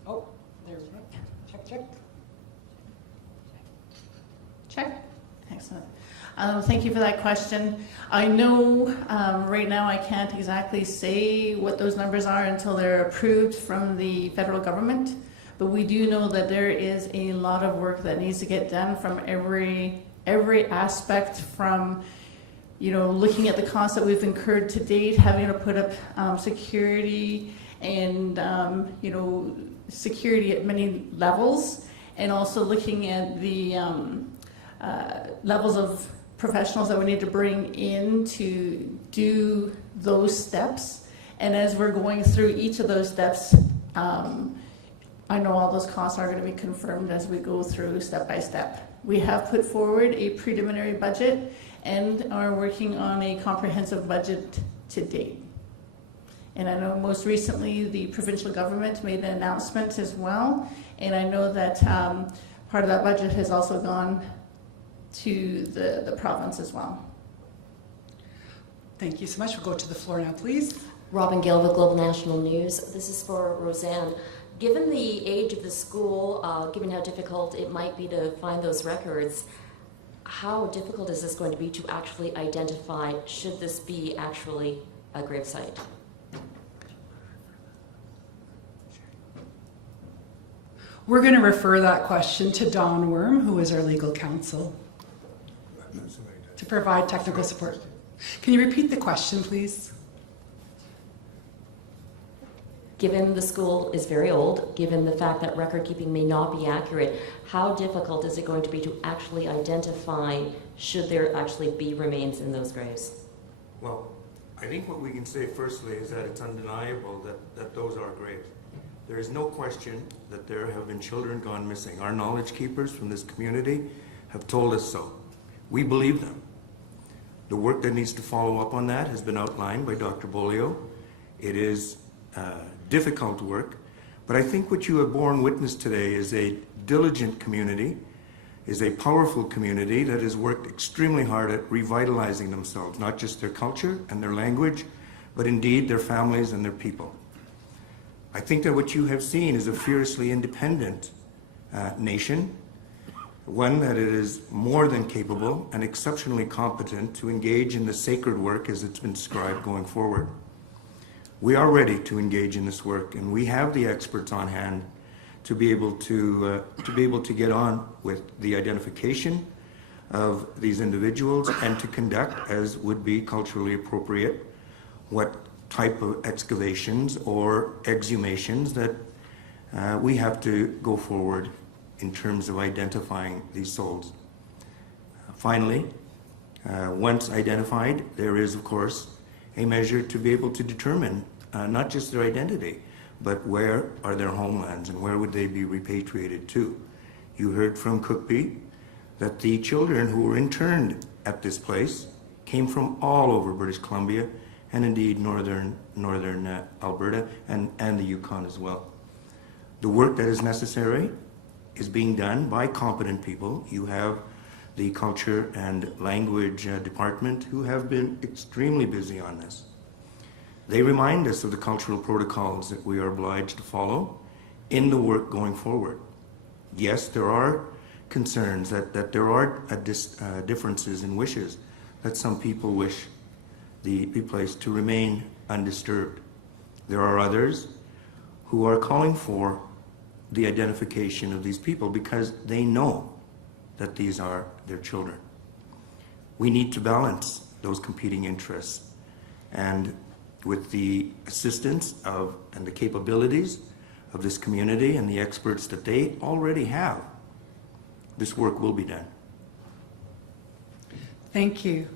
Oh, there we go. Check, check. Check. Excellent. Thank you for that question. I know right now I can't exactly say what those numbers are until they're approved from the federal government, but we do know that there is a lot of work that needs to get done from every aspect, from looking at the costs that we've incurred to date, having to put up security and security at many levels, and also looking at the levels of professionals that we need to bring in to do those steps. And as we're going through each of those steps, I know all those costs are going to be confirmed as we go through step by step. We have put forward a preliminary budget and are working on a comprehensive budget to date. And I know most recently the provincial government made an announcement as well, and I know that part of that budget has also gone to the province as well. Thank you so much. We'll go to the floor now, please. Robin Gill with Global National News. This is for Roseanne. Given the age of the school, given how difficult it might be to find those records, how difficult is this going to be to actually identify, should this be actually a gravesite? We're going to refer that question to Don Worm, who is our legal counsel, to provide technical support. Can you repeat the question, please? Given the school is very old, given the fact that record keeping may not be accurate, how difficult is it going to be to actually identify should there actually be remains in those graves? Well, I think what we can say firstly is that it's undeniable that those are graves. There is no question that there have been children gone missing. Our knowledge keepers from this community have told us so. We believe them. The work that needs to follow up on that has been outlined by Dr. Bolio. It is difficult work, but I think what you have borne witness today is a diligent community, is a powerful community that has worked extremely hard at revitalizing themselves, not just their culture and their language, but indeed their families and their people. I think that what you have seen is a fiercely independent nation, one that is more than capable and exceptionally competent to engage in the sacred work as it's been described going forward. We are ready to engage in this work, and we have the experts on hand to be able to get on with the identification of these individuals and to conduct, as would be culturally appropriate, what type of excavations or exhumations that we have to go forward in terms of identifying these souls. Finally, once identified, there is, of course, a measure to be able to determine not just their identity, but where are their homelands and where would they be repatriated to. You heard from Cookby that the children who were interned at this place came from all over British Columbia and indeed northern Alberta and the Yukon as well. The work that is necessary is being done by competent people. You have the Culture and Language Department who have been extremely busy on this. They remind us of the cultural protocols that we are obliged to follow in the work going forward. Yes, there are concerns that there are differences in wishes, that some people wish the place to remain undisturbed. There are others who are calling for the identification of these people because they know that these are their children. We need to balance those competing interests, and with the assistance of and the capabilities of this community and the experts that they already have, this work will be done. Thank you.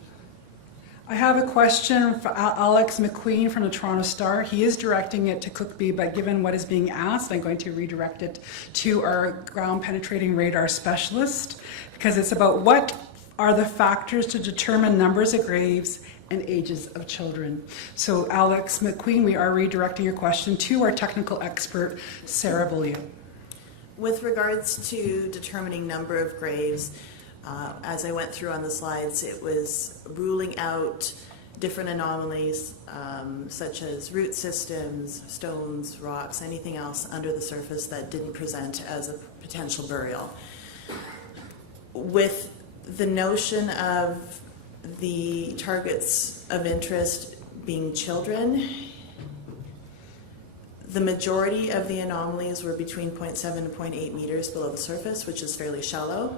I have a question for Alex McQueen from the Toronto Star. He is directing it to Cookby, but given what is being asked, I'm going to redirect it to our ground penetrating radar specialist, because it's about what are the factors to determine numbers of graves and ages of children. So Alex McQueen, we are redirecting your question to our technical expert, Sarah Bullion. With regards to determining number of graves, As I went through on the slides, it was ruling out different anomalies such as root systems, stones, rocks, anything else under the surface that didn't present as a potential burial. With the notion of the targets of interest being children, the majority of the anomalies were between 0.7 and 0.8 meters below the surface, which is fairly shallow.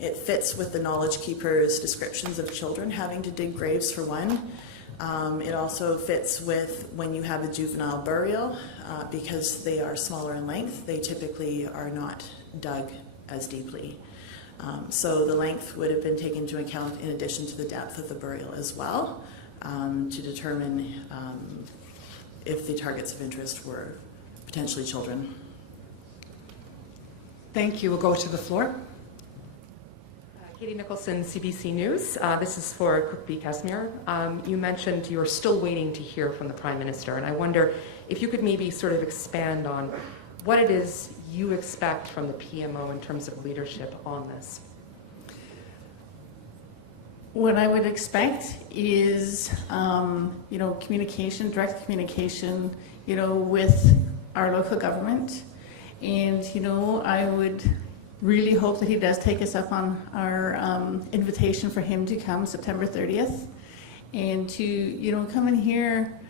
It fits with the knowledge keeper's descriptions of children having to dig graves for one. It also fits with when you have a juvenile burial, because they are smaller in length, they typically are not dug as deeply. So the length would have been taken into account in addition to the depth of the burial as well, to determine if the targets of interest were potentially children. Thank you. We'll go to the floor. Katie Nicholson, CBC News. This is for Cook Casimir. You mentioned you're still waiting to hear from the Prime Minister, and I wonder if you could maybe sort of expand on what it is you expect from the PMO in terms of leadership on this. What I would expect is, communication, direct communication, with our local government. And, I would really hope that he does take us up on our invitation for him to come September 30th and to, come and hear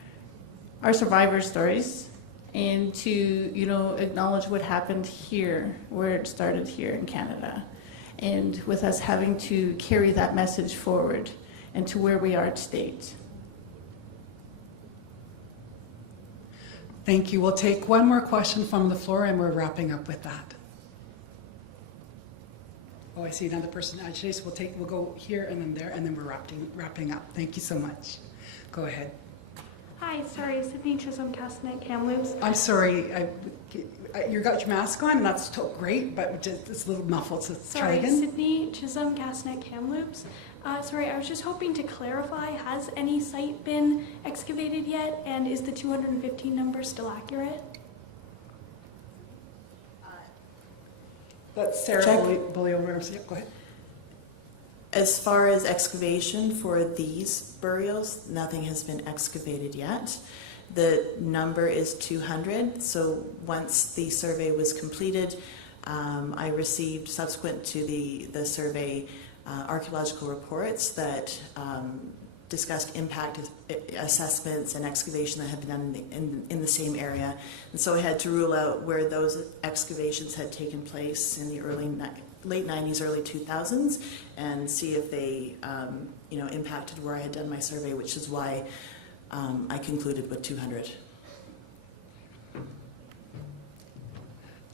our survivor stories and to, acknowledge what happened here, where it started here in Canada. And with us having to carry that message forward and to where we are to date. Thank you. We'll take one more question from the floor and we're wrapping up with that. Oh, I see another person agitated, so we'll go here and then there, and then we're wrapping up. Thank you so much. Go ahead. Hi, sorry, Sydney Chisholm, Castanet, Kamloops. I'm sorry, you got your mask on, and that's great, but it's a little muffled, so try again. Sorry, Sydney Chisholm, Castanet, Kamloops. Sorry, I was just hoping to clarify, has any site been excavated yet, and is the 215 number still accurate? That's Sarah Bullion. Yeah, go ahead. As far as excavation for these burials, nothing has been excavated yet. The number is 200, so once the survey was completed, I received, subsequent to the survey, archaeological reports that discussed impact assessments and excavation that had been done in the same area. And so I had to rule out where those excavations had taken place in the late 90s, early 2000s, and see if they impacted where I had done my survey, which is why I concluded with 200.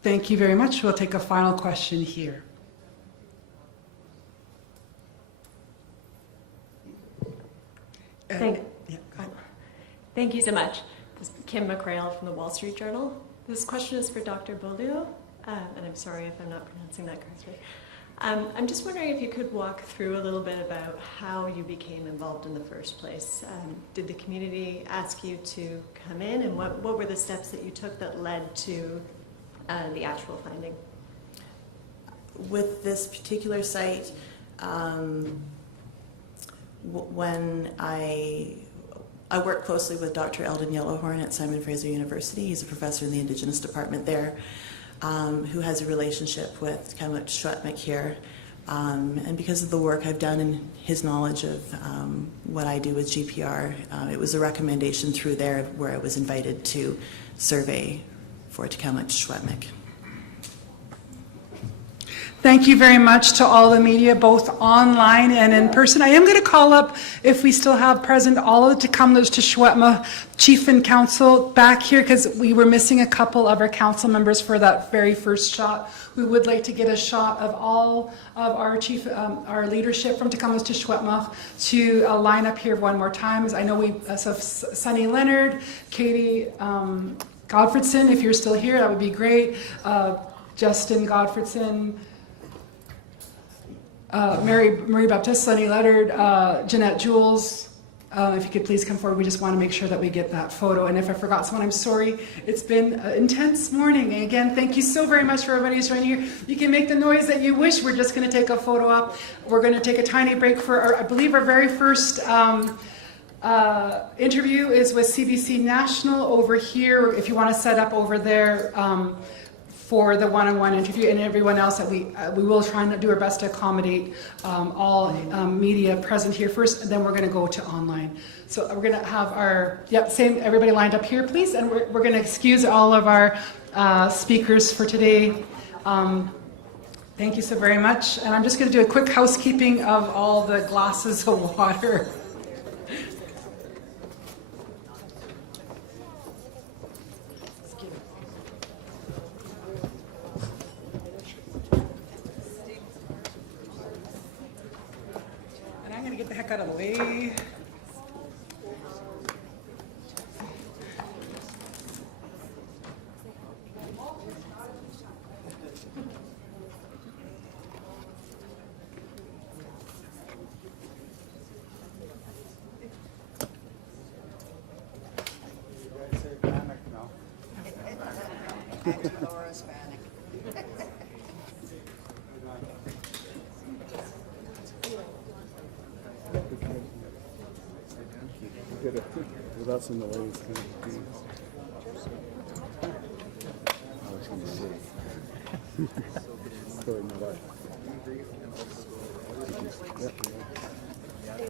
Thank you very much. We'll take a final question here. Thank you so much. This is Kim McCrail from the Wall Street Journal. This question is for Dr. Beaulieu, and I'm sorry if I'm not pronouncing that correctly. I'm just wondering if you could walk through a little bit about how you became involved in the first place. Did the community ask you to come in, and what were the steps that you took that led to the actual finding? With this particular site, when I work closely with Dr. Eldon Yellowhorn at Simon Fraser University. He's a professor in the Indigenous department there, who has a relationship with Tk'emlúps Secwépemc here. And because of the work I've done and his knowledge of what I do with GPR, it was a recommendation through there where I was invited to survey for Tk'emlúps Secwépemc. Thank you very much to all the media, both online and in person. I am going to call up, if we still have present, all of the Kamloops to Secwépemc Chief and Council back here, because we were missing a couple of our council members for that very first shot. We would like to get a shot of all of our leadership from Tk'emlúps to Secwépemc to line up here one more time. I know so Sunny Leonard, Katie Godfredson, if you're still here, that would be great. Justin Godfredson, Mary Baptiste, Sunny Leonard, Jeanette Jules, If you could please come forward, we just want to make sure that we get that photo. And if I forgot someone, I'm sorry. It's been an intense morning. And again, thank you so very much for everybody who's joining here. You can make the noise that you wish. We're just going to take a photo up. We're going to take a tiny break for, I believe, our very first interview is with CBC National over here. If you want to set up over there for the one-on-one interview, and everyone else that we will try and do our best to accommodate all media present here first, and then we're going to go to online. So we're going to have our, everybody lined up here, please, and we're going to excuse all of our speakers for today. Thank you so very much, and I'm just going to do a quick housekeeping of all the glasses of water. Get the heck out of the way. Well, that's in the way it's kind of doing. I was going to say. Sorry, my bad. Yep.